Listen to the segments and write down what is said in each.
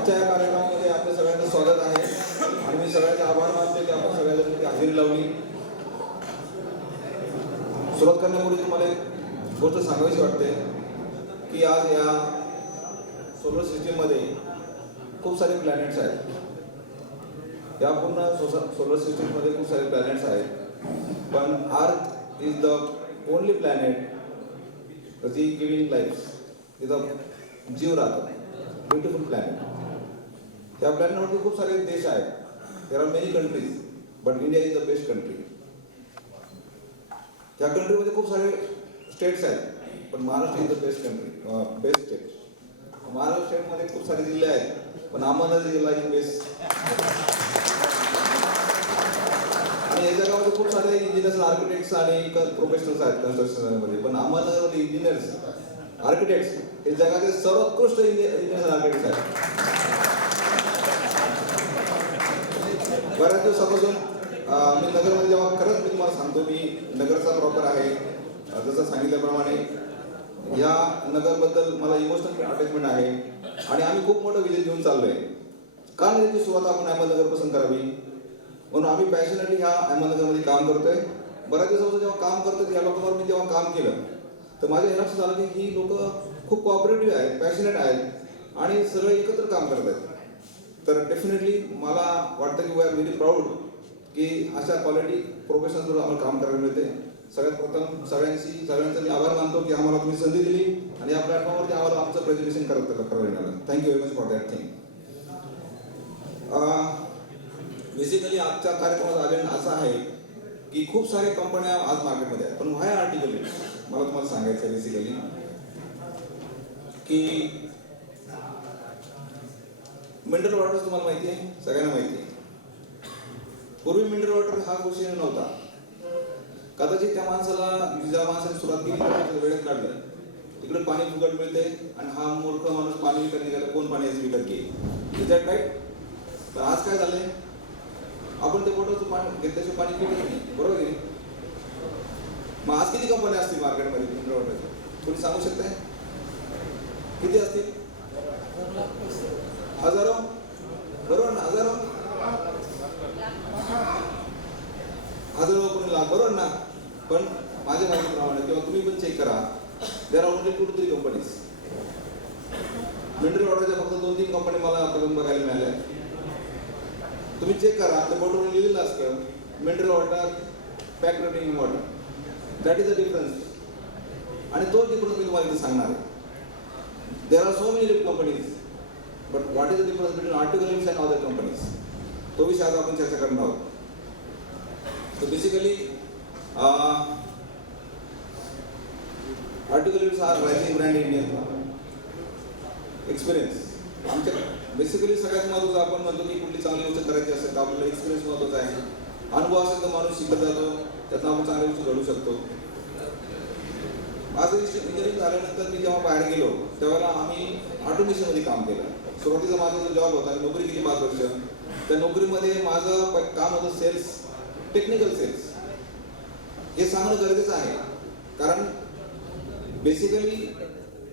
आजच्या या कार्यक्रमामध्ये आपल्या सगळ्यांचं स्वागत आहे आणि मी सगळ्यांचे आभार मानतो की आपण सगळ्यांनी हजेरी लावली. सुरुवात करण्यापूर्वी तुम्हाला एक गोष्ट सांगावीशी वाटते की आज या सोलर सिस्टीममध्ये खूप सारे प्लॅनेट्स आहेत. या पूर्ण सोलर सिस्टीममध्ये खूप सारे प्लॅनेट्स आहेत, पण earth is the only planet जी गिविंग लाईफ. तिथं जीव राहतो. Beautiful planet. त्या प्लॅनेटवरती खूप सारे देश आहेत. There are many countries, but India is the best country. त्या कंट्रीमध्ये खूप सारे स्टेट्स आहेत, पण Maharashtra is the best country, best state. Maharashtra स्टेटमध्ये खूप सारे जिल्हे आहेत, पण अहमदनगर जिल्हा इज बेस्ट. आणि या जगामध्ये खूप सारे इंजिनियर्स, आर्किटेक्ट्स आणि प्रोफेशनल्स आहेत कन्स्ट्रक्शनमध्ये, पण अहमदनगरमध्ये इंजिनियर्स, आर्किटेक्ट्स हे जगातील सर्वोत्कृष्ट इंजिनियर्स आर्किटेक्ट्स आहेत. बऱ्याच दिवसापासून मी नगरमध्ये जेव्हा खरंच मी तुम्हाला सांगतो, मी नगरचा प्रॉपर आहे. जसं सांगितल्याप्रमाणे या नगरबद्दल मला इमोशनल अटॅचमेंट आहे आणि आम्ही खूप मोठं विजन घेऊन चाललोय. कारण याची सुरुवात आपण अहमदनगरपासून करावी म्हणून आम्ही पॅशनेटली ह्या अहमदनगरमध्ये काम करतोय. बऱ्याच दिवसापासून जेव्हा काम करतोय या लोकांवर मी जेव्हा काम केलं तर माझ्या हे लक्षात आलं की ही लोक खूप कोऑपरेटिव्ह आहेत, पॅशनेट आहेत आणि सगळे एकत्र काम करत आहेत. तर डेफिनेटली मला वाटतं की वी आर व्हेरी प्राऊड की अशा क्वालिटी प्रोफेशनल्सवर आम्हाला काम करायला मिळते. सगळ्यात प्रथम सगळ्यांचा मी आभार मानतो की आम्हाला तुम्ही संधी दिली आणि या प्लॅटफॉर्मवरती आम्हाला आमचं प्रेझेंटेशन करायला मिळालं. Thank you very much for that thing. Basically आजच्या कार्यक्रमाचा अजेंडा असा आहे की खूप सारे कंपन्या आज मार्केटमध्ये आहेत, पण व्हाय आर्टिकल मला तुम्हाला सांगायचं आहे बेसिकली की मिनरल वॉटर तुम्हाला माहिती आहे, सगळ्यांना माहिती आहे. पूर्वी मिनरल वॉटर हा गोष्ट नव्हता. कदाचित त्या माणसाला, ज्या माणसाने सुरुवात केली वेळेत काढलं, तिकडे पाणी फुकट मिळते आणि हा मूर्ख माणूस पाणी विकत निघाला, कोण पाणी याचं विकत घेईल. Is that right? तर आज काय झालंय, आपण ते बॉटलचं पाणी घेतल्याशिवाय पाणी पित नाही, बरोबर आहे. मग आज किती कंपन्या असतील मार्केटमध्ये मिनरल वॉटरच्या? कोणी सांगू शकताय किती असतील? हजारो, बरोबर ना? हजारो कोणी लाख, बरोबर ना? पण माझ्या माहितीप्रमाणे किंवा तुम्ही पण चेक करा, there are only 2 to 3 companies. Mineral वॉटरच्या फक्त 2-3 कंपनी मला आतापर्यंत बघायला मिळाल्या. तुम्ही चेक करा, त्या बोर्डवर लिहिलेलं असतं mineral water, pack drinking water. That is the difference. आणि तो डिफरन्स मी तुम्हाला इथे सांगणार आहे. There are so many companies, but what is the difference between article lifts and other companies? तो विषय आज आपण चर्चा करणार आहोत. तर basically article lifts are rising brand in India. Experience आमच्या बेसिकली सगळ्यात महत्त्वाचं आपण म्हणतो की कुठली चांगली गोष्ट करायची असेल तर आपल्याला एक्सपिरियन्स महत्त्वाचा आहे. अनुभव असेल तर माणूस शिकत जातो, त्यातनं आपण चांगल्या गोष्टी घडू शकतो. माझं इंजिनिअरिंग झाल्यानंतर मी जेव्हा बाहेर गेलो तेव्हा आम्ही ऑटोमेशनमध्ये काम केलं. सुरुवातीचा माझा जो जॉब होता, नोकरी केली 5 वर्ष. त्या नोकरीमध्ये माझं काम होतं सेल्स, टेक्निकल सेल्स. हे सांगणं गरजेचं आहे कारण बेसिकली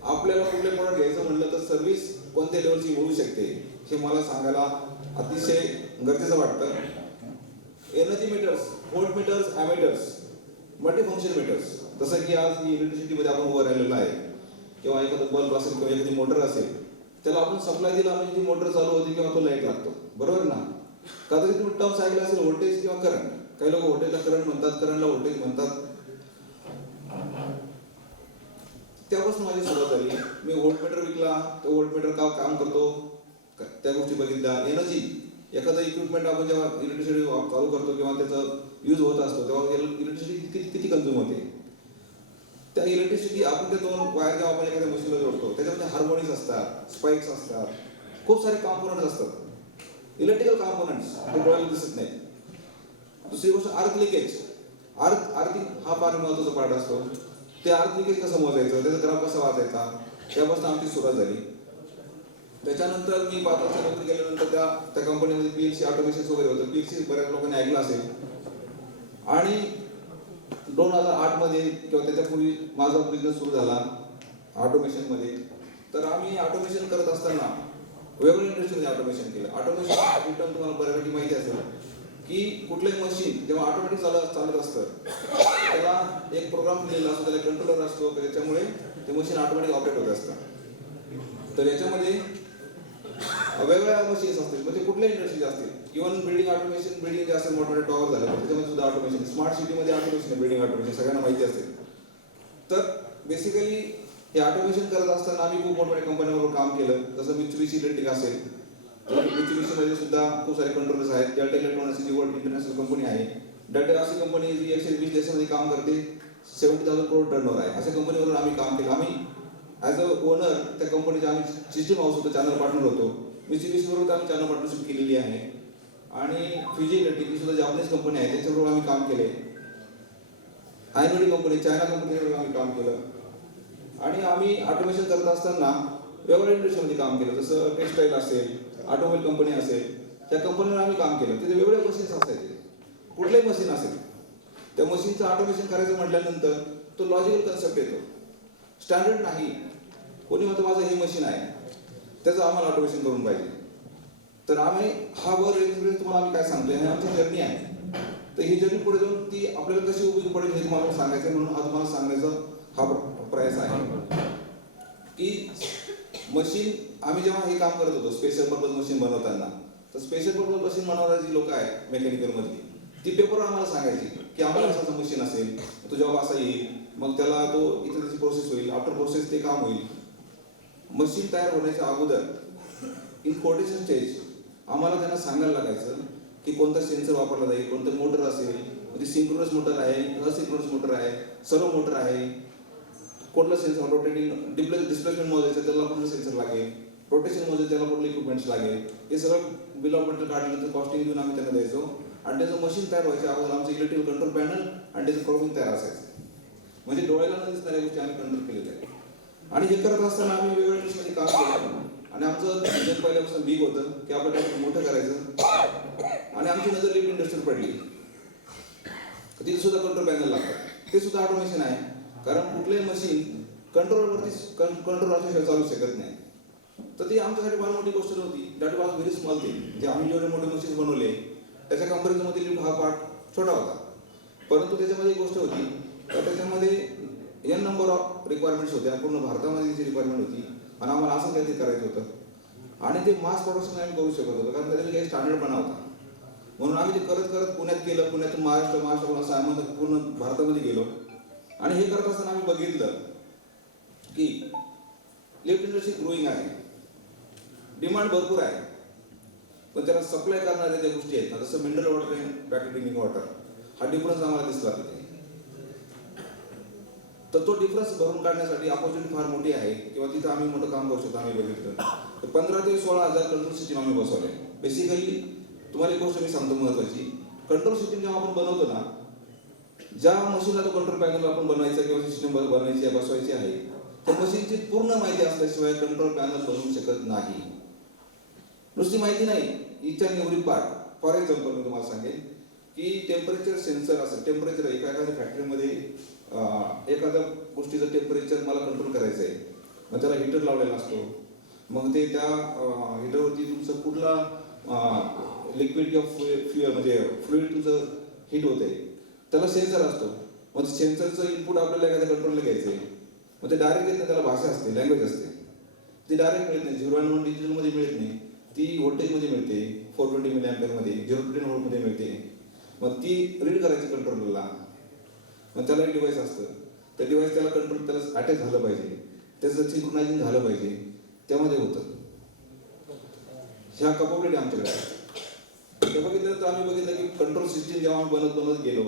आपल्याला कुठले प्रॉडक्ट घ्यायचं म्हणलं तर सर्व्हिस कोणत्या लेवलची मिळू शकते हे मला सांगायला अतिशय गरजेचं वाटतं. Energy meters, volt meters, ammeters, multifunction meters, जसं की आज इलेक्ट्रिसिटीमध्ये आपण उभं राहिलेलं आहे किंवा एखादं बल्ब असेल किंवा एखादी मोटर असेल, त्याला आपण सप्लाय दिला म्हणजे ती मोटर चालू होती किंवा तो लाईट लागतो, बरोबर ना? कदाचित तुम्ही टर्म्स ऐकला असेल व्होल्टेज किंवा करंट. काही लोक व्होल्टेजला करंट म्हणतात, करंटला व्होल्टेज म्हणतात. त्यापासून माझी सुरुवात झाली. मी व्होल्ट मीटर विकला, तो व्होल्ट मीटर का काम करतो त्या गोष्टी बघितल्या. एनर्जी, एखादं इक्विपमेंट आपण जेव्हा इलेक्ट्रिसिटी चालू करतो किंवा त्याचा यूज होत असतो तेव्हा इलेक्ट्रिसिटी किती कन्झ्युम होते. त्या इलेक्ट्रिसिटी आपण त्या 2 वायर जेव्हा आपण एखाद्या मशीनला जोडतो त्याच्यामध्ये हार्मोनिक्स असतात, स्पाइक्स असतात, खूप सारे कॉम्पोनंट्स असतात, इलेक्ट्रिकल कॉम्पोनंट्स, ते डोळ्याला दिसत नाही. दुसरी गोष्ट अर्थ लिकेज. आर्थिंग हा फार महत्त्वाचा पार्ट असतो. ते अर्थ लिकेज कसं मोजायचं, त्याचा ग्राफ कसा वाचायचा, त्यापासून आमची सुरुवात झाली. त्याच्यानंतर मी 5 वर्ष नोकरी केल्यानंतर त्या कंपनीमध्ये PLC ऑटोमेशन वगैरे होतं. PLC बऱ्याच लोकांनी ऐकलं असेल. आणि 2008 मध्ये किंवा त्याच्यापूर्वी माझा बिझनेस सुरू झाला ऑटोमेशनमध्ये. तर आम्ही ऑटोमेशन करत असताना वेगवेगळ्या इंडस्ट्रीमध्ये ऑटोमेशन केलं. ऑटोमेशन टर्म तुम्हाला बऱ्यापैकी माहिती असेल की कुठलंही मशीन जेव्हा ऑटोमॅटिक चालत असतं त्याला एक प्रोग्राम दिलेला असतो, त्याला कंट्रोलर असतो, त्याच्यामुळे ते मशीन ऑटोमॅटिक ऑपरेट होत असतं. तर याच्यामध्ये वेगवेगळ्या मशीन्स असतील, म्हणजे कुठल्याही इंडस्ट्रीज असतील. इव्हन बिल्डिंग ऑटोमेशन, बिल्डिंग जे असेल मोठमोठे टॉवर झाले त्याच्यामध्ये सुद्धा ऑटोमेशन, स्मार्ट सिटीमध्ये ऑटोमेशन आहे, बिल्डिंग ऑटोमेशन सगळ्यांना माहिती असेल. तर बेसिकली हे ऑटोमेशन करत असताना आम्ही खूप मोठमोठ्या कंपन्यांबरोबर काम केलं. जसं मित्सुबिशी इलेक्ट्रिक असेल, मित्सुबिशीमध्ये सुद्धा खूप सारे कंट्रोलर्स आहेत. डेल्टा इलेक्ट्रॉनिक्स ही वर्ल्ड इंटरनॅशनल कंपनी आहे. डेल्टा अशी कंपनी जी 120 देशांमध्ये काम करते, 70,000 करोड टर्नओव्हर आहे. अशा कंपनीवर आम्ही काम केलं. आम्ही ॲज अ ओनर त्या कंपनीचे आम्ही सिस्टीम हाऊस होतो, चॅनल पार्टनर होतो. मित्सुबिशीबरोबर आम्ही चॅनल पार्टनरशिप केलेली आहे. आणि फ्युजी इलेक्ट्रिक ही सुद्धा जापनीज कंपनी आहे, त्याच्याबरोबर आम्ही काम केले. आयनोडी कंपनी, चायना कंपनीबरोबर आम्ही काम केलं. आणि आम्ही ऑटोमेशन करत असताना वेगवेगळ्या इंडस्ट्रीमध्ये काम केलं. जसं टेक्सटाईल असेल, ऑटोमोबाईल कंपनी असेल, त्या कंपनीवर आम्ही काम केलं. तिथे वेगवेगळे मशीन्स असायचे. कुठलंही मशीन असेल त्या मशीनचं ऑटोमेशन करायचं म्हटल्यानंतर तो लॉजिकल कन्सेप्ट येतो, स्टँडर्ड नाही. कोणी म्हणतं माझं हे मशीन आहे, त्याचं आम्हाला ऑटोमेशन करून पाहिजे. तर आम्ही हा वर एक्सपिरियन्स तुम्हाला आम्ही काय सांगतोय, हे आमची जर्नी आहे. तर ही जर्नी पुढे जाऊन ती आपल्याला कशी उपयोगी पडेल हे तुम्हाला सांगायचं, म्हणून हा तुम्हाला सांगण्याचा हा प्रयास आहे की मशीन आम्ही जेव्हा हे काम करत होतो स्पेशल पर्पज मशीन बनवताना, तर स्पेशल पर्पज मशीन बनवणारी जी लोक आहेत मेकॅनिकल मधली, ती पेपरवर आम्हाला सांगायची की आम्हाला असं मशीन असेल, तो जॉब असा येईल, मग त्याला तो इथे त्याची प्रोसेस होईल, आफ्टर प्रोसेस ते काम होईल. मशीन तयार होण्याच्या अगोदर इन कोटेशन स्टेज आम्हाला त्यांना सांगायला लागायचं की कोणता सेन्सर वापरला जाईल, कोणतं मोटर असेल, म्हणजे सिंक्रोनस मोटर आहे, असिंक्रोनस मोटर आहे, सर्व मोटर आहे, कुठला सेन्सर रोटेटिंग डिस्प्लेसमेंट मोजायचं त्याला कुठलं सेन्सर लागेल, रोटेशन मोजायचं त्याला कुठले इक्विपमेंट्स लागेल, हे सगळं बिल ऑफ मटेरियल काढल्यानंतर कॉस्टिंग देऊन आम्ही त्यांना द्यायचो. आणि त्याचं मशीन तयार व्हायच्या अगोदर आमचं इलेक्ट्रिकल कंट्रोल पॅनल आणि त्याचं प्रोग्रामिंग तयार असायचं. म्हणजे डोळ्याला न दिसणाऱ्या गोष्टी आम्ही कंट्रोल केलेल्या आहेत. आणि हे करत असताना आम्ही वेगवेगळ्या इंडस्ट्रीमध्ये काम केलं. आणि आमचं विजन पहिल्यापासून बिग होतं की आपल्याला मोठं करायचं. आणि आमची नजर लिफ्ट इंडस्ट्रीवर पडली. तिथे सुद्धा कंट्रोल पॅनल लागतात, ते सुद्धा ऑटोमेशन आहे. कारण कुठलंही मशीन कंट्रोलवरती कंट्रोल असल्याशिवाय चालू शकत नाही. तर ती आमच्यासाठी फार मोठी गोष्ट नव्हती. That was very small thing. जे आम्ही जेवढे मोठे मशीन बनवले त्याच्या कंपॅरिझनमध्ये लिफ्ट हा पार्ट छोटा होता. परंतु त्याच्यामध्ये एक गोष्ट होती, तर त्याच्यामध्ये एन नंबर ऑफ रिक्वायरमेंट्स होत्या. पूर्ण भारतामध्ये जी रिक्वायरमेंट होती आणि आम्हाला असं काहीतरी करायचं होतं. आणि ते मास प्रोडक्शन आम्ही करू शकत होतो, कारण त्याच्यामध्ये काही स्टँडर्डपणा होता. म्हणून आम्ही ते करत करत पुण्यात केलं, पुण्यातून महाराष्ट्र पूर्ण भारतामध्ये गेलो. आणि हे करत असताना आम्ही बघितलं की लिफ्ट इंडस्ट्री ग्रोईंग आहे, डिमांड भरपूर आहे, पण त्याला सप्लाय करणाऱ्या ज्या गोष्टी आहेत ना, जसं mineral water and battery drinking water, हा डिफरन्स आम्हाला दिसला तिथे. तर तो डिफरन्स भरून काढण्यासाठी ऑपॉर्च्युनिटी फार मोठी आहे, किंवा तिथं आम्ही मोठं काम करू शकतो. आम्ही बघितलं तर 15 ते 16,000 कंट्रोल सिस्टीम आम्ही बसवले. बेसिकली तुम्हाला एक गोष्ट मी सांगतो महत्वाची, कंट्रोल सिस्टीम जेव्हा आपण बनवतो ना, ज्या मशीनला तो कंट्रोल पॅनल आपण बनवायचा किंवा सिस्टीम बनवायची आहे, बसवायची आहे, त्या मशीनची पूर्ण माहिती असल्याशिवाय कंट्रोल पॅनल बनवू शकत नाही. नुसती माहिती नाही, each and every part. For example मी तुम्हाला सांगेन की टेम्परेचर सेन्सर असेल, टेम्परेचर एखाद्या फॅक्टरीमध्ये एखाद्या गोष्टीचं टेम्परेचर मला कंट्रोल करायचं आहे, मग त्याला हीटर लावलेला असतो. मग ते त्या हीटरवरती तुमचं कुठला लिक्विड किंवा फ्युअल म्हणजे फ्लुइड तुमचं हीट होते, त्याला सेन्सर असतो. मग सेन्सरचं इनपुट आपल्याला एखाद्या कंट्रोलला घ्यायचं आहे, मग ते डायरेक्ट येत नाही, त्याला भाषा असते, लँग्वेज असते. ती डायरेक्ट मिळत नाही, 0 आणि 1 डिजिटलमध्ये मिळत नाही, ती व्होल्टेजमध्ये मिळते, 420 मिली अँपिअरमध्ये, 0 to 10 व्होल्टमध्ये मिळते. मग ती रीड करायची कंट्रोलरला. मग त्याला एक डिव्हाइस असतं, त्या डिव्हाइस त्याला कंट्रोल, त्याला अटॅच झालं पाहिजे, त्याचं सिंक्रोनायझिंग झालं पाहिजे, त्यामध्ये होतं. ह्या कॅपॅबिलिटी आमच्याकडे आहे. ते बघितलं तर आम्ही बघितलं की कंट्रोल सिस्टीम जेव्हा आम्ही बनवत गेलो,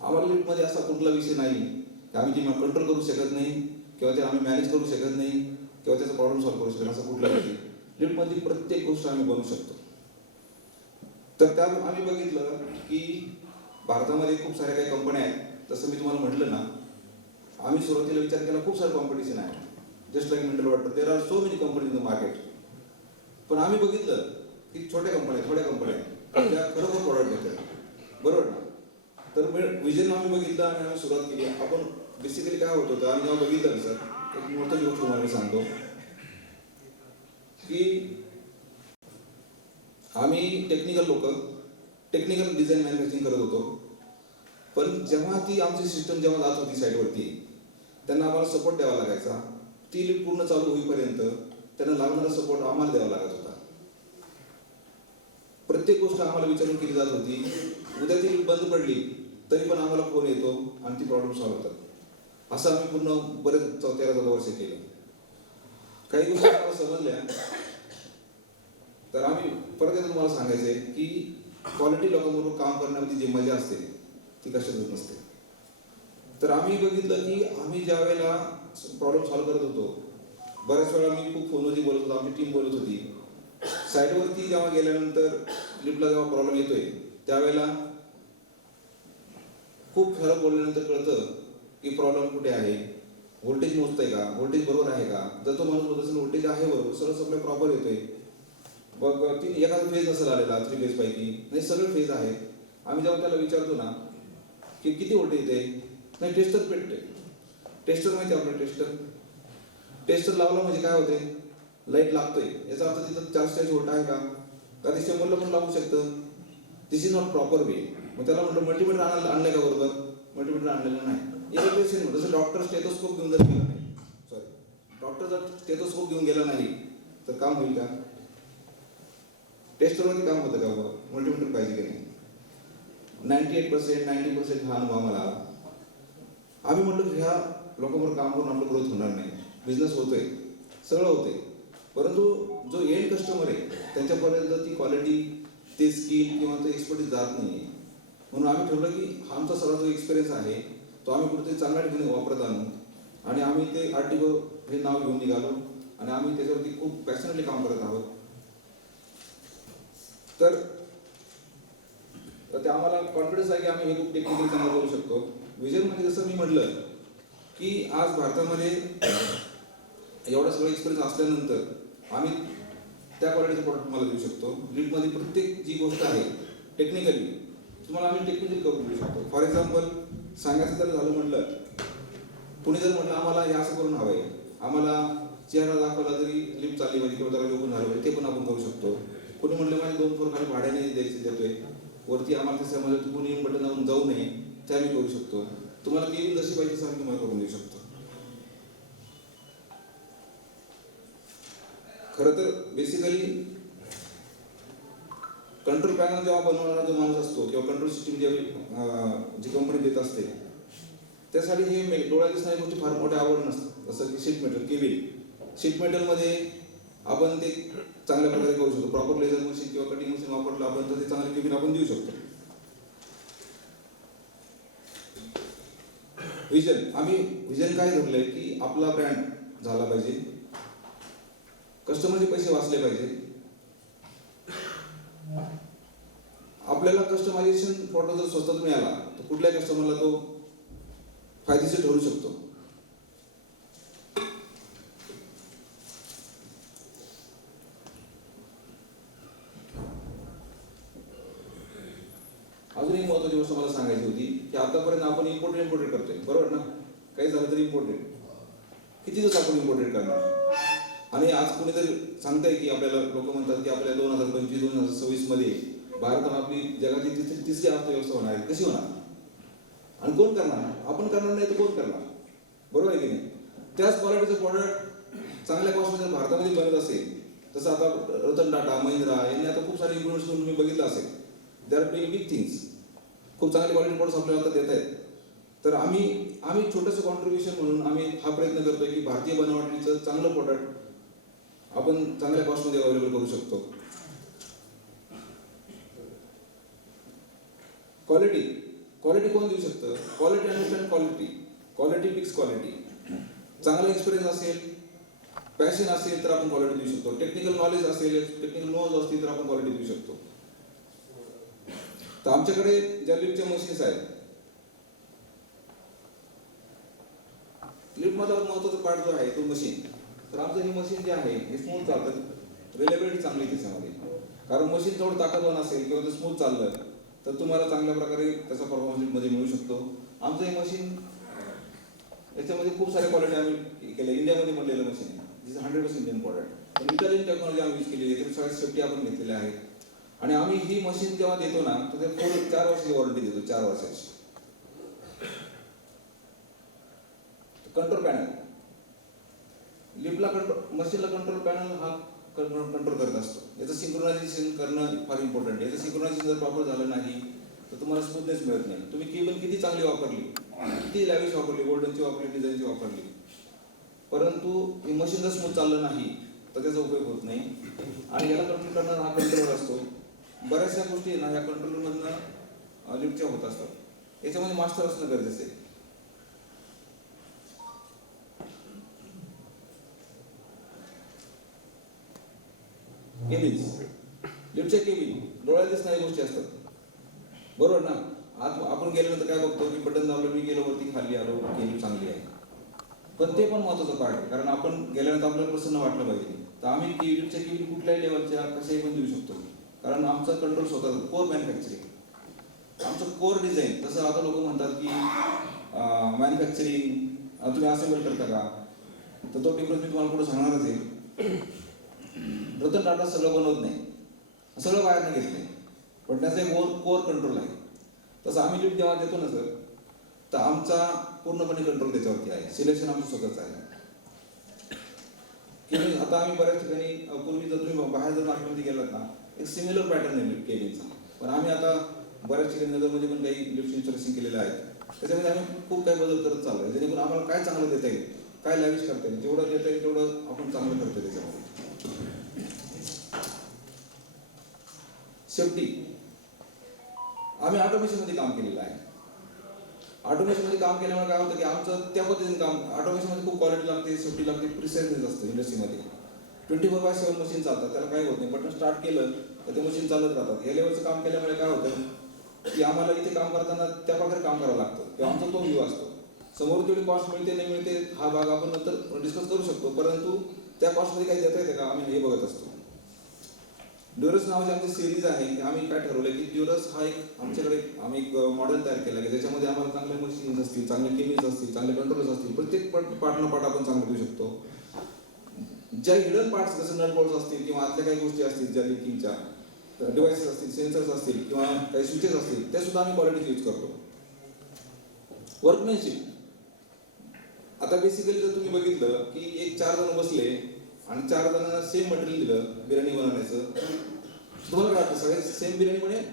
आम्हाला लिफ्टमध्ये असा कुठला विषय नाही की आम्ही ती कंट्रोल करू शकत नाही, किंवा ते आम्ही मॅनेज करू शकत नाही, किंवा त्याचा प्रॉब्लेम सॉल्व्ह करू शकत नाही, असा कुठला नाही. लिफ्टमधली प्रत्येक गोष्ट आम्ही बनवू शकतो. तर त्या आम्ही बघितलं की भारतामध्ये खूप साऱ्या काही कंपन्या आहेत. जसं मी तुम्हाला म्हटलं ना, आम्ही सुरुवातीला विचार केला खूप सारं कॉम्पिटिशन आहे, just like mineral water, there are so many companies in the market. पण आम्ही बघितलं की छोट्या कंपन्या त्या खरोखर प्रॉडक्ट देतात, बरोबर ना. तर विजन आम्ही बघितलं आणि आम्ही सुरुवात केली. आपण बेसिकली काय होत होतं, आम्ही जेव्हा बघितलं सर, एक मोठी गोष्ट तुम्हाला मी सांगतो. की आम्ही टेक्निकल डिझाईन मॅन्युफॅक्चरिंग करत होतो, पण जेव्हा ती आमची सिस्टम जेव्हा जात होती साईटवरती, त्यांना आम्हाला सपोर्ट द्यावा लागायचा. ती लिफ्ट पूर्ण चालू होईपर्यंत त्यांना लागणारा सपोर्ट आम्हाला द्यावा लागत होता. प्रत्येक गोष्ट आम्हाला विचारून केली जात होती. उद्या ती लिफ्ट बंद पडली तरी पण आम्हाला फोन येतो आणि ती प्रॉब्लेम सॉल्व्ह होतात. असं आम्ही पूर्ण बरेच 13-14 वर्ष केलं. काही गोष्टी आम्हाला समजल्या तर आम्ही परत एकदा तुम्हाला सांगायचंय की क्वालिटी लोकांबरोबर काम करण्यामध्ये जी मजा असते ती कशातच नसते. तर आम्ही बघितलं की आम्ही ज्या वेळेला प्रॉब्लेम सॉल्व्ह करत होतो, बऱ्याच वेळा मी खूप फोनवरती बोलत होतो, आमची टीम बोलत होती. साईटवरती जेव्हा गेल्यानंतर लिफ्टला जेव्हा प्रॉब्लेम येतोय त्यावेळेला खूप खरं बोलल्यानंतर कळतं की प्रॉब्लेम कुठे आहे, व्होल्टेज मोजतंय का, व्होल्टेज बरोबर आहे का. जर तो माणूस बोलत असेल व्होल्टेज आहे बरोबर, सगळं सप्लाय प्रॉपर येतोय, मग ती एखादा फेज नसेल आलेला 3 फेज पैकी, नाही सगळे फेज आहे. आम्ही जेव्हा त्याला विचारतो ना की किती व्होल्टेज येते, नाही टेस्टर पेटते. टेस्टर माहिती आहे आपलं, टेस्टर लावला म्हणजे काय होते, लाईट लागतोय याचा अर्थ तिथं 440 व्होल्ट आहे का ते 100ला पण लागू शकतं. दिस इज नॉट प्रॉपर वे. मग त्याला म्हटलं मल्टीमीटर आणलंय का बरोबर, मल्टीमीटर आणलेलं नाही. एक पेशंट जसं डॉक्टर स्टेथोस्कोप घेऊन जर गेला नाही, डॉक्टर जर स्टेथोस्कोप घेऊन गेला नाही तर काम होईल का. टेस्टरवरती काम होतं का, मल्टीमीटर पाहिजे की नाही. 98% 90% हा अनुभव आम्हाला आला. आम्ही म्हटलं ह्या लोकांवर काम करून आपलं ग्रोथ होणार नाही. बिझनेस होतोय, सगळं होतंय, परंतु जो एंड कस्टमर आहे त्यांच्यापर्यंत ती क्वालिटी, ते स्किल किंवा ते एक्सपर्टीज जात नाही. म्हणून आम्ही ठरवलं की आमचा सगळा जो एक्सपिरियन्स आहे तो आम्ही कुठेतरी चांगल्या ठिकाणी वापरत आणू. आणि आम्ही ते आर्टिको हे नाव घेऊन निघालो आणि आम्ही त्याच्यावरती खूप पॅशनेटली काम करत आहोत. तर ते आम्हाला कॉन्फिडन्स आहे की आम्ही हे खूप टेक्निकली चांगलं करू शकतो. विजन म्हणजे जसं मी म्हटलं की आज भारतामध्ये एवढा सगळं एक्सपिरियन्स असल्यानंतर आम्ही त्या क्वालिटीचं प्रोडक्ट तुम्हाला देऊ शकतो. लिफ्टमध्ये प्रत्येक जी गोष्ट आहे टेक्निकली तुम्हाला आम्ही टेक्निकली करून देऊ शकतो. फॉर एक्झाम्पल सांगायचं जर झालं म्हटलं, कुणी जर म्हटलं आम्हाला हे असं करून हवं आहे, आम्हाला चेहरा दाखवला तरी लिफ्ट चालली पाहिजे किंवा दरवाजा ओपन झालं पाहिजे, ते पण आपण करू शकतो. कुणी म्हटलं माझे 2 फ्लोर खाली भाड्याने द्यायचे देतोय, वरती आम्हाला तसं म्हणजे तू कुणी बटन जाऊ नये ते आम्ही करू शकतो. तुम्हाला केली जशी पाहिजे तसं आम्ही तुम्हाला करून देऊ शकतो. खरं तर बेसिकली कंट्रोल पॅनल जेव्हा बनवणारा जो माणूस असतो किंवा कंट्रोल सिस्टीम जी कंपनी देत असते त्यासाठी हे डोळ्यात दिसणारी गोष्टी फार मोठ्या आवड नसतात. जसं की शीट मेटल केबिन, शीट मेटलमध्ये आपण ते चांगल्या प्रकारे करू शकतो. प्रॉपर लेझर मशीन किंवा कटिंग मशीन वापरलं आपण तर ते चांगले केबिन आपण देऊ शकतो. आम्ही विजन काय धरलंय की आपला ब्रँड झाला पाहिजे, कस्टमरचे पैसे वाचले पाहिजे, आपल्याला कस्टमायझेशन फोटो जर स्वस्तात मिळाला तर कुठल्या कस्टमरला तो फायदेशीर ठरू शकतो. अजून एक महत्त्वाची गोष्ट मला सांगायची होती की आतापर्यंत आपण इम्पोर्टेड करतोय, बरोबर ना. काही झालं तरी इम्पोर्टेड, किती दिवस आपण इम्पोर्टेड करणार. आणि आज कुणीतरी सांगताय की आपल्याला लोक म्हणतात की आपल्या 2025-2026 मध्ये भारतात आपली जगाची तिसरी अर्थव्यवस्था होणार आहे. कशी होणार आणि कोण करणार. आपण करणार नाही तर कोण करणार, बरोबर आहे की नाही. त्याच क्वालिटीचं प्रॉडक्ट चांगल्या कॉस्टमध्ये भारतामध्ये बनत असेल, तसं आता रतन टाटा, महिंद्रा यांनी आता खूप सारे इम्प्रुव्हमेंट्स करून तुम्ही बघितलं असेल. They are doing big things. खूप चांगले क्वालिटी प्रोडक्ट्स आपल्याला आता देत आहेत. तर आम्ही छोटंसं कॉन्ट्रीब्युशन म्हणून आम्ही हा प्रयत्न करतोय की भारतीय बनावटीचं चांगलं प्रोडक्ट आपण चांगल्या कॉस्टमध्ये अवेलेबल करू शकतो. क्वालिटी कोण देऊ शकतं. Quality understand quality fix quality. चांगला एक्सपिरियन्स असेल, पॅशन असेल तर आपण क्वालिटी देऊ शकतो. टेक्निकल नॉलेज असेल, टेक्निकल नॉलेज असतील तर आपण क्वालिटी देऊ शकतो. तर आमच्याकडे ज्या लिफ्टच्या मशीन्स आहेत, लिफ्टमधला महत्त्वाचा पार्ट जो आहे तो मशीन. तर आमचं ही मशीन जे आहे हे स्मूथ चालतं, रिलेबिलिटी चांगली त्याच्यामध्ये. कारण मशीन थोडं ताकदवान असेल किंवा ते स्मूथ चाललं तर तुम्हाला चांगल्या प्रकारे त्याचा परफॉर्मन्स मध्ये मिळू शकतो. आमचं हे मशीन याच्यामध्ये खूप सारे क्वालिटी आम्ही केले. इंडियामध्ये बनलेलं मशीन आहे. दिस 100% इंडियन प्रोडक्ट. पण इटालियन टेक्नॉलॉजी आम्ही यूज केली आहे, त्याच्या सगळ्या सेफ्टी आपण घेतलेल्या आहेत. आणि आम्ही ही मशीन जेव्हा देतो ना तर ते पूर्ण 4 वर्षाची वॉरंटी देतो, 4 वर्षाची. कंट्रोल पॅनल, लिफ्टला कंट्रोल, मशीनला कंट्रोल पॅनल हा कंट्रोल करत असतो. याचं सिंक्रोनायझेशन करणं फार इम्पॉर्टंट आहे. याचं सिंक्रोनायझेशन जर प्रॉपर झालं नाही तर तुम्हाला स्मूथनेस मिळत नाही. तुम्ही केबल किती चांगली वापरली, किती लॅविश वापरली, गोल्डनची वापरली, डिझाईनची वापरली, परंतु हे मशीन जर स्मूथ चाललं नाही तर त्याचा उपयोग होत नाही. आणि याला कंट्रोल करणारा हा कंट्रोलर असतो. बऱ्याचशा गोष्टी ना ह्या कंट्रोलरमधनं लिफ्टच्या होत असतात. याच्यामध्ये मास्टर असणं गरजेचं आहे. केबिन्स, लिफ्टच्या केबिन डोळ्यात दिसणाऱ्या गोष्टी असतात, बरोबर ना. आज आपण गेल्यानंतर काय बघतो की बटन दाबलं, मी गेलो वरती, खाली आलो, केबिन चांगली आहे. पण ते पण महत्त्वाचं पार्ट आहे, कारण आपण गेल्यानंतर आपल्याला प्रसन्न वाटलं पाहिजे. तर आम्ही लिफ्टच्या केबिन कुठल्याही लेवलच्या कशाही पण देऊ शकतो, कारण आमचा कंट्रोल स्वतः कोर मॅन्युफॅक्चरिंग, आमचं कोर डिझाईन. तसं आता लोक म्हणतात की मॅन्युफॅक्चरिंग तुम्ही असेंबल करता का, तर तो डिफरन्स मी तुम्हाला पुढे सांगणारच आहे. रतन टाटा सगळं बनवत नाही, सगळं बाहेरनं घेत नाही, पण त्याचा एक कोर कंट्रोल आहे. तसं आम्ही लिफ्ट जेव्हा देतो ना सर, तर आमचा पूर्णपणे कंट्रोल त्याच्यावरती आहे. सिलेक्शन आमचं स्वतःच आहे. की आता आम्ही बऱ्याच ठिकाणी पूर्वी जर तुम्ही बाहेर जर मार्केटमध्ये गेलात ना, एक सिमिलर पॅटर्न आहे लिफ्ट केबिनचा. पण आम्ही आता बऱ्याच ठिकाणी नगरमध्ये पण काही लिफ्ट इन्स्टॉलेशन केलेलं आहे. त्याच्यामध्ये आम्ही खूप काही बदल करत चाललो आहे, जेणेकरून आम्हाला काय चांगलं देता येईल, काय लॅविश करता येईल, जेवढं देता येईल तेवढं आपण चांगलं करतो त्याच्यामध्ये. सेफ्टी, आम्ही ऑटोमेशनमध्ये काम केलेलं आहे. ऑटोमेशनमध्ये काम केल्यामुळे काय होतं की आमचं त्या पद्धतीने काम, ऑटोमेशनमध्ये खूप क्वालिटी लागते, सेफ्टी लागते, प्रिसाइजनेस असतं इंडस्ट्रीमध्ये. 24/7 मशीन चालतात, त्याला काही होत नाही. बटन स्टार्ट केलं तर ते मशीन चालत राहतात. या लेवलचं काम केल्यामुळे काय होतं की आम्हाला इथे काम करताना त्या प्रकारे काम करावं लागतं, किंवा आमचा तो व्ह्यू असतो. समोर तेवढी कॉस्ट मिळते नाही मिळते हा भाग आपण नंतर डिस्कस करू शकतो, परंतु त्या कॉस्टमध्ये काही देता येते का आम्ही हे बघत असतो. ड्युरस नावाची आमची सिरीज आहे. आम्ही काय ठरवलं की ड्युरस हा एक आमच्याकडे आम्ही एक मॉडेल तयार केला की ज्याच्यामध्ये आम्हाला चांगले मशीन्स असतील, चांगले केमिकल्स असतील, चांगले कंट्रोल्स असतील. प्रत्येक पार्ट आपण चांगलं देऊ शकतो. ज्या हिडन पार्ट्स जसं नट बोल्ट्स असतील किंवा आतल्या काही गोष्टी असतील, ज्या लिंकिंगच्या डिव्हाइसेस असतील, सेन्सर्स असतील किंवा काही स्विचेस असतील, ते सुद्धा आम्ही क्वालिटी यूज करतो. वर्कमॅनशिप, आता बेसिकली जर तुम्ही बघितलं की एक 4 जण बसले आणि 4 जणांना सेम मटेरियल दिलं बिर्याणी बनवण्याचं, तुम्हाला काय वाटतं सगळे सेम बिर्याणी बनेल?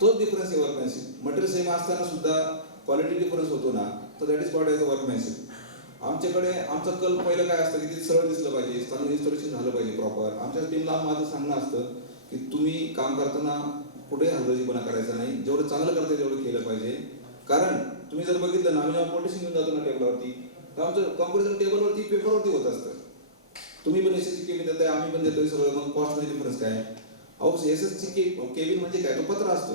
तोच डिफरन्स आहे वर्कमॅनशिप. मटेरियल सेम असताना सुद्धा क्वालिटी डिफरन्स होतो ना, तर that is called as a workmanship. आमच्याकडे आमचं कल पहिलं काय असतं की ते सरळ दिसलं पाहिजे, चांगलं इन्स्टॉलेशन झालं पाहिजे प्रॉपर. आमच्या टीमला माझं सांगणं असतं की तुम्ही काम करताना कुठेही हलगर्जीपणा करायचा नाही, जेवढं चांगलं करता तेवढं केलं पाहिजे. कारण तुम्ही जर बघितलं ना, आम्ही जेव्हा कोटेशन घेऊन जातो ना टेबलवरती, तर आमचं कॉम्प्युटर टेबलवरती पेपरवरती होत असतं. तुम्ही पण एसएसची केबिन देताय, आम्ही पण देतोय सगळं, मग कॉस्टमध्ये डिफरन्स काय? अहो एसएसची केबिन म्हणजे काय, तो पत्रा असतो.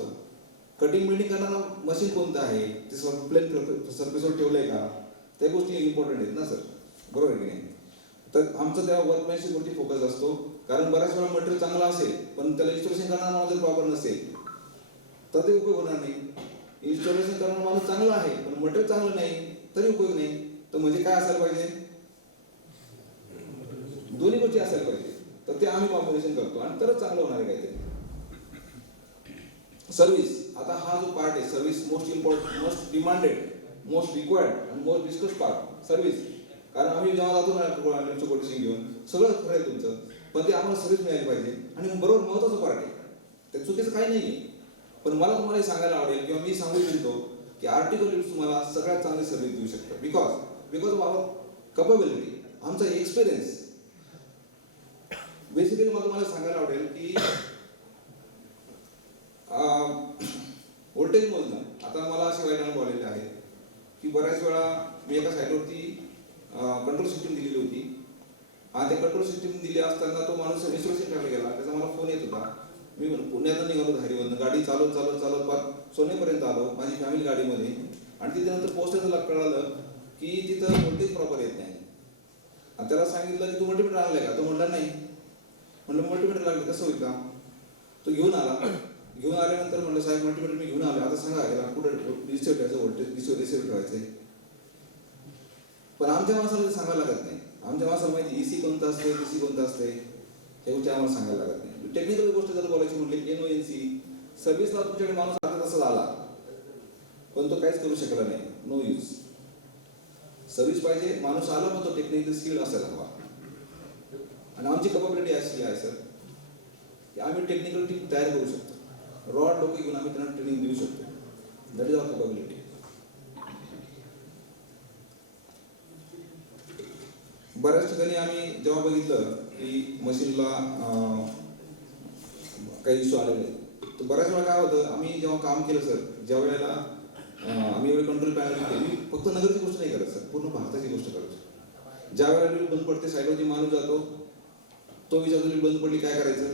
कटिंग बिल्डिंग करणारा मशीन कोणतं आहे, ते प्लेन सरफेसवर ठेवलंय का, त्या गोष्टी इम्पॉर्टंट आहेत ना सर, बरोबर आहे की नाही. तर आमचं त्या वर्कमॅनशिपवरती फोकस असतो. कारण बऱ्याच वेळा मटेरियल चांगलं असेल पण त्याला इन्स्टॉलेशन करणारा माणूस जर प्रॉपर नसेल तर ते उपयोग होणार नाही. इन्स्टॉलेशन करणारा माणूस चांगला आहे पण मटेरियल चांगलं नाही तरी उपयोग नाही. तर म्हणजे काय असायला पाहिजे, दोन्ही गोष्टी असायला पाहिजे. तर ते आम्ही कॉम्बिनेशन करतो आणि तरच चांगलं होणार आहे काहीतरी. सर्व्हिस, आता हा जो पार्ट आहे service, most important, most demanded, most required आणि मोस्ट डिस्कस पार्ट सर्व्हिस. कारण आम्ही जेव्हा जातो ना लिफ्टचं कोटेशन घेऊन, सगळं खरं आहे तुमचं, पण ते आम्हाला सर्व्हिस मिळाली पाहिजे. आणि बरोबर महत्त्वाचं पार्ट आहे, त्या चुकीचं काही नाही आहे. पण मला तुम्हाला हे सांगायला आवडेल किंवा मी सांगू इच्छितो की आर्टिकल लिफ्ट तुम्हाला सगळ्यात चांगली सर्व्हिस देऊ शकतं. बिकॉज ऑफ आवर कॅपेबिलिटी, आमचा एक्सपिरियन्स. बेसिकली मला तुम्हाला सांगायला आवडेल की व्होल्टेज मोजणं. आता मला असे वाईट अनुभव आलेले आहेत की बऱ्याच वेळा मी एका साईटवरती कंट्रोल सिस्टीम दिलेली होती आणि त्या कंट्रोल सिस्टीम दिली असताना तो माणूस इन्स्टॉलेशन करायला गेला. त्याचा मला फोन येत होता. मी पुण्यातून निघालो धारीवरून, गाडी चालवत चालवत चालवत पार सोनेपर्यंत आलो माझी फॅमिली गाडीमध्ये. आणि तिथे नंतर पोस्टाचं कळालं की तिथं व्होल्टेज प्रॉपर येत नाही. आणि त्याला सांगितलं की तू मल्टीमीटर आणलाय का, तो म्हणला नाही. म्हणलं मल्टीमीटर लागले कसं होईल का, तो घेऊन आला. घेऊन आल्यानंतर म्हणलं साहेब मल्टीमीटर मी घेऊन आलो, आता सांगा याला कुठं रिसिव्ह ठेवायचं, व्होल्टेज रिसिव्ह ठेवायचंय. पण आमच्या माणसाला सांगायला लागत नाही. आमच्या माणसाला माहिती EC कोणतं असते, DC कोणतं असते, हे गोष्टी आम्हाला सांगायला लागत नाही. टेक्निकल गोष्ट जर बोलायची म्हटली NONC सर्व्हिसला तुमच्याकडे माणूस आता तसाच आला पण तो काहीच करू शकला नाही, नो यूज. सर्व्हिस पाहिजे, माणूस आला पण तो टेक्निकल स्किल असायला हवा. आणि आमची कॅपॅबिलिटी अशी आहे सर की आम्ही टेक्निकल टीम तयार करू शकतो. रॉड लोक घेऊन आम्ही त्यांना ट्रेनिंग देऊ शकतो. That is our capability. बऱ्याच ठिकाणी आम्ही जेव्हा बघितलं की मशीनला काही इश्यू आलेले तर बऱ्याच वेळा काय होतं, आम्ही जेव्हा काम केलं सर, ज्या वेळेला आम्ही एवढे कंट्रोल पॅनल केली, फक्त नगरची गोष्ट नाही करत सर, पूर्ण भारताची गोष्ट करतो. ज्या वेळेला लीड बंद पडते, साईडवरती माणूस जातो, तो विचारतो लीड बंद पडली काय करायचं.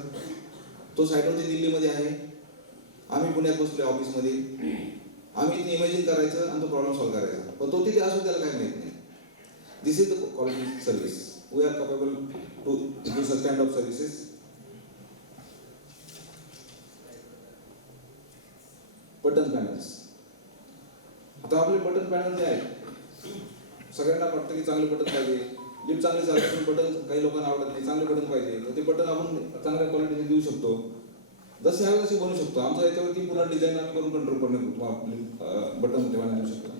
तो साईडवरती दिल्लीमध्ये आहे, आम्ही पुण्यात बसलो ऑफिसमध्ये, आम्ही इथे इमॅजिन करायचं आणि तो प्रॉब्लेम सॉल्व्ह करायचा. पण तो तिथे असो त्याला काय माहित नाही. This is the quality service. We are capable to do such kind of services. Button panels. आता आपले बटन पॅनल जे आहेत सगळ्यांना वाटतं की चांगले बटन पाहिजे, लिफ्ट चांगली चालते पण बटन काही लोकांना आवडत नाही, चांगले बटन पाहिजे, तर ते बटन आपण चांगल्या क्वालिटीचे देऊ शकतो, जसे हवे तसे बनवू शकतो. आमचा याच्यावरती पूर्ण डिझाईन आम्ही करून कंट्रोल करणे बटन तेव्हा देऊ शकतो.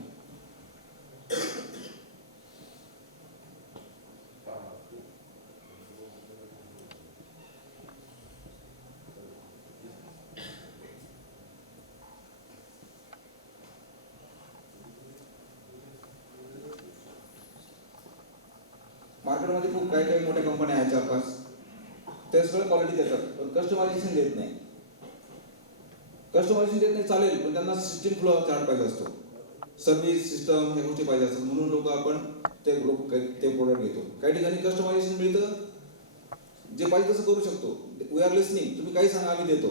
मार्केटमध्ये खूप काही काही मोठ्या कंपन्या आहेत 4-5, ते सगळं क्वालिटी देतात पण कस्टमायझेशन देत नाही. कस्टमायझेशन देत नाही चालेल पण त्यांना सिस्टीम फ्लो चार्ट पाहिजे असतो, सर्व्हिस सिस्टम ह्या गोष्टी पाहिजे असतात, म्हणून लोक आपण ते प्रोडक्ट घेतो. काही ठिकाणी कस्टमायझेशन मिळतं, जे पाहिजे तसं करू शकतो. वी आर लिसनिंग, तुम्ही काही सांगा आम्ही देतो,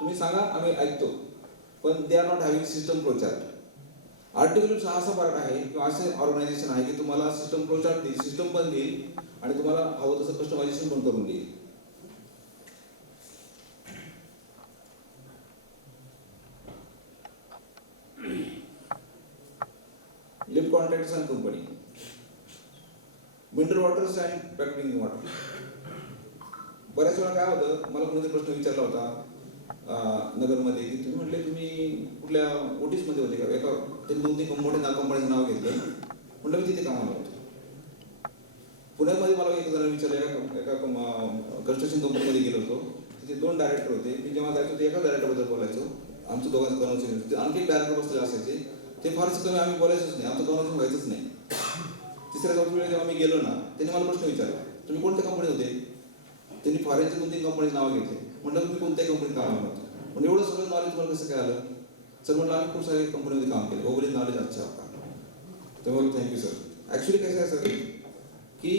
तुम्ही सांगा आम्ही ऐकतो, पण they are not having system flow chart. Articles हा असा पार्ट आहे किंवा असे ऑर्गनायझेशन आहे की तुम्हाला सिस्टम फ्लो चार्ट देईल, सिस्टम पण देईल आणि तुम्हाला हवं तसं कस्टमायझेशन पण करून देईल. Lift contractors and company, mineral waters and packaging water. बऱ्याच वेळा काय होतं, मला कोणीतरी प्रश्न विचारला होता नगरमध्ये की तुम्ही म्हटले तुम्ही कुठल्या ओटीसमध्ये होते का, एका त्यांनी 2-3 मोठ्या कंपनीचं नाव घेतलं, म्हटलं मी तिथे कामाला होतो. पुण्यामध्ये मला एक जण विचारलं, एका कन्स्ट्रक्शन कंपनीमध्ये गेलो होतो, तिथे 2 डायरेक्टर होते. मी जेव्हा जायचो ते एका डायरेक्टरबद्दल बोलायचो, आमचं दोघांचं कन्व्हर्सेशन होतं. आणखी एक डायरेक्टर बसलेले असायचे, ते फारच कमी आम्ही बोलायचोच नाही, आमचं कन्व्हर्सेशन व्हायचंच नाही. तिसऱ्या चौथ्या वेळेला जेव्हा मी गेलो ना, त्यांनी मला प्रश्न विचारला, तुम्ही कोणत्या कंपनीत होते. त्यांनी फॉरेनच्या 2-3 कंपनीचं नाव घेतले. म्हटलं तुम्ही कोणत्याही कंपनीत कामाला होता. म्हणजे एवढं सगळं नॉलेज मला कसं काय आलं. सर म्हटलं आम्ही खूप साऱ्या कंपनीमध्ये काम केलं, ओव्हरऑल नॉलेज अच्छा होता. त्यामुळे थँक्यू सर. ॲक्च्युली कसं आहे सर की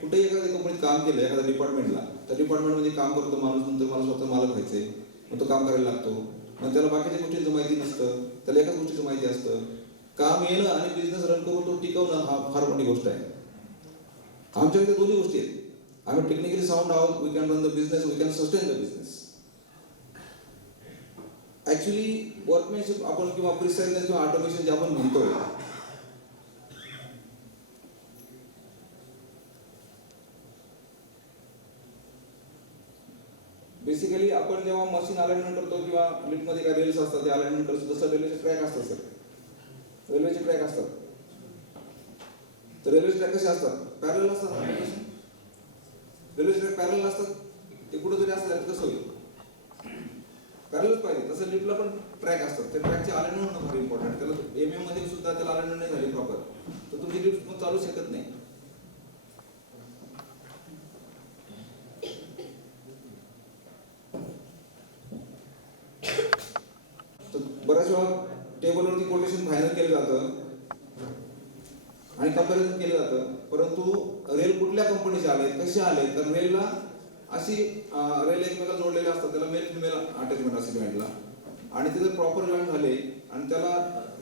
कुठेही एखाद्या कंपनीत काम केलं, एखाद्या डिपार्टमेंटला, त्या डिपार्टमेंटमध्ये काम करतो माणूस, नंतर मला स्वतः मालक व्हायचंय, मग तो काम करायला लागतो, मग त्याला बाकीच्या गोष्टींचं माहिती नसतं, त्याला एकाच गोष्टीचं माहिती असतं. काम येणं आणि बिझनेस रन करून तो टिकवणं हा फार मोठी गोष्ट आहे. आमच्याकडे दोन्ही गोष्टी आहेत. आम्ही टेक्निकली साऊंड आहोत, we can run the business, we can sustain the business. Actually workmanship आपण किंवा प्रिसाइजनेस किंवा ऑटोमेशन जे आपण म्हणतोय, बेसिकली आपण जेव्हा मशीन अलाइनमेंट करतो किंवा लिफ्टमध्ये काय रेल्स असतात ते अलाइनमेंट करतो, जसं रेल्वेचे ट्रॅक असतात सर, रेल्वेचे ट्रॅक असतात, तर रेल्वे ट्रॅक कसे असतात, पॅरलल असतात. रेल्वे ट्रॅक पॅरलल असतात, ते कुठेतरी असतात, कसं होईल, पॅरलच पाहिजे. तसं लिफ्टला पण ट्रॅक असतात, त्या ट्रॅकचे अलाइनमेंट होणं फार इम्पॉर्टंट. त्याला MM मध्ये सुद्धा त्याला अलाइनमेंट नाही झाली प्रॉपर, तर तुमची लिफ्ट मग चालू शकत नाही. तर बऱ्याच वेळा टेबलवरती कोटेशन फायनल केलं जातं आणि कंपॅरिझन केलं जातं, परंतु रेल कुठल्या कंपनीचे आले, कसे आले, तर रेलला अशी रेल एकमेकाला जोडलेले असतात, त्याला मेल फिमेल अटॅचमेंट असते जॉईंटला, आणि ते जर प्रॉपर जॉईंट झाले आणि त्याला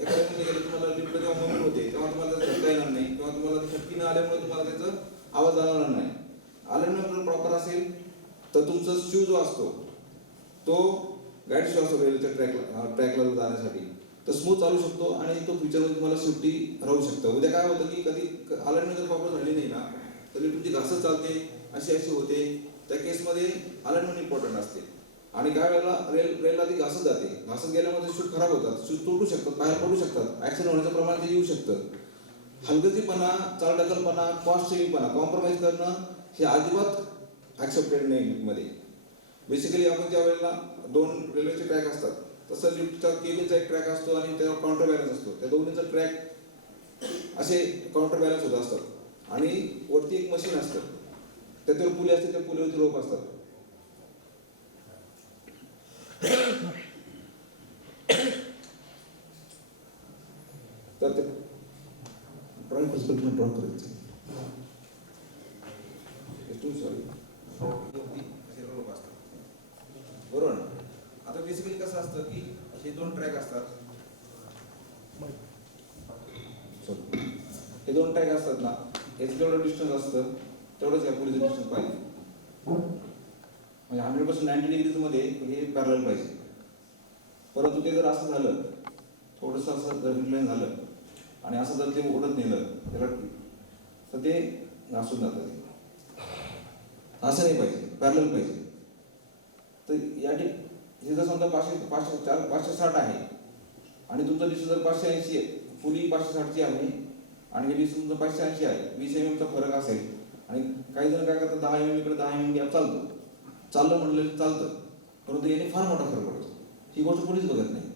एखाद्या गेले, तुम्हाला लिफ्टला जेव्हा मूवमेंट होते तेव्हा तुम्हाला त्याचा धक्का येणार नाही किंवा तुम्हाला शक्ती न आल्यामुळे तुम्हाला त्याचा आवाज जाणवणार नाही. अलाइनमेंट जर प्रॉपर असेल तर तुमचा शू जो असतो तो गाईड शू असतो रेल्वेच्या ट्रॅकला जाण्यासाठी, तर स्मूथ चालू शकतो आणि तो फ्युचरमध्ये तुम्हाला सेफ्टी राहू शकतं. उद्या काय होतं की कधी अलाइनमेंट जर प्रॉपर झाली नाही ना, तर लिफ्ट तुमची घासत चालते, अशी होते, त्या केसमध्ये अलाइनमेंट इम्पॉर्टंट असते. आणि काय वेळेला रेलला ती घासत जाते, घासत गेल्यामध्ये शूज खराब होतात, शूज तुटू शकतात, बाहेर पडू शकतात, ऍक्सिडेंट होण्याचं प्रमाण ते येऊ शकतं. हलगर्जीपणा, चालढकलपणा, कॉस्ट सेव्हिंगपणा, कॉम्प्रोमाइज करणं हे अजिबात ऍक्सेप्टेड नाही लिफ्टमध्ये. बेसिकली आपण ज्या वेळेला 2 रेल्वेचे ट्रॅक असतात, तसं लिफ्टचा केबिनचा एक ट्रॅक असतो आणि त्यावर काउंटर बॅलन्स असतो. त्या दोन्हीचा ट्रॅक असे काउंटर बॅलन्स होत असतात आणि वरती एक मशीन असतं, त्याच्यावर पुले असते, त्या पुलेवरती रोप असतात. तर ते ड्रॉइंग पर्स्पेक्टिव्ह ड्रॉ करायचं. सॉरी असे रोप असतात, बरोबर. आता बेसिकली कसं असतं की हे 2 ट्रॅक असतात, हे 2 ट्रॅक असतात ना, याचं जेवढं डिस्टन्स असतं तेवढंच या पुढीचं डिस्टन्स पाहिजे. म्हणजे 100% 90 डिग्रीज मध्ये हे पॅरलल पाहिजे. परंतु ते जर असं झालं, थोडंसं असं जर इन्क्लाइन झालं आणि असं जर ते ओढत नेलं त्याला, तर ते घासून जातं. ते असं नाही पाहिजे, पॅरलल पाहिजे. तर या हे जर समजा 560 आहे आणि तुमचं डिस्टन्स जर 580 आहे, पुली 560ची आहे आणि हे डिस्टन्स तुमचं 580 आहे, 20 mm चा फरक असेल. आणि काही जण काय करतात, 10 mm इकडे 10 mm गॅप चाललं म्हणलं चालतं, परंतु याने फार मोठा फरक पडतो. ही गोष्ट कोणीच बघत नाही.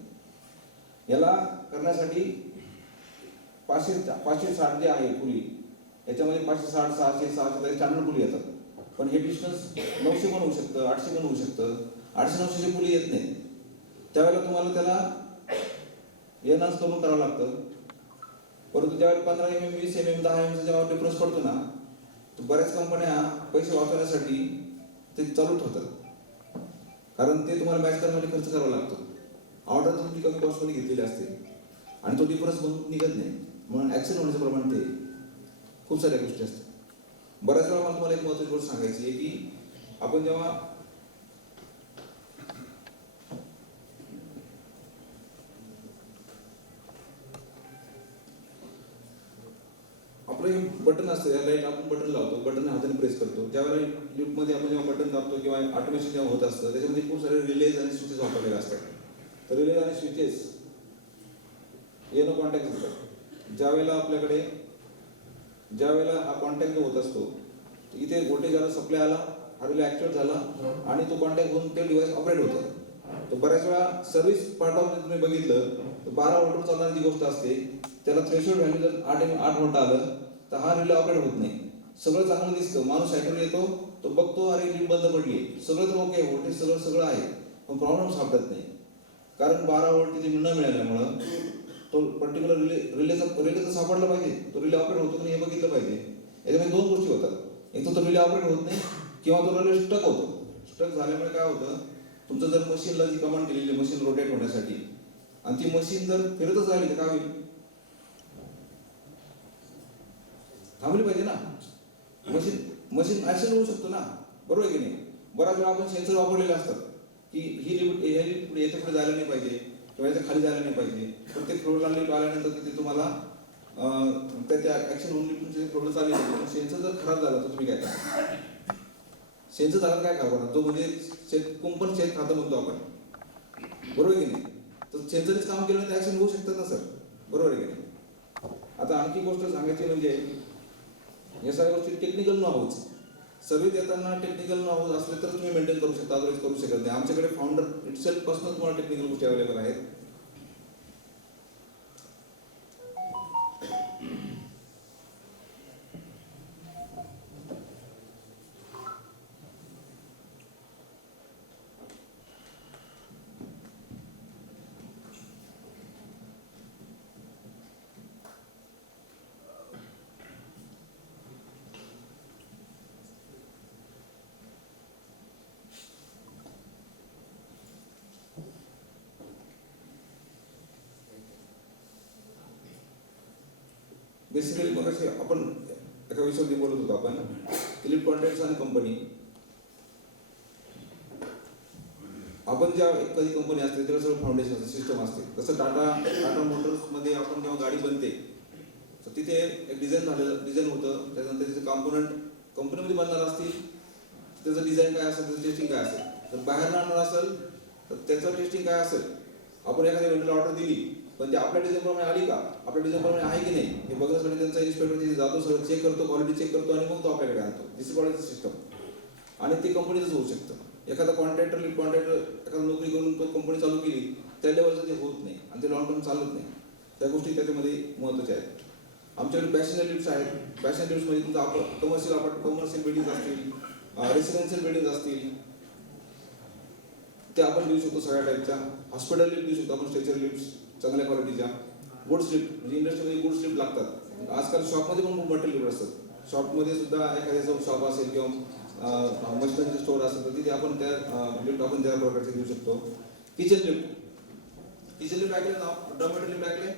याला करण्यासाठी 560 जे आहे पुली, याच्यामध्ये 560, 600, 600 स्टँडर्ड पुली येतात. पण हे डिस्टन्स 900 पण होऊ शकतं, 800 पण होऊ शकतं. 800-900ची पुली येत नाही. त्यावेळेला तुम्हाला त्याला एनहान्स करून करावं लागतं. परंतु ज्यावेळेला 15 mm, 20 mm, 10 mm जेव्हा डिफरन्स पडतो ना, तर बऱ्याच कंपन्या पैसे वाचवण्यासाठी ते चालू ठेवतात. कारण ते तुम्हाला मॅच करण्यासाठी खर्च करावा लागतो. ऑर्डर तुमची कमी कॉस्टमध्ये घेतलेली असते आणि तो डिफरन्स म्हणून निघत नाही, म्हणून ऍक्सिडेंट होण्याचं प्रमाण ते खूप साऱ्या गोष्टी असतात. बऱ्याच वेळा मला तुम्हाला एक महत्त्वाची गोष्ट सांगायची आहे की आपण जेव्हा आपलं हे बटन असतं, या लाईट आपण बटन लावतो, बटन हाताने प्रेस करतो. ज्यावेळेला लिफ्टमध्ये आपण जेव्हा बटन दाबतो किंवा ऑटोमेशन जेव्हा होत असतं, त्याच्यामध्ये खूप सारे रिलेज आणि स्विचेस वापरलेले असतात. तर रिलेज आणि स्विचेस येणं कॉन्टॅक्ट असतात. ज्यावेळेला हा कॉन्टॅक्ट होत असतो, इथे व्होल्टेज आला, सप्लाय आला, हा रिले ऍक्टिव्हेट झाला आणि तो कॉन्टॅक्ट होऊन ते डिव्हाइस ऑपरेट होतं. तर बऱ्याच वेळा सर्व्हिस पार्ट ऑफ तुम्ही बघितलं तर 12 व्होल्टवर चालणारी जी गोष्ट असते, त्याला थ्रेशोल्ड व्हॅल्यू जर 8 व्होल्ट आलं तर हा रिले ऑपरेट होत नाही. सगळं चांगलं दिसतं, माणूस सायकल येतो, तो बघतो, अरे लिफ्ट बंद पडली, सगळं तर ओके, व्होल्टेज सगळं आहे, पण प्रॉब्लेम सापडत नाही. कारण 12 व्होल्ट तिथे न मिळाल्यामुळं तो पर्टिक्युलर रिले तर सापडला पाहिजे, तो रिले ऑपरेट होतो नाही हे बघितलं पाहिजे. याच्यामध्ये 2 गोष्टी होतात, एक तर तो रिले ऑपरेट होत नाही किंवा तो रिले स्टक होतो. स्टक झाल्यामुळे काय होतं, तुमचं जर मशीनला जी कमांड दिलेली मशीन रोटेट होण्यासाठी आणि ती मशीन जर फिरतच राहिली तर काय होईल, थांबली पाहिजे ना. मशीन ऍक्सिडेंट होऊ शकतो ना, बरोबर आहे की नाही. बऱ्याच वेळा आपण सेन्सर वापरलेले असतात की ही लिफ्ट याच्या पुढे जायला नाही पाहिजे किंवा याच्या खाली जायला नाही पाहिजे. प्रत्येक फ्लोरला लिफ्ट आल्यानंतर तिथे तुम्हाला त्याच्या ऍक्शन होऊन लिफ्ट फ्लोर चालली पाहिजे. सेन्सर जर खराब झाला तर तुम्ही काय करा, सेन्सर झाला काय खराब होणार, तो म्हणजे कुंपण शेत खातं म्हणतो आपण, बरोबर आहे की नाही. तर सेन्सरच काम केलं तर ऍक्शन होऊ शकतात ना सर, बरोबर आहे की नाही. आता आणखी गोष्ट सांगायची म्हणजे या सगळ्या गोष्टी टेक्निकल नॉलेज, सर्व्हिस देताना टेक्निकल नॉलेज असले तर तुम्ही मेंटेन करू शकता, अदरवाईज करू शकत नाही. आमच्याकडे फाउंडर इटसेल्फ पासून तुम्हाला टेक्निकल गोष्टी अवेलेबल आहेत. बेसिकली मग असे आपण एका विषयावरती बोलत होतो आपण, लिफ्ट कॉन्ट्रॅक्ट्स आणि कंपनी. आपण ज्या एखादी कंपनी असते त्याला सगळं फाउंडेशन असते, सिस्टम असते. तसं टाटा मोटर्समध्ये आपण जेव्हा गाडी बनते तर तिथे एक डिझाईन होतं, त्यानंतर तिथे कॉम्पोनंट कंपनीमध्ये बनणार असतील, त्याचं डिझाईन काय असेल, त्याचं टेस्टिंग काय असेल. तर बाहेर आणणार असेल तर त्याचं टेस्टिंग काय असेल. आपण एखाद्या वेंडरला ऑर्डर दिली पण ते आपल्या डिझाईनप्रमाणे आली का, आपल्या डिझाईनप्रमाणे आहे की नाही हे बघण्यासाठी त्यांचा इन्स्पेक्टर तिथे जातो, सगळं चेक करतो, क्वालिटी चेक करतो आणि मग तो आपल्याकडे आणतो. दिस क्वालिटी सिस्टम आणि ते कंपनीचंच होऊ शकतं. एखादा कॉन्ट्रॅक्टर एखादा नोकरी करून तो कंपनी चालू केली त्या लेवलचं ते होत नाही आणि ते लॉंग टर्म चालत नाही. त्या गोष्टी त्याच्यामध्ये महत्त्वाच्या आहेत. आमच्याकडे पॅसेंजर लिफ्ट्स आहेत. पॅसेंजर लिफ्ट्समध्ये तुमचं कमर्शियल बिल्डिंग असतील, रेसिडेन्शियल बिल्डिंग असतील, ते आपण देऊ शकतो सगळ्या टाईपच्या. हॉस्पिटल लिफ्ट देऊ शकतो आपण, स्ट्रेचर लिफ्ट चांगल्या क्वालिटीच्या. गुड्स लिफ्ट म्हणजे इंडस्ट्रीमध्ये गुड्स लिफ्ट लागतात. आजकाल शॉपमध्ये पण खूप मोठे लिफ्ट असतात. शॉपमध्ये सुद्धा एखाद्याचं शॉप असेल किंवा मशिनरीचं स्टोअर असेल तर तिथे आपण त्या लिफ्ट आपण त्या प्रकारचे देऊ शकतो. किचन लिफ्ट ऐकले ना, डॉमेटरी लिफ्ट ऐकले,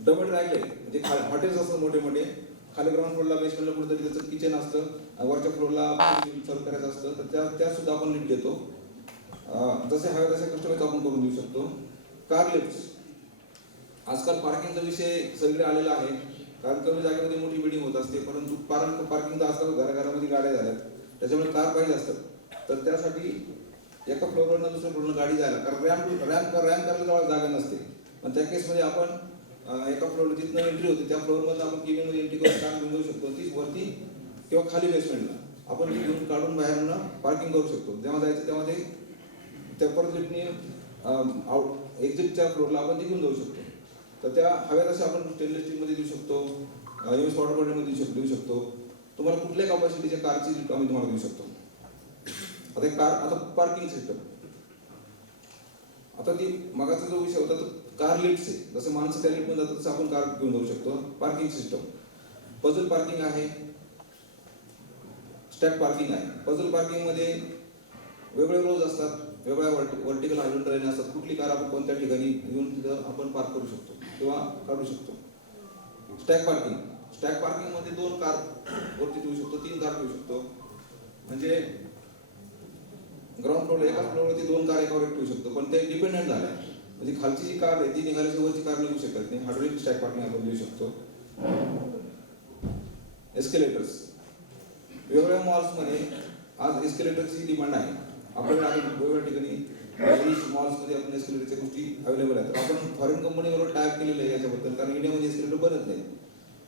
डॉमेटरी ऐकले म्हणजे हॉटेल्स असतात मोठे मोठे, खाली ग्राउंड फ्लोअरला बेसमेंटला कुठेतरी त्याचं किचन असतं, वरच्या फ्लोअरला सर्व करायचं असतं, तर त्या सुद्धा आपण लिफ्ट देतो. जसे हवे तसे कस्टमाइज आपण करून देऊ शकतो. कार लिफ्ट आजकाल पार्किंगचा विषय सगळीकडे आलेला आहे, कारण कमी जागेमध्ये मोठी बिल्डिंग होत असते, परंतु पार्किंग तर आजकाल घराघरामध्ये गाड्या झाल्यात, त्याच्यामुळे कार पाहिजे असतात. तर त्यासाठी एका फ्लोअरवरनं दुसऱ्या फ्लोअरनं गाडी जायला, कारण रॅम्प करायला जवळ जागा नसते. पण त्या केसमध्ये आपण एका फ्लोअर जिथनं एंट्री होते त्या फ्लोअरमध्ये आपण केबिनमध्ये एंट्री करून कार घेऊन जाऊ शकतो. ती वरती किंवा खाली बेसमेंटला आपण ती घेऊन काढून बाहेरनं पार्किंग करू शकतो. जेव्हा जायचं तेव्हा ते त्या परत लिफ्टने एक्झिटच्या फ्लोअरला आपण ती घेऊन जाऊ शकतो. तर त्या हव्या तशा आपण स्टेनलेस स्टीलमध्ये देऊ शकतो, US वॉटर बॉटलमध्ये देऊ शकतो. तुम्हाला कुठल्या कॅपॅसिटीच्या कारची लिफ्ट आम्ही तुम्हाला देऊ शकतो. आता पार्किंग सिस्टम, आता ती मगाचा जो विषय होता तो कार लिफ्ट आहे. जसं माणसं त्या लिफ्टमध्ये जातात तसं आपण कार घेऊन जाऊ शकतो. पार्किंग सिस्टम पझल पार्किंग आहे, स्टॅक पार्किंग आहे. पझल पार्किंगमध्ये वेगळे रोज असतात, वेगळ्या व्हर्टिकल हायड्रोजन ट्रेन असतात. कुठली कार आपण कोणत्या ठिकाणी येऊन तिथं आपण पार्क करू शकतो किंवा काढू शकतो. स्टॅक पार्किंगमध्ये 2 कार वरती ठेवू शकतो, 3 कार ठेवू शकतो. म्हणजे ग्राउंड फ्लोअर एका फ्लोअरवरती 2 कार एकावर ठेवू शकतो, पण ते डिपेंडंट झालं आहे. म्हणजे खालची जी कार आहे ती निघाल्याची वरची कार निघू शकत नाही. हायड्रोलिक स्टॅक पार्किंग आपण देऊ शकतो. एस्केलेटर्स वेगवेगळ्या मॉल्समध्ये आज एस्केलेटरची डिमांड आहे. आपल्याला वेगवेगळ्या ठिकाणी मॉल्समध्ये आपण एस्केलेटरच्या गोष्टी अवेलेबल आहेत. तर आपण फॉरेन कंपनीबरोबर टायप केलेलं आहे याच्याबद्दल, कारण इंडियामध्ये एस्केलेटर बनत नाही.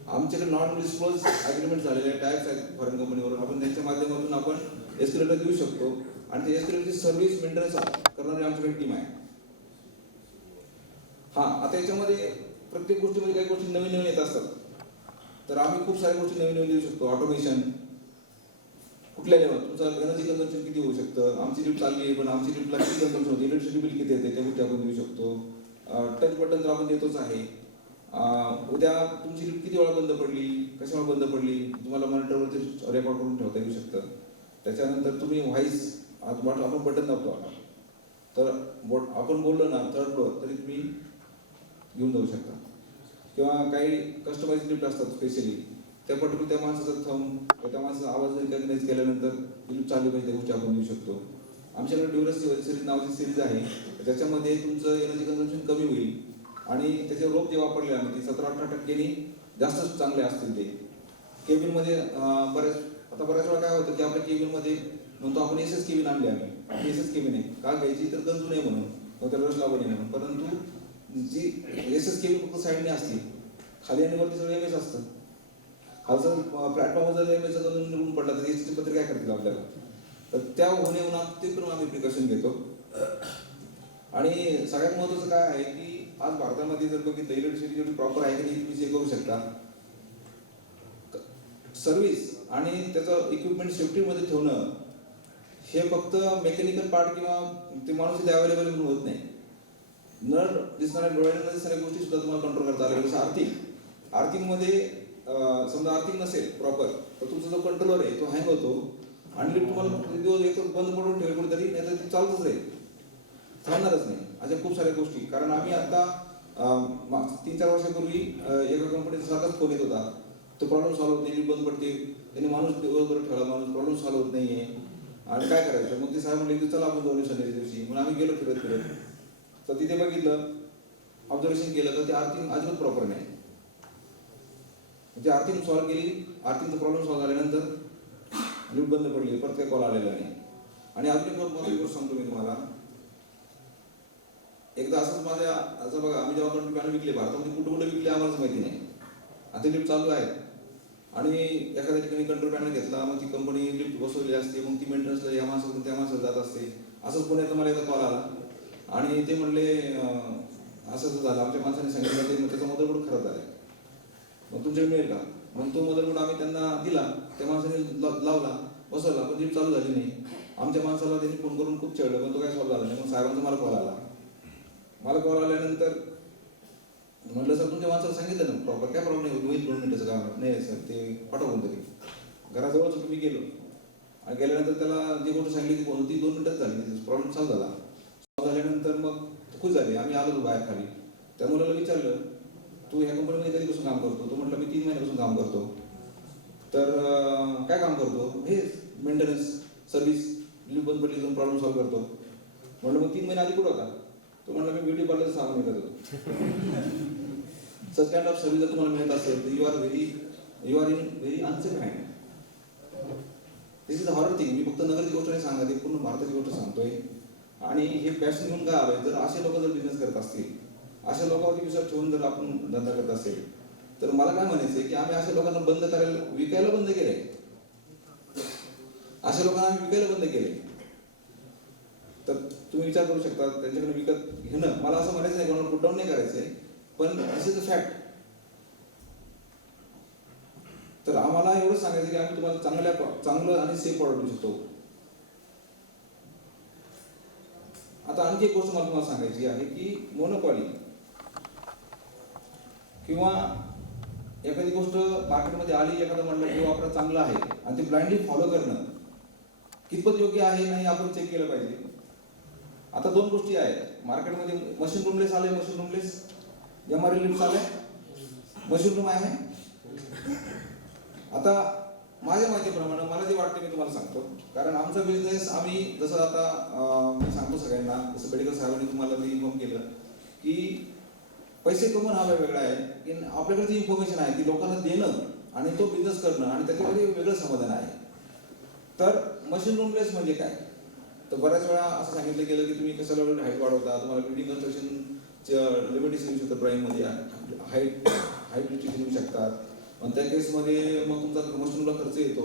आमच्याकडे नॉन डिस्क्लोज अग्रीमेंट झालेले आहे, टायप्स आहेत फॉरेन कंपनीबरोबर. आपण त्यांच्या माध्यमातून आपण एस्केलेटर देऊ शकतो आणि ते एस्केलेटरची सर्व्हिस मेंटेनन्स करणारी आमच्याकडे टीम आहे. आता याच्यामध्ये प्रत्येक गोष्टीमध्ये काही गोष्टी नवीन येत असतात, तर आम्ही खूप साऱ्या गोष्टी नवीन देऊ शकतो. ऑटोमेशन कुठल्या लेवल तुमचं एनर्जी कन्झम्पशन किती होऊ शकतं. आमची लिफ्ट चालली आहे पण आमची लिफ्टला किती कन्झम्पशन होते, इलेक्ट्रिसिटी बिल किती येते, त्या गोष्टी आपण देऊ शकतो. टच बटन तर आपण देतोच आहे. उद्या तुमची लिफ्ट किती वेळा बंद पडली, कशामुळे बंद पडली, तुम्हाला मॉनिटरवरती रेकॉर्ड करून ठेवता येऊ शकतं. त्याच्यानंतर तुम्ही व्हॉइस आपण बटन दाबतो आता, तर आपण बोललो ना 3rd फ्लोअर तरी तुम्ही घेऊन जाऊ शकता. किंवा काही कस्टमाइज लिफ्ट असतात स्पेशली, त्या पर्टिक्युलर त्या माणसाचा थंब त्या माणसाचा आवाज रिकग्नाइज केल्यानंतर लिफ्ट चालू पाहिजे त्या गोष्टी आपण देऊ शकतो. आमच्याकडे ड्युरस सिरीज नावाची सिरीज आहे, ज्याच्यामध्ये तुमचं एनर्जी कन्झम्पशन कमी होईल आणि त्याचे रोप जे वापरले आम्ही ते 17-18% जास्तच चांगले असतील. ते केबिनमध्ये बऱ्याच वेळा काय होतं की आपल्या केबिनमध्ये म्हणतो आपण SS केबिन आणली, आम्ही SS केबिन आहे का घ्यायची, तर गंजू नये म्हणून, त्याला रस लागू नये म्हणून. परंतु जी SS केबिन फक्त साईडने असते, खाली आणि वरती सगळं MS असतं. खालचं प्लॅटफॉर्म जर MS गंजून निघून पडला तर SC पत्र काय करतील आपल्याला. तर त्या होणे ते पण आम्ही प्रिकॉशन घेतो. आणि सगळ्यात महत्त्वाचं काय आहे की आज भारतामध्ये जर बघितलं इलेक्ट्रिसिटी जेवढी प्रॉपर आहे की तुम्ही चेक करू शकता. सर्व्हिस आणि त्याचं इक्विपमेंट सेफ्टीमध्ये ठेवणं हे फक्त मेकॅनिकल पार्ट किंवा ते माणूस इथे अवेलेबल म्हणून होत नाही. न दिसणाऱ्या डोळ्याने न दिसणाऱ्या गोष्टी सुद्धा तुम्हाला कंट्रोल करता आल्या. जसं आर्थिंगमध्ये समजा आर्थिंग नसेल प्रॉपर तर तुमचा जो कंट्रोलर आहे तो हँग होतो आणि लिफ्ट तुम्हाला दिवस येतो बंद पडून ठेवेल कुठेतरी, नाही तर ती चालतच राहील, थांबणारच नाही. अशा खूप साऱ्या गोष्टी. कारण आम्ही आता 3-4 वर्षापूर्वी एका कंपनीचा सारखाच फोन येत होता, तो प्रॉब्लेम सॉल्व्ह होत नाही, लिफ्ट बंद पडते, त्यांनी माणूस दिवसभर ठेवला, माणूस प्रॉब्लेम सॉल्व्ह होत नाहीये आणि काय करायचं. मग ते साहेब म्हणले की चला आपण जाऊन संडेच्या दिवशी. म्हणून आम्ही गेलो फिरत तर तिथे बघितलं ऑब्झर्वेशन केलं तर ते अर्थिंग अजिबात प्रॉपर नाही. म्हणजे अर्थिंग सॉल्व्ह केली, अर्थिंगचा प्रॉब्लेम सॉल्व्ह झाल्यानंतर लिफ्ट बंद पडली, परत काही कॉल आलेला नाही. आणि अजून एक महत्त्वाची गोष्ट सांगतो मी तुम्हाला. एकदा असंच माझ्या असं बघा, आम्ही जेव्हा कंट्रोल पॅनल विकले भारतामध्ये कुठे कुठे विकले आम्हालाच माहिती नाही. आता लिफ्ट चालू आहे आणि एखाद्या ठिकाणी कंट्रोल पॅनल घेतला, मग ती कंपनी लिफ्ट बसवली असते, मग ती मेंटेनन्सला या माणसाकडून त्या माणसाला जात असते. असंच पुण्यात मला एकदा कॉल आला आणि ते म्हणले असं झालं, आमच्या माणसाने सांगितलं ते त्याचा मदरबोर्ड खराब झाला, मग तुमच्याकडे मिळेल का? मग तो मदरबोर्ड आम्ही त्यांना दिला, त्या माणसाने लावला, बसवला, पण लिफ्ट चालू झाली नाही. आमच्या माणसाला त्यांनी फोन करून खूप चिडलं, पण तो काय सॉल्व्ह झाला नाही. मग साहेबांचा मला कॉल आला. मला कॉल आल्यानंतर म्हटलं सर तुमच्या माणसाला सांगितलं ना प्रॉपर, काय प्रॉब्लेम नाही, होईल 2 मिनिटाचं काम. नाही सर ते पाठवून तरी घराजवळच तुम्ही गेलो आणि गेल्यानंतर त्याला जी गोष्ट सांगितली ती 2 मिनिटात झाली, प्रॉब्लेम सॉल्व्ह झाला. सॉल्व्ह झाल्यानंतर मग खुश झाले. आम्ही आलो बाहेर खाली, त्या मुलाला विचारलं तू ह्या कंपनीमध्ये कधीपासून काम करतो? तो म्हटलं मी 3 महिन्यापासून काम करतो. तर काय काम करतो? हे मेंटेनन्स सर्व्हिस, लिफ्ट बंद पडली प्रॉब्लेम सॉल्व्ह करतो. म्हटलं मग 3 महिने आधी कुठं होता? तो म्हटलं मी ब्युटी पार्लरचं सामान विकत होतो. सच काइंड ऑफ सर्व्हिस जर तुम्हाला मिळत असेल तर you are in very unsafe hand. This is a horror thing. मी फक्त नगरची गोष्ट नाही सांगत, ही पूर्ण भारताची गोष्ट सांगतोय. आणि हे पॅशन घेऊन काय आलंय, जर असे लोक जर बिझनेस करत असतील, अशा लोकांवरती विश्वास ठेवून जर आपण धंदा करत असेल, तर मला काय म्हणायचं आहे की आम्ही अशा लोकांना बंद करायला, विकायला बंद केलंय. अशा लोकांना आम्ही विकायला बंद केले. तर तुम्ही विचार करू शकता त्यांच्याकडे विकत घेणं. मला असं म्हणायचं नाही, कोणाला पुट डाऊन नाही करायचंय, पण दिस इज अ फॅक्ट. तर आम्हाला एवढंच सांगायचं की आम्ही तुम्हाला चांगलं आणि सेफ प्रॉडक्ट देऊ शकतो. आता आणखी एक गोष्ट मला तुम्हाला सांगायची आहे की मोनोपॉली किंवा एखादी गोष्ट मार्केटमध्ये आली, एखादा म्हणलं की वापरा चांगलं आहे आणि ते ब्लाइंडली फॉलो करणं कितपत योग्य आहे नाही आपण चेक केलं पाहिजे. आता 2 गोष्टी आहेत मार्केटमध्ये. मशीन रूमलेस आले, मशीन रूमलेस MRL लिफ्ट आले, मशीन रूम आहे. आता माझ्या माहितीप्रमाणे मला जे वाटतं मी तुम्हाला सांगतो, कारण आमचा बिझनेस आम्ही जसं आता मी सांगतो सगळ्यांना, जसं बेडेकर साहेबांनी तुम्हाला ते इन्फॉर्म केलं की पैसे कमवणं हा वेगळा आहे, की आपल्याकडे जी इन्फॉर्मेशन आहे ती लोकांना देणं आणि तो बिझनेस करणं आणि त्याच्यामध्ये वेगळं समाधान आहे. तर मशीन रूमलेस म्हणजे काय? तर बऱ्याच वेळा असं सांगितलं गेलं की तुम्ही कशाला हाईट वाढवता, तुम्हाला बिल्डिंग कन्स्ट्रक्शनचं लिमिटेशन येऊ शकतं, प्राईममध्ये हाईट रिस्ट्रिक्शन येऊ शकतात. पण त्या केसमध्ये मग तुमचा मशीनला खर्च येतो,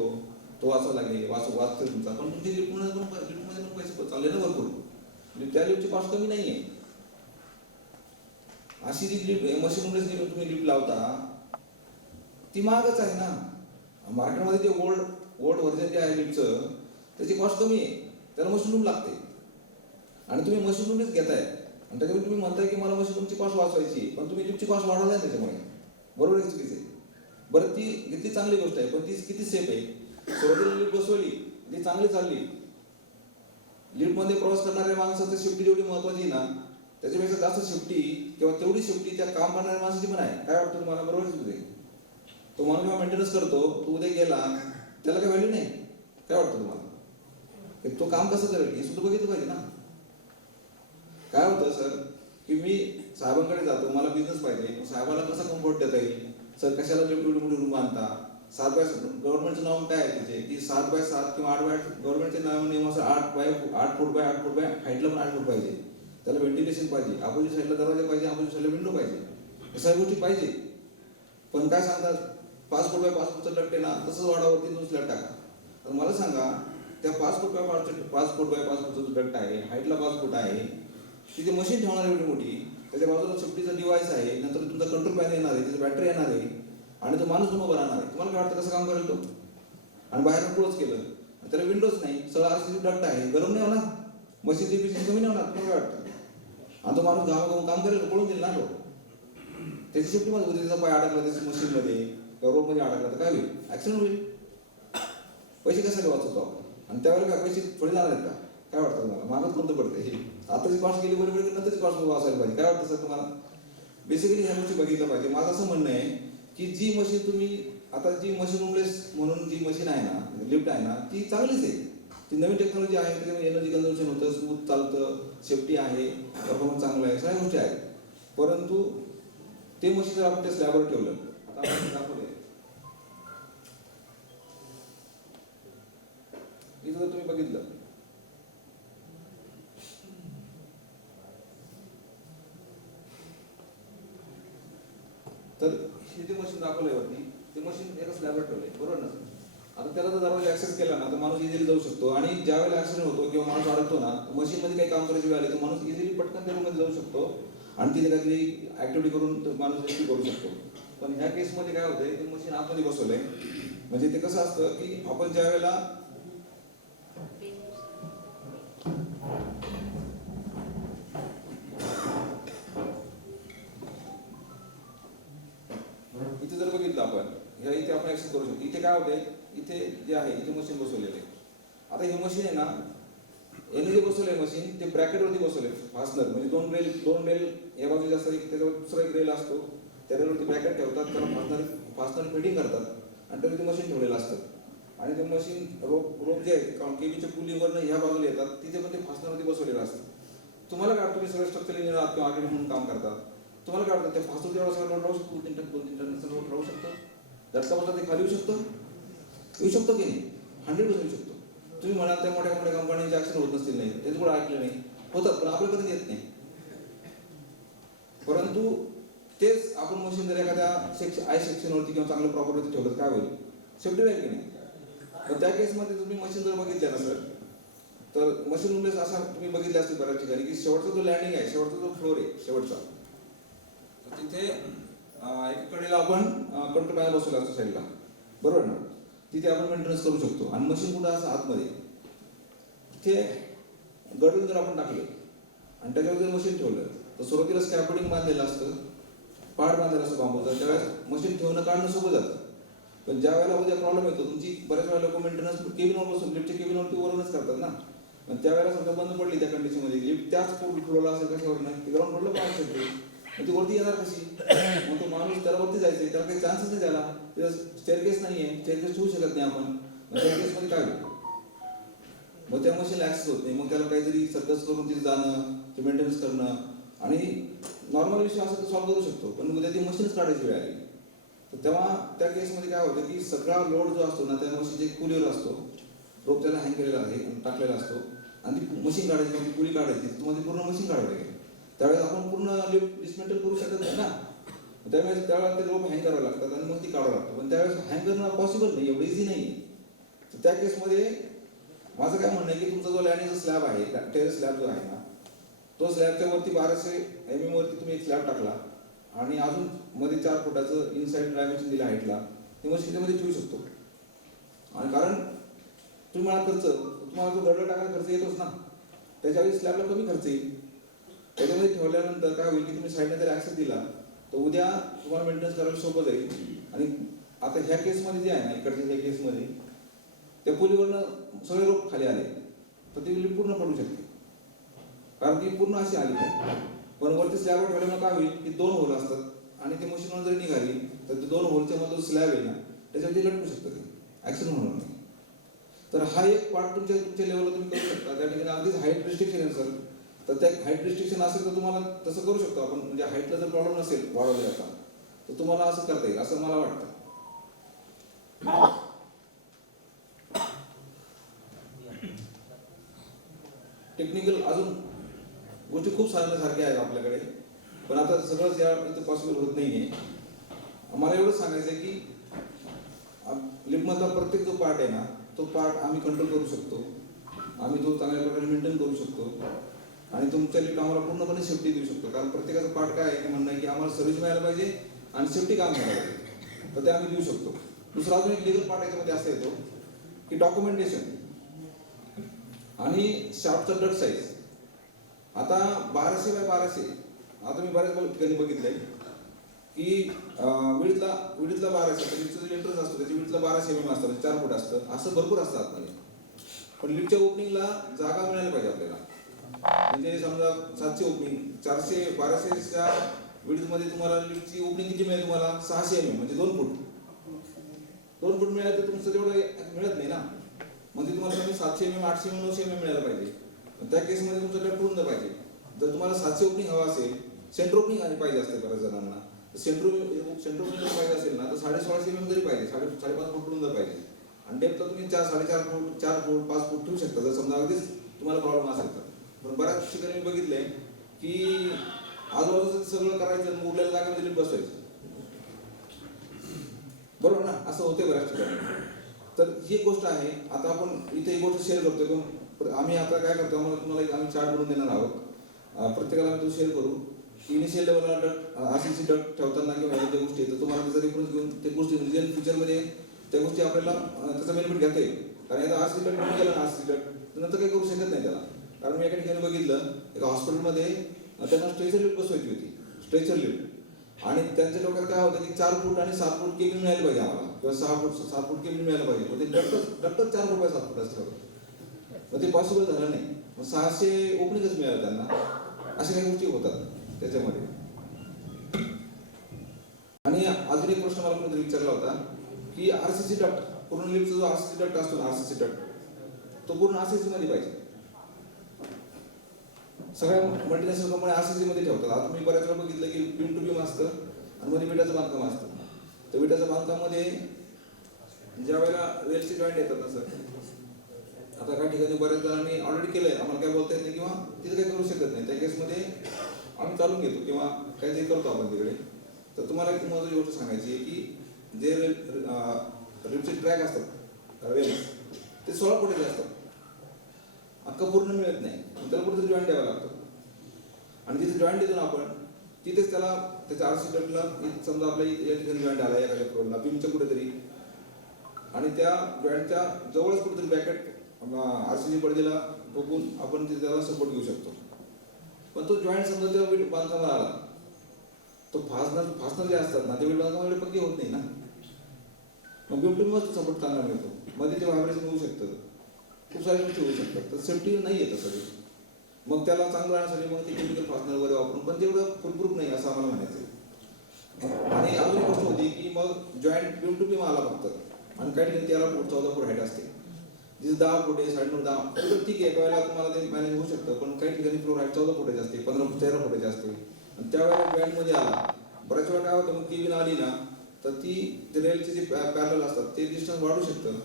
तो वाचावा लागेल, वाचतो तुमचा. पण तुमची लिफ्टमध्ये पण पैसे चालले ना भरपूर, त्या लिफ्टची कॉस्ट कमी नाही आहे. अशी जी लिफ्ट मशीन तुम्ही लिफ्ट लावता ती महागच आहे ना. मार्केटमध्ये जे ओल्ड व्हर्जन जे आहे लिफ्टचं त्याची कॉस्ट कमी आहे, त्याला मशीन रूम लागते आणि तुम्ही मशीन रूमच घेताय आणि त्याच्यामुळे तुम्ही म्हणताय की मला मशीन रूमची कॉस्ट वाचवायची, पण तुम्ही लिफ्टची कॉस्ट वाढवली नाही त्याच्यामुळे. बरोबर आहे चुकीचं आहे? बरं ती किती चांगली गोष्ट आहे, पण ती किती सेफ आहे? सुरुवातीला लिफ्ट बसवली, ती चांगली चालली. लिफ्टमध्ये प्रवास करणाऱ्या माणसाची सेफ्टी जेवढी महत्वाची ना, त्याच्यापेक्षा जास्त सेफ्टी किंवा तेवढी सेफ्टी त्या काम करणाऱ्या माणसाची पण आहे. काय वाटतं तुम्हाला? बरोबर आहे चुकीचं आहे? तो माणूस जेव्हा मेंटेनन्स करतो, तो उद्या गेला त्याला काही व्हॅल्यू नाही. काय वाटतं तुम्हाला? तो काम कसं करेल हे सुद्धा बघितलं पाहिजे ना. काय होतं सर की मी साहेबांकडे जातो, मला बिझनेस पाहिजे, साहेबाला कसा कम्फर्ट देता येईल? सर कशाला एवढी मोठी रूम आणता? 7x गव्हर्नमेंटचं नाव काय आहे त्याचे की 7x7 किंवा 8x, गव्हर्नमेंटचे नाव नियम असं 8 फूट बाय 8 फूट बाय हाईटला पण 8 फूट पाहिजे. त्याला व्हेंटिलेशन पाहिजे, अपोजिट साईडला दरवाजा पाहिजे, अपोजिट साईडला विंडो पाहिजे, या सगळ्या गोष्टी पाहिजे. पण काय सांगतात 5 फूट बाय 5 फूटचं डक्ट आहे ना, तसंच वाडावरती दुसऱ्या टाका. तर मला सांगा त्या 5 फूट बाय 5 फूटचं डक्ट आहे, हाईटला 5 फूट आहे, तिथे मशीन ठेवणार एवढी मोठी, त्याच्या बाजूला सेफ्टीचा डिव्हाइस आहे, नंतर तुमचा कंट्रोल पॅनल येणार आहे, त्याची बॅटरी येणार आहे आणि तो माणूस उभा राहणार आहे. तुम्हाला काय वाटतं कसं काम करेल तो? आणि बाहेर क्लोज केलं, त्याला विंडोज नाही, सगळं RCC डक्ट आहे, गरम नाही होणार, मशीनची एफिशियन्सी कमी नाही होणार. तुम्हाला काय वाटतं? आणि तो माणूस घाम काम करेल, पळून देईल ना तो. त्याची सेफ्टी मध्ये होती, त्याचा पाय अडकला त्याच्या मशीनमध्ये किंवा रोपमध्ये अडकला तर काय होईल? ऍक्सिडेंट होईल. पैसे कशाला वाचवतो आपण? आणि त्यावेळेला काय पैसे थोडे जाणार आहेत का? काय वाटतं तुम्हाला? मागच कोणतं पडतं हे? आताची कॉस्ट गेली बरोबर, नंतरची कॉस्ट वाचायला पाहिजे. काय वाटतं सर तुम्हाला? बेसिकली ह्या गोष्टी बघितल्या पाहिजे. माझं असं म्हणणं आहे की जी मशीन तुम्ही आता जी मशीन रूमलेस म्हणून जी मशीन आहे ना, लिफ्ट आहे ना, ती चांगलीच आहे. ती नवीन टेक्नॉलॉजी आहे, त्याच्यामध्ये एनर्जी कन्झम्पशन होतं, स्मूथ चालतं, सेफ्टी आहे, परफॉर्मन्स चांगला आहे, सगळ्या गोष्टी आहेत. परंतु ते मशीन जर आपण त्या स्लॅबवर ठेवलं, आता आपण दाखवलंय इथं जर तुम्ही बघितलं तर हे जे मशीन दाखवलंय वरती, ते मशीन एका स्लॅबवर ठेवलंय, बरोबर ना? आता त्याला जर दरवाजा ऍक्सेस केला ना तर माणूस इझिली जाऊ शकतो, आणि ज्या वेळेला ऍक्सिडेंट होतो किंवा माणूस अडकतो ना, मशीन मध्ये काही काम करायची वेळ आली तर माणूस इझिली पटकन त्या रूममध्ये जाऊ शकतो आणि तिथे काहीतरी ऍक्टिव्हिटी करून तो माणूस रेस्क्यू करू शकतो. पण ह्या केसमध्ये काय होतंय, ते मशीन आतमध्ये बसवलंय. म्हणजे ते कसं असतं की आपण ज्या वेळेला इथे जर बघितलं आपण, ह्या इथे आपण ऍक्सेस करू शकतो. इथे काय होतंय, इथे जे आहे इथे मशीन बसवलेलं आहे. आता हे मशीन आहे ना, याने जे बसवलंय मशीन, ते ब्रॅकेटवरती बसवलंय फास्टनर, म्हणजे दोन रेल या बाजूला असतात, त्याच्यावर दुसरा एक रेल असतो, त्या रेलवरती ब्रॅकेट ठेवतात, त्याला फास्टनर फिटिंग करतात आणि त्याला ते मशीन ठेवलेलं असतं. आणि ते मशीन रोप जे आहेत कारण केबीच्या पुलीवरनं ह्या बाजूला येतात, तिथे पण ते फास्टनरवरती बसवलेलं असतं. तुम्हाला काय वाटतं, तुम्ही सगळं स्ट्रक्चर इंजिनियर आहात किंवा आर्किटेक्ट म्हणून काम करतात, तुम्हाला काय वाटतं, त्या फास्टनर एवढा सगळं लोड राहू शकतो? 2-3 टन लोड राहू शकतो? झटका बसला ते खाली येऊ शकतो की नाही? 100% येऊ शकतो. तुम्ही म्हणाल त्या मोठ्या मोठ्या कंपन्यांचे ऍक्सिडेंट होत नसतील, नाही ते थोडं ऐकलं नाही, होतात, पण आपल्याला कधी येत नाही. परंतु तेच आपण मशीन जर एखाद्या आय सेक्शनवरती किंवा चांगलं प्रॉपरवरती ठेवलं काय होईल? सेफ्टी राहील की नाही? पण त्या केसमध्ये तुम्ही मशीन जर बघितलं ना सर, तर मशीन रूमलेस असा तुम्ही बघितले असतील बऱ्याच ठिकाणी की शेवटचा जो लँडिंग आहे, शेवटचा जो फ्लोर आहे शेवटचा, तिथे एकीकडेला आपण कंट्रोल पॅनल बसवला असतो साईडला, बरोबर ना? तिथे आपण मेंटेनन्स करू शकतो. आणि मशीन कुठं असं आतमध्ये, तिथे गडून जर आपण टाकलं आणि त्याच्यावर जर मशीन ठेवलं तर सुरुवातीला स्कॅफोल्डिंग बांधलेलं असतं, पाड बांधलेलं असतं बांबूचा, त्यावेळेस मशीन ठेवणं काढणं सोपं जातं. पण ज्या वेळेला उद्या प्रॉब्लेम येतो, तुमची बऱ्याच वेळा लोक मेंटेनन्स केबिनवर बसून लिफ्टच्या केबिनवरती वरूनच करतात ना, पण त्यावेळेला समजा बंद पडली त्या कंडिशनमध्ये, लिफ्ट त्याच फ्लोरला असेल कशावर नाही, ते ग्राउंड फ्लोरला पाहू शकते, मग ती वरती येणार कशी? मग तो माणूस त्याला वरती जायचंय, त्याला काही चान्सच नाही त्याला, तिथं स्टेअरकेस नाहीये, स्टेअरकेस ठेवू शकत नाही आपण, स्टेअरकेसमध्ये काय होईल? मग त्या मशीनला ऍक्सेस होत नाही, मग त्याला काहीतरी सर्कस करून तिथे जाणं, ते मेंटेनन्स करणं, आणि नॉर्मल विषय असं तर सॉल्व्ह करू शकतो, पण उद्या ती मशीनच काढायची वेळ आली तर तेव्हा त्या केसमध्ये काय होतं की सगळा लोड जो असतो ना त्या मशीनच्या पुलीवर असतो, रोप त्याला हँग केलेला आहे, टाकलेला असतो, आणि ती मशीन काढायची, मग ती पुली काढायची, तुम्हाला पूर्ण मशीन काढावं लागेल. त्यावेळेस आपण पूर्ण लिफ्ट डिस्मेंटल करू शकत नाही ना, त्यावेळेस ते रोप हँग करावं लागतात आणि मग ती काढावं लागतं, पण त्यावेळेस हँग करणं पॉसिबल नाही, एवढं इझी नाही. तर त्या केसमध्ये माझं काय म्हणणं आहे की तुमचा जो लँडिंगचा स्लॅब आहे, टेरेस स्लॅब जो आहे ना, तो स्लॅबच्या वरती 1200 mm वरती तुम्ही एक स्लॅब टाकला आणि अजून मध्ये 4 फुटाचं इनसाइड डायमेन्शन दिलं हाईटला, ते मशीन त्याच्यामध्ये ठेवू शकतो. आणि कारण तुम्ही मला तुम्हाला जो दरड टाकायला खर्च येतोच ना, त्याच्यावेळी स्लॅबला कमी खर्च येईल. त्याच्यामध्ये ठेवल्यानंतर काय होईल की तुम्ही साईडने जर ऍक्सेस दिला तर उद्या तुम्हाला मेंटेनन्स करायला सोपं जाईल. आणि आता ह्या केसमध्ये जे आहे ना, इकडच्या ह्या केसमध्ये त्या पुलीवरनं सगळे रोप खाली आले तर ती लिफ्ट पूर्ण पडू शकते, कारण ती पूर्ण अशी आली आहे. पण वरती स्लॅबवर ठेवल्यामुळे काय होईल की 2 होल असतात आणि ते मशीनवर जरी निघाली तर ते 2 होलच्या मध्ये स्लॅब आहे ना त्याच्यावरती लटकू शकतं, ते ऍक्सिडेंट होणार नाही. तर हा एक पार्ट तुमच्या लेवलला तुम्ही करू शकता. त्या ठिकाणी अगदीच हाईट रिस्ट्रिक्शन असेल तर त्या हाईट रिस्ट्रिक्शन असेल तर तुम्हाला तसं करू शकतो आपण, म्हणजे हाईटला जर प्रॉब्लेम नसेल वाढवले जाता तर तुम्हाला असं करता येईल असं मला वाटतं. टेक्निकल अजून गोष्टी खूप सांगण्यासारख्या आहेत आपल्याकडे, पण आता सगळंच या इथं पॉसिबल होत नाहीये. मला एवढंच सांगायचं आहे की लिफ्टमधला प्रत्येक जो पार्ट आहे ना तो पार्ट आम्ही कंट्रोल करू शकतो, आम्ही तो चांगल्या प्रकारे मेंटेन करू शकतो आणि तुमच्या लिफ्ट आम्हाला पूर्णपणे सेफ्टी देऊ शकतो. कारण प्रत्येकाचा पार्ट काय आहे म्हणणं आहे की आम्हाला सर्व्हिस मिळायला पाहिजे आणि सेफ्टी काम मिळायला पाहिजे, तर ते आम्ही देऊ शकतो. दुसरा अजून एक लिगल पार्ट याच्यामध्ये असा येतो की डॉक्युमेंटेशन आणि शाफ्टचा डट साईज. आता 1200 बाय 1200, आता मी बऱ्याच ठिकाणी बघितलंय की विडथला 1200, लिफ्टचा जो एंट्रन्स असतो त्याची विडथला 1200 mm असतं, 4 फूट असतं, असं भरपूर असतं आतमध्ये. पण लिफ्टच्या ओपनिंगला जागा मिळायला पाहिजे आपल्याला, म्हणजे समजा 700 ओपनिंग, 400 1200च्या विडथमध्ये तुम्हाला लिफ्टची ओपनिंग किती मिळेल? तुम्हाला 600 mm, म्हणजे 2 फूट. 2 फूट मिळालं तर तुमचं तेवढं मिळत नाही ना, म्हणजे तुम्हाला कमी 700 mm, 800 mm, 900 mm मिळायला पाहिजे. त्या केसमध्ये तुमचं डट पूर्ण पाहिजे. जर तुम्हाला 700 ओपनिंग हवा असेल सेंटर ओपनिंग आणि पाहिजे असते बऱ्याच जणांना. सेंटर ओपनिंग पाहिजे असेल ना तर 16.5 mm जरी पाहिजे, 5.5 फूट रुंद पाहिजे. आणि डेप्थला तुम्ही 4.5 फूट, 4 फूट, 5 फूट ठेवू शकता जर समजा अगदीच तुम्हाला प्रॉब्लेम असेल तर. पण बऱ्याच ठिकाणी मी बघितलंय की आजूबाजूचं सगळं करायचं आणि उरलेल्या जागेमध्ये लिफ्ट बसवायचं. बरोबर ना, असं होते बऱ्याच ठिकाणी. तर ही एक गोष्ट आहे. आता आपण इथे एक गोष्ट शेअर करतोय, पण आम्ही आता काय करतो, तुम्हाला एक आम्ही चार्ट बनवून देणार आहोत. प्रत्येकाला तो शेअर करू. इनिशियल लेवलला डट आरसीसी डट ठेवताना किंवा ह्या ज्या गोष्टी आहेत तर तुम्हाला त्याचा रेफरन्स घेऊन ते गोष्टी रिजन फ्युचरमध्ये त्या गोष्टी आपल्याला त्याचा बेनिफिट घेता येईल. कारण आता आरसीसी डट म्हणून गेला ना, आरसीसी डट तर नंतर काही करू शकत नाही त्याला. कारण मी एका ठिकाणी बघितलं, एका हॉस्पिटलमध्ये त्यांना स्ट्रेचर लिफ्ट बसवायची होती, स्ट्रेचर लिफ्ट. आणि त्यांच्या डोक्यात काय होतं की 4 फूट आणि 7 फूट केबिन मिळायला पाहिजे आम्हाला, किंवा 6 फूट 7 फूट केबिन मिळायला पाहिजे. पण ते डॉक्टर 4 फूट 7 फूट असतं. मग ते पॉसिबल झालं नाही. मग 600 ओपनिंगच मिळालं त्यांना. अशा काही गोष्टी होतात त्याच्यामध्ये. आणि अजून एक प्रश्न मला कोणतरी विचारला होता की आरसीसी डक्ट, पूर्ण लिफ्टचा जो आरसीसी डक्ट असतो ना, आरसीसी डक्ट तो पूर्ण आरसीसी मध्ये पाहिजे. सगळ्या मल्टीनॅशनल कंपन्या आरसीसी मध्ये ठेवतात. आता मी बऱ्याच वेळा बघितलं की बीम टू बीम असतं आणि मध्ये विटाचं बांधकाम असतं. तर विटाच्या बांधकामामध्ये ज्या वेळेला रेलचे जॉईंट येतात ना सर, आता काही ठिकाणी बऱ्याच जणांनी ऑलरेडी केलंय, आम्हाला काय बोलता येत नाही किंवा तिथे काही करू शकत नाही. त्या केसमध्ये आम्ही चालून घेतो किंवा काहीतरी करतो आपण तिकडे. तर तुम्हाला एक महत्त्वाची गोष्ट सांगायची आहे की जे रेलचे ट्रॅक असतात रेल्स ते 16 फुटाचे असतात. अख्खा पूर्ण मिळत नाही, त्याला कुठेतरी जॉईंट द्यावा लागतो. आणि जिथे जॉईंट देतो ना आपण तिथेच त्याला त्याच्या आरसी डक्टला समजा आपल्या या ठिकाणी जॉईंट आला एखाद्या फ्लोअरला बीमच्या कुठेतरी, आणि त्या जॉईंटच्या जवळच कुठेतरी ब्रॅकेट आरसीसी पडदेला बघून आपण त्याला सपोर्ट घेऊ शकतो. पण तो जॉईंट समजा त्या वीट बांधकामाला आला, तो फासनर जे असतात ना ते वीट बांधकामाला पक्के होत नाही ना. मग बीम मस्त सपोर्ट चांगला मिळतो, मध्ये ते व्हायब्रेशन होऊ शकतं, खूप साऱ्या गोष्टी होऊ शकतात. तर सेफ्टी नाही येतं सगळी. मग त्याला चांगलं राहण्यासाठी मग ते केमिकल फासनर वगैरे वापरून, पण तेवढं फुलप्रूफ नाही असं आम्हाला म्हणायचं. आणि अजून एक गोष्ट होती की मग जॉईंट बीम टू बीम आला फक्त, आणि काही ठिकाणी 13 फूट 14 फूट हाईट असते, जिथे 10 फूट आहे 9.5 10 तर ठीक आहे, एका वेळेला तुम्हाला ते मॅनेज होऊ शकतं. पण काही ठिकाणी फ्लोर हाईट 14 फुटाची असते, 13 फुटाची असते. आणि त्यावेळेला जॉईंटमध्ये आला बऱ्याच वेळा काय होतं, मग केबिन आली ना तर ती रेलचे जे पॅरल असतात ते डिस्टन्स वाढू शकतं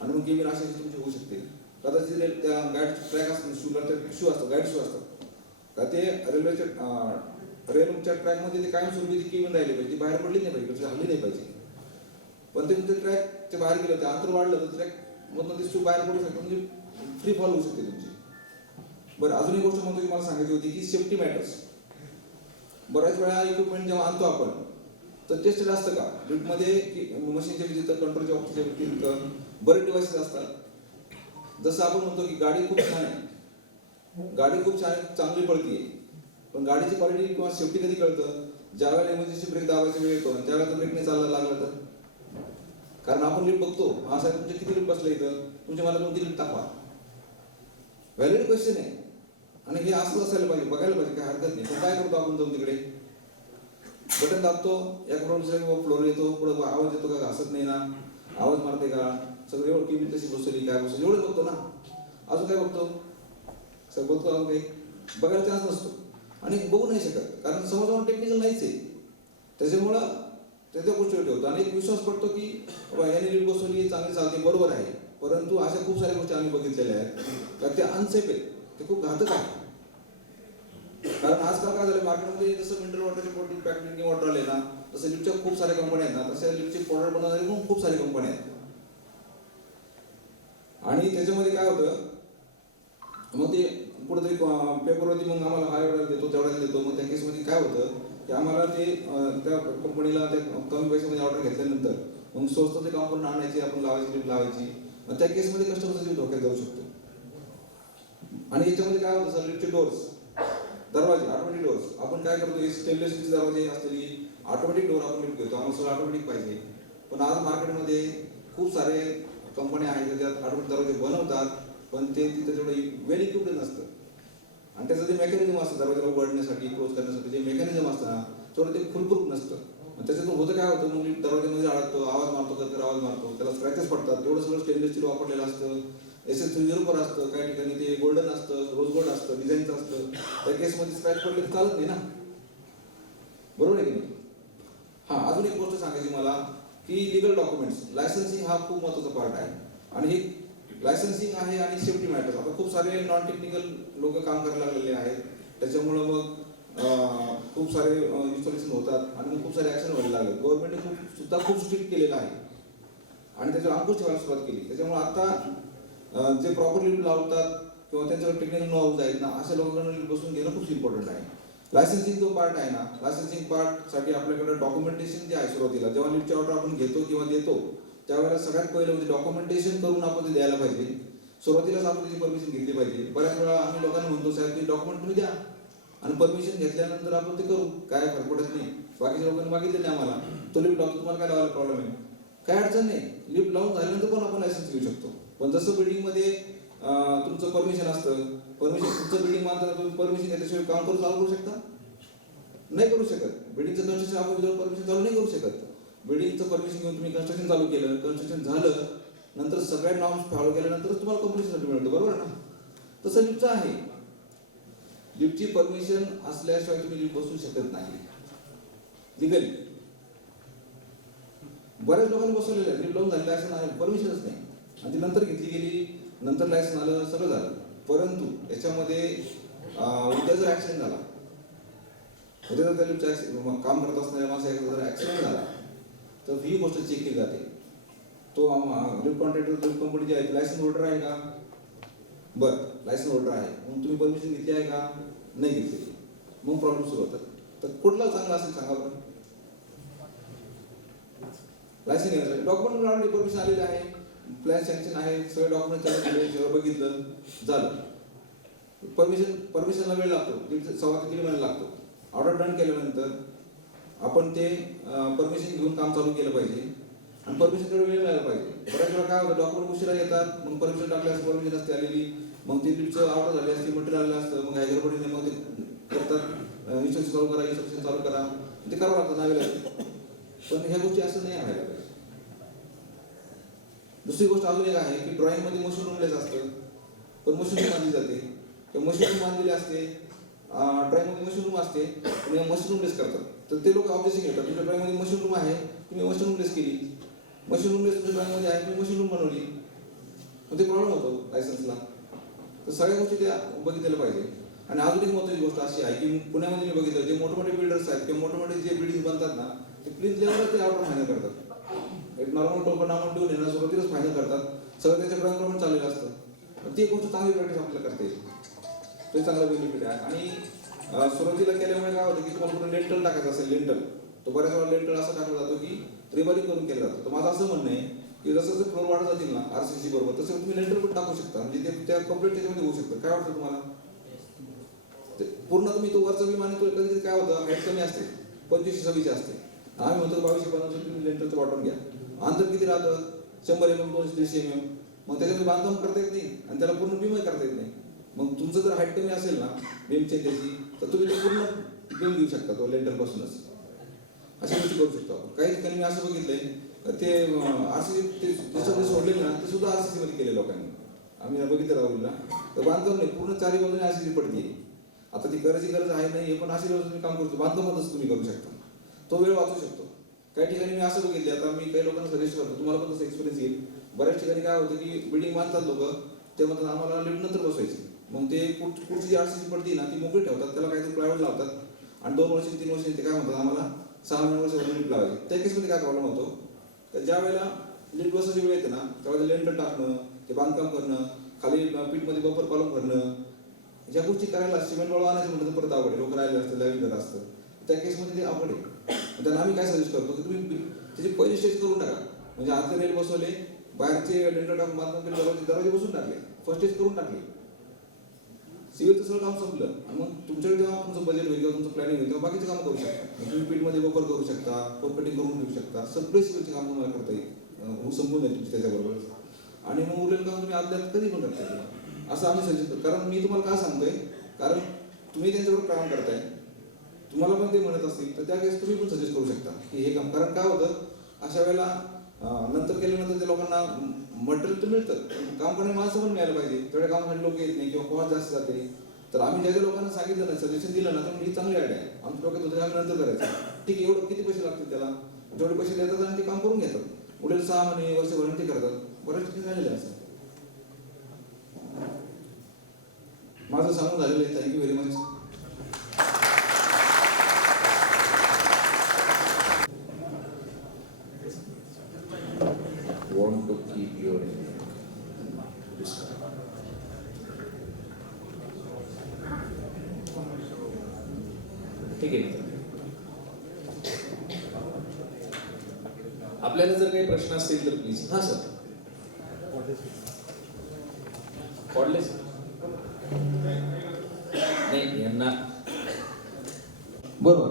आणि मग केबिन अशी तुमची होऊ शकते. कदाचित रेल त्या गाईड ट्रॅक असतात, शू असतात, गाईड शू असतात का, ते रेल्वेच्या रेलच्या ट्रॅकमध्ये ते कायमस्वरूपी ती केबिन राहिली पाहिजे, ती बाहेर पडली नाही पाहिजे, हल्ली नाही पाहिजे. पण ते तुमचं ट्रॅक बाहेर गेलं, ते अंतर वाढलं तर ट्रॅक मधून ते शू बाहेर पडू शकतो, म्हणजे फ्री फॉल होऊ शकते तुमची. बरं, अजून एक गोष्ट म्हणतो मला सांगायची होती की सेफ्टी मॅटर्स. बऱ्याच वेळा इक्विपमेंट जेव्हा आणतो आपण तर टेस्टेड असतं का लिफ्टमध्ये, की मशीनच्या तिथं कंट्रोलच्या ऑफिसच्या तिथं बरेच डिव्हाइसेस असतात. जसं आपण म्हणतो की गाडी खूप छान आहे, गाडी खूप छान चांगली पळतीये, पण गाडीची क्वालिटी किंवा सेफ्टी कधी कळतं, ज्यावेळेला इमर्जन्सी ब्रेक दाबायचा वेळ येतो आणि त्यावेळेला ब्रेक नाही चालला लागला तर. कारण आपण लिफ्ट बघतो, हा साहेब तुमचे किती लिफ्ट बसले इथं, तुमच्या मला कोणती लिफ्ट टाकवा, व्हॅलिड क्वेश्चन आहे. आणि हे असंच असायला पाहिजे, बघायला पाहिजे, काय हरकत नाही. पण काय करतो आपण जाऊन तिकडे बटन दाबतो, या फ्लोर येतो, पुढे आवाज येतो का, घासत नाही ना, आवाज मारते का, सगळं एवढं केबिन कशी बसवली काय बसवली एवढंच बघतो ना. अजून काय बघतो सर, बघतो अजून काही बघायला चान्स नसतो आणि बघू नाही शकत, कारण समोर टेक्निकल नाहीच आहे. त्याच्यामुळं त्या गोष्टीवर ठेवतो आणि एक विश्वास पडतो की बाबा याने लिफ्ट बसवली चांगली चालते, बरोबर आहे. परंतु अशा खूप साऱ्या गोष्टी आम्ही बघितलेल्या आहेत तर ते अनसेफ आहेत, ते खूप घातक आहे. कारण आजकाल काय झालं मार्केटमध्ये, जसं मिनरल वॉटरचे प्रोटीन पॅकिंग वॉटर आले ना, तसं लिफ्टच्या खूप साऱ्या कंपन्या आहेत ना, तशा लिफ्टचे प्रोडक्ट बनवणारे पण खूप साऱ्या कंपन्या आहेत. आणि त्याच्यामध्ये काय होतं, मग ते कुठेतरी पेपरवरती मग आम्हाला हा एवढा देतो तेवढा देतो. मग त्या केसमध्ये काय होतं की आम्हाला ते त्या कंपनीला त्या कमी पैशामध्ये ऑर्डर घेतल्यानंतर मग स्वस्त ते काम करून आणायची, आपण लावायची लिफ्ट लावायची, मग त्या केसमध्ये कस्टमरचा जीव धोक्यात जाऊ शकतो. आणि याच्यामध्ये काय होतं सर, लिफ्टचे डोर्स, दरवाजे ऑटोमॅटिक डोर्स, आपण काय करतो स्टेनलेस स्टीलचे दरवाजे असलेली ऑटोमॅटिक डोर आपण लिफ्ट घेतो, आम्हाला सगळं ऑटोमॅटिक पाहिजे. पण आज मार्केटमध्ये खूप सारे कंपन्या आहेत ज्यात ऑटोमॅटिक दरवाजे बनवतात, पण ते तिथे तेवढं वेल इक्विप्ड नसतं. आणि त्याचं जे मेकॅनिझम असतं दरवाजाला उघडण्यासाठी क्लोज करण्यासाठी जे मेकॅनिझम असतं ना, तेवढं ते फुलप्रूफ नसतं. त्याच्यातून होतं काय होतं, मग दरवाजामध्ये अडकतो, आवाज मारतो, तर आवाज मारतो, त्याला स्क्रॅचेस पडतात. एवढं सगळं स्टेनलेस स्टील वापरलेलं असतं, SS304 असतं, काही ठिकाणी ते गोल्डन असतं, रोज गोल्ड असतं, डिझाईनचं असतं. त्या केसमध्ये स्क्रॅच पडले तर चालत नाही ना. बरोबर आहे की नाही? हा, अजून एक गोष्ट सांगायची मला की लिगल डॉक्युमेंट्स, लायसन्सिंग हा खूप महत्त्वाचा पार्ट आहे. आणि हे लायसन्सिंग आहे आणि सेफ्टी मॅटर्स. आता खूप सारे नॉन टेक्निकल लोक काम करायला लागलेले आहेत, त्याच्यामुळं मग खूप सारे इन्स्टॉलेशन होतात आणि मग खूप सारे ॲक्शन व्हायला लागले. गव्हर्नमेंटने सुद्धा खूप स्ट्रिक्ट केलेलं आहे आणि त्याच्यावर अंकुश ठेवायला सुरुवात केली. त्याच्यामुळे आता जे प्रॉपरली लावतात किंवा त्यांच्यावर टेक्निकल नॉलेज आहेत ना, अशा लोकांकडून बसून घेणं खूप इम्पॉर्टंट आहे. लायसन्सिंग जो पार्ट आहे ना, लायसन्सिंग पार्टसाठी आपल्याकडे डॉक्युमेंटेशन जे आहे, सुरुवातीला जेव्हा लिफ्टची ऑर्डर आपण घेतो किंवा देतो त्यावेळेला सगळ्यात पहिलं म्हणजे डॉक्युमेंटेशन करून आपण ते द्यायला पाहिजे. सुरुवातीलाच आपण त्याची परमिशन घेतली पाहिजे. बऱ्याच वेळा आम्ही लोकांना म्हणतो साहेब की डॉक्युमेंट तुम्ही द्या आणि परमिशन घेतल्यानंतर आपण ते करू, काय फरक पडत नाही. बाकीच्या लोकांनी मागितले नाही आम्हाला, तो लिफ्ट लावतो, तुम्हाला काय लावायला प्रॉब्लेम आहे? काय अडचण नाही, लिफ्ट लावून झाल्यानंतर पण आपण लायसन्स घेऊ शकतो. पण जसं बिल्डिंगमध्ये तुमचं परमिशन असतं, तुमचं बिल्डिंग बांधताना तुम्ही परमिशन घेतल्याशिवाय काम चालू करू शकता? नाही करू शकत. बिल्डिंगचं कन्स्ट्रक्शन आपण विदाउट परमिशन चालू नाही करू शकत. बिल्डिंगचं परमिशन घेऊन तुम्ही कन्स्ट्रक्शन चालू केलं, कन्स्ट्रक्शन झालं, नंतर सगळ्या नॉर्म्स फॉलो केल्यानंतर तुम्हाला कंप्लीशन सर्टिफिकेट मिळतं, बरोबर ना? तसं लिफ्टचं आहे. लिफ्टची परमिशन असल्याशिवाय तुम्ही लिफ्ट बसू शकत नाही लिगली. बऱ्याच लोकांनी बसवलेलं आहे, लिफ्ट लावून झालेलं लायसन आहे, परमिशनच नाही, आणि ती नंतर घेतली गेली, नंतर लायसन आलं, सगळं झालं. परंतु याच्यामध्ये उद्या जर ॲक्सिडेंट झाला, उद्या जर त्या लिफ्टचा काम करत असणाऱ्या माणसाचा जर ॲक्सिडेंट झाला तर ही गोष्ट चेक केली जाते. तो लिफ्ट कॉन्ट्रॅक्टर, लिफ्ट कंपनी जी आहे, लायसन होल्डर आहे का? बरं, लायसन होल्डर आहे. मग तुम्ही परमिशन घेतली आहे का? नाही घेतली. मग प्रॉब्लेम सुरू होतात. तर कुठला चांगला असेल सांगा बरं? लायसन घ्यायचं, डॉक्युमेंट ऑलरेडी परमिशन आलेली आहे, प्लॅन सँक्शन आहे, सगळे डॉक्युमेंट सगळं बघितलं, झालं. परमिशनला वेळ लागतो, 1.5 ते 3 महिने लागतो. ऑर्डर डन केल्यानंतर आपण ते परमिशन घेऊन काम चालू केलं पाहिजे आणि परमिशनकडे वेळ मिळायला पाहिजे. बऱ्याच वेळा काय होतं, डॉक्युमेंट उशिरा येतात, मग परमिशन टाकल्या असं परमिशन असते आलेली, मग ते लिफ्टचं ऑर्डर झाली असते, मटेरियल आलेलं असतं, मग गडबडीने मग ते करतात, इन्स्ट्रक्शन चालू करा, ते करावं लागतं, नावे लागतं. पण ह्या गोष्टी असं नाही व्हायला पाहिजे. दुसरी गोष्ट अजून एक आहे की ड्रॉइंगमध्ये मशीन रूमलेस असतं, पण मशीन रूम बांधली जाते किंवा मशीन रूम बांधलेली असते, ड्रॉइंगमध्ये मशीन रूम असते पण मशीन रूमलेस करतात. तर ते लोक ऑब्जेक्शन घेतात, तुमच्या ड्रॉइंगमध्ये मशीन रूम आहे, तुम्ही मशीन रूमलेस केली, मशीन रूमलेस तुमच्या ड्रॉइंगमध्ये आहे, तुम्ही मशीन रूम बनवली, मग ते प्रॉब्लेम होतो लायसन्सला. तर सगळ्या गोष्टी त्या बघितल्या पाहिजे. आणि अजून एक महत्त्वाची गोष्ट अशी आहे की पुण्यामध्ये मी बघितलं, जे मोठे बिल्डर्स आहेत किंवा मोठे जे बिल्डिंग बनतात ना, ते प्लीज लेवलला ते ऑर्डर फायनल करतात. एक नॉर्मल टोकन देऊन येणार, सुरुवातीलाच फायनल करतात, सगळं त्याच्या ड्रॉइंग प्रमाणे चाललेलं असतं. ती एक गोष्ट चांगली प्रॅक्टिस आपल्याला करता येईल, ते चांगलं बेनिफिट आहे. आणि सुरुवातीला केल्यामुळे काय होतं की तुम्हाला कुठे लेंटल टाकायचं असेल, लेंटल, तो बऱ्याच वेळा लेंटल असा टाकला जातो की रिबारिंग करून केलं जातं. तर माझं असं म्हणणं आहे की जसं जसं फ्लोर वाढत जातील ना RCC बरोबर, तसं तुम्ही लेंटल पण टाकू शकता, म्हणजे ते त्या कम्प्लीट त्याच्यामध्ये होऊ शकतं. काय वाटतं तुम्हाला? पूर्ण तुम्ही तो वरचा विमान येतो, कधी काय होतं, हाईट कमी असते, 25-26 असते, आम्ही म्हणतो 22-25 तुम्ही लेंटलचं बॉटम घ्या, अंतर किती राहतं, 100 mm, 200 mm, मग त्याच्यामध्ये बांधकाम करता येत नाही आणि त्याला पूर्ण बीम करता येत नाही. मग तुमचं जर हाईट कमी असेल ना बीमची त्याची, तर तुम्ही ते पूर्ण बीम घेऊ शकता, तो लेंटलपासूनच. अशा गोष्टी करू शकतो आपण. काही ठिकाणी मी असं बघितलंय, ते RCC ते जसं सोडले ना ते सुद्धा RCC मध्ये केले लोकांनी, आम्ही बघितलं राहुलला. तर बांधकाम नाही, पूर्ण 4 बाजूने RCC पडते. आता ती गरज आहे नाही, पण अशी तुम्ही काम करू शकतो, बांधकामातच तुम्ही करू शकता, तो वेळ वाचू शकतो. काही ठिकाणी मी असं बघितले, आता मी काही लोकांना सजेस्ट करतो, तुम्हाला पण तसं एक्सपिरियन्स येईल. बऱ्याच ठिकाणी काय होतं की बिल्डिंग बांधतात लोक, ते म्हणतात आम्हाला लिफ्ट नंतर बसवायची, मग ते पुढची जी RCC पडती ना ती मोकळी ठेवतात, त्याला काहीतरी प्रायव्हेट लावतात आणि 2 वर्ष 3 वर्ष ते काय म्हणतात आम्हाला 6 वर्ष लिफ्ट लावायची. त्या केसमध्ये काय प्रॉब्लेम होतो, तर ज्या वेळेला लिफ्ट बसायची वेळ येते ना, त्यावेळेला लेंटर टाकणं, ते बांधकाम करणं, खाली पीठमध्ये बफर कॉलम भरणं, ज्या गोष्टी करायला सिमेंट वाळू आणायचं म्हटलं तर परत आवड आहे, लोक राहिलं असतं, लाईव्ह घर असतं, त्या केसमध्ये ते आवड आहे. त्यांना आम्ही काय सजेस्ट करतो की तुम्ही त्याची पहिली स्टेज करून टाका, म्हणजे आतले रेल बसवले, बाहेरचे लेंटर टाकून बांधकाम केले, दरवाजे बसून टाकले, फर्स्ट स्टेज करून टाकले, सिव्हिलचं सगळं काम संपलं. आणि मग तुमच्याकडे जेव्हा तुमचं बजेट होईल किंवा तुमचं प्लॅनिंग होईल तेव्हा बाकीचे कामं करू शकता. तुम्ही पीठमध्ये बफर करू शकता, कोट कटिंग करून घेऊ शकता, सगळे सिव्हिलचे काम तुम्हाला करता येईल, संपून जाईल तुमची त्याच्याबरोबर. आणि मग उरलेलं काम तुम्ही आतल्या कधी पण करता येईल, असं आम्ही सजेस्ट करतो. कारण मी तुम्हाला काय सांगतोय, कारण तुम्ही त्यांच्याबरोबर काम करताय, तुम्हाला पण ते म्हणत असतील तर त्या केस तुम्ही पण सजेस्ट करू शकता की हे काम. कारण काय होतं, अशा वेळेला नंतर केल्यानंतर ते लोकांना मटेरियल तर मिळतं, काम करणारी माणसं पण मिळायला पाहिजे, तेवढ्या कामासाठी लोक येत नाही किंवा कॉस्ट जास्त जाते. तर आम्ही ज्या लोकांना सांगितलं ना, सजेशन दिलं ना, तर ही चांगली आयडिया आहे, आमच्या डोक्यात होतं आम्ही नंतर करायचं, ठीक आहे, एवढं किती पैसे लागतील त्याला, तेवढे पैसे देतात आणि ते काम करून घेतात. उद्या 6 महिने वर्षभर ते करतात. बऱ्याच ठिकाणी झालेलं आहे असं. माझं सांगून झालेलं आहे. Thank you very much. Want to keep your ठीक आहे. आपल्याला जर काही प्रश्न असतील तर प्लीज. हा सर. कॉर्डलेस नाही यांना बरोबर.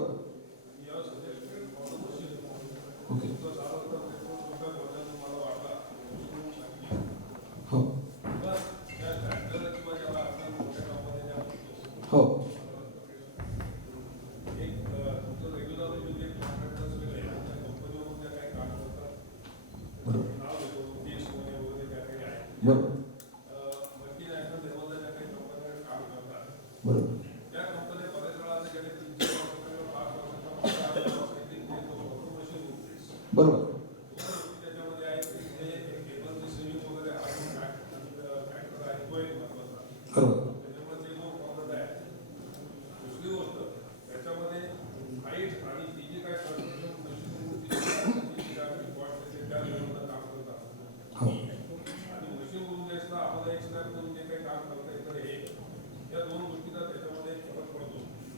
ओके. हो हो बरोबर बरोबर बरोबर बरोबर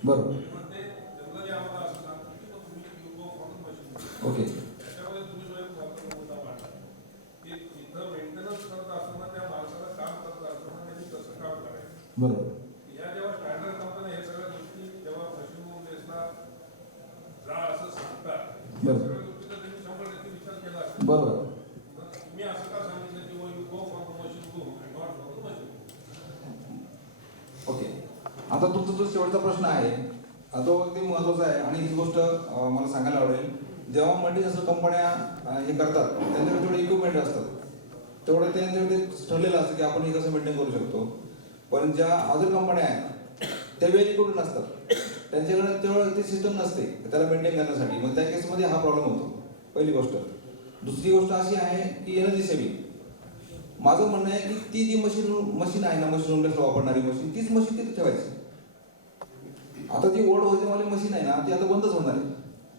बरोबर. ओके. बरोबर. या जेव्हा स्टँडर्ड कंपन्या हे सगळ्या गोष्टी जेव्हा मशीन बेसला जा असं सांगतात, या सगळ्या गोष्टीचा त्यांनी 100% विचार केला असेल. बरोबर. तुम्ही असं का सांगितलं की you go for the machine room and not for the machine? Okay. आता तुमचा जो शेवटचा प्रश्न आहे तो अगदी महत्त्वाचा आहे आणि ही गोष्ट मला सांगायला आवडेल. जेव्हा मल्टीनॅशनल कंपन्या हे करतात त्यांच्याकडे तेवढे इक्विपमेंट असतात, तेवढे त्यांच्याकडे ठरलेलं असतं की आपण हे कसं मेंटेन करू शकतो. पण ज्या अदर कंपन्या आहेत त्या वेळ इक्विपमेंट नसतात, त्यांच्याकडे तेवढं ती सिस्टम नसते त्याला मेंटेन करण्यासाठी. मग त्या केसमध्ये हा प्रॉब्लेम होतो, पहिली गोष्ट. दुसरी गोष्ट अशी आहे की एनर्जी सेव्हिंग. माझं म्हणणं आहे की ती जी मशीन आहे ना, मशीन रूमला वापरणारी मशीन, तीच मशीन तिथे ठेवायची. आता जी ओल्ड व्हर्जनवाली मशीन आहे ना ती आता बंदच होणार आहे.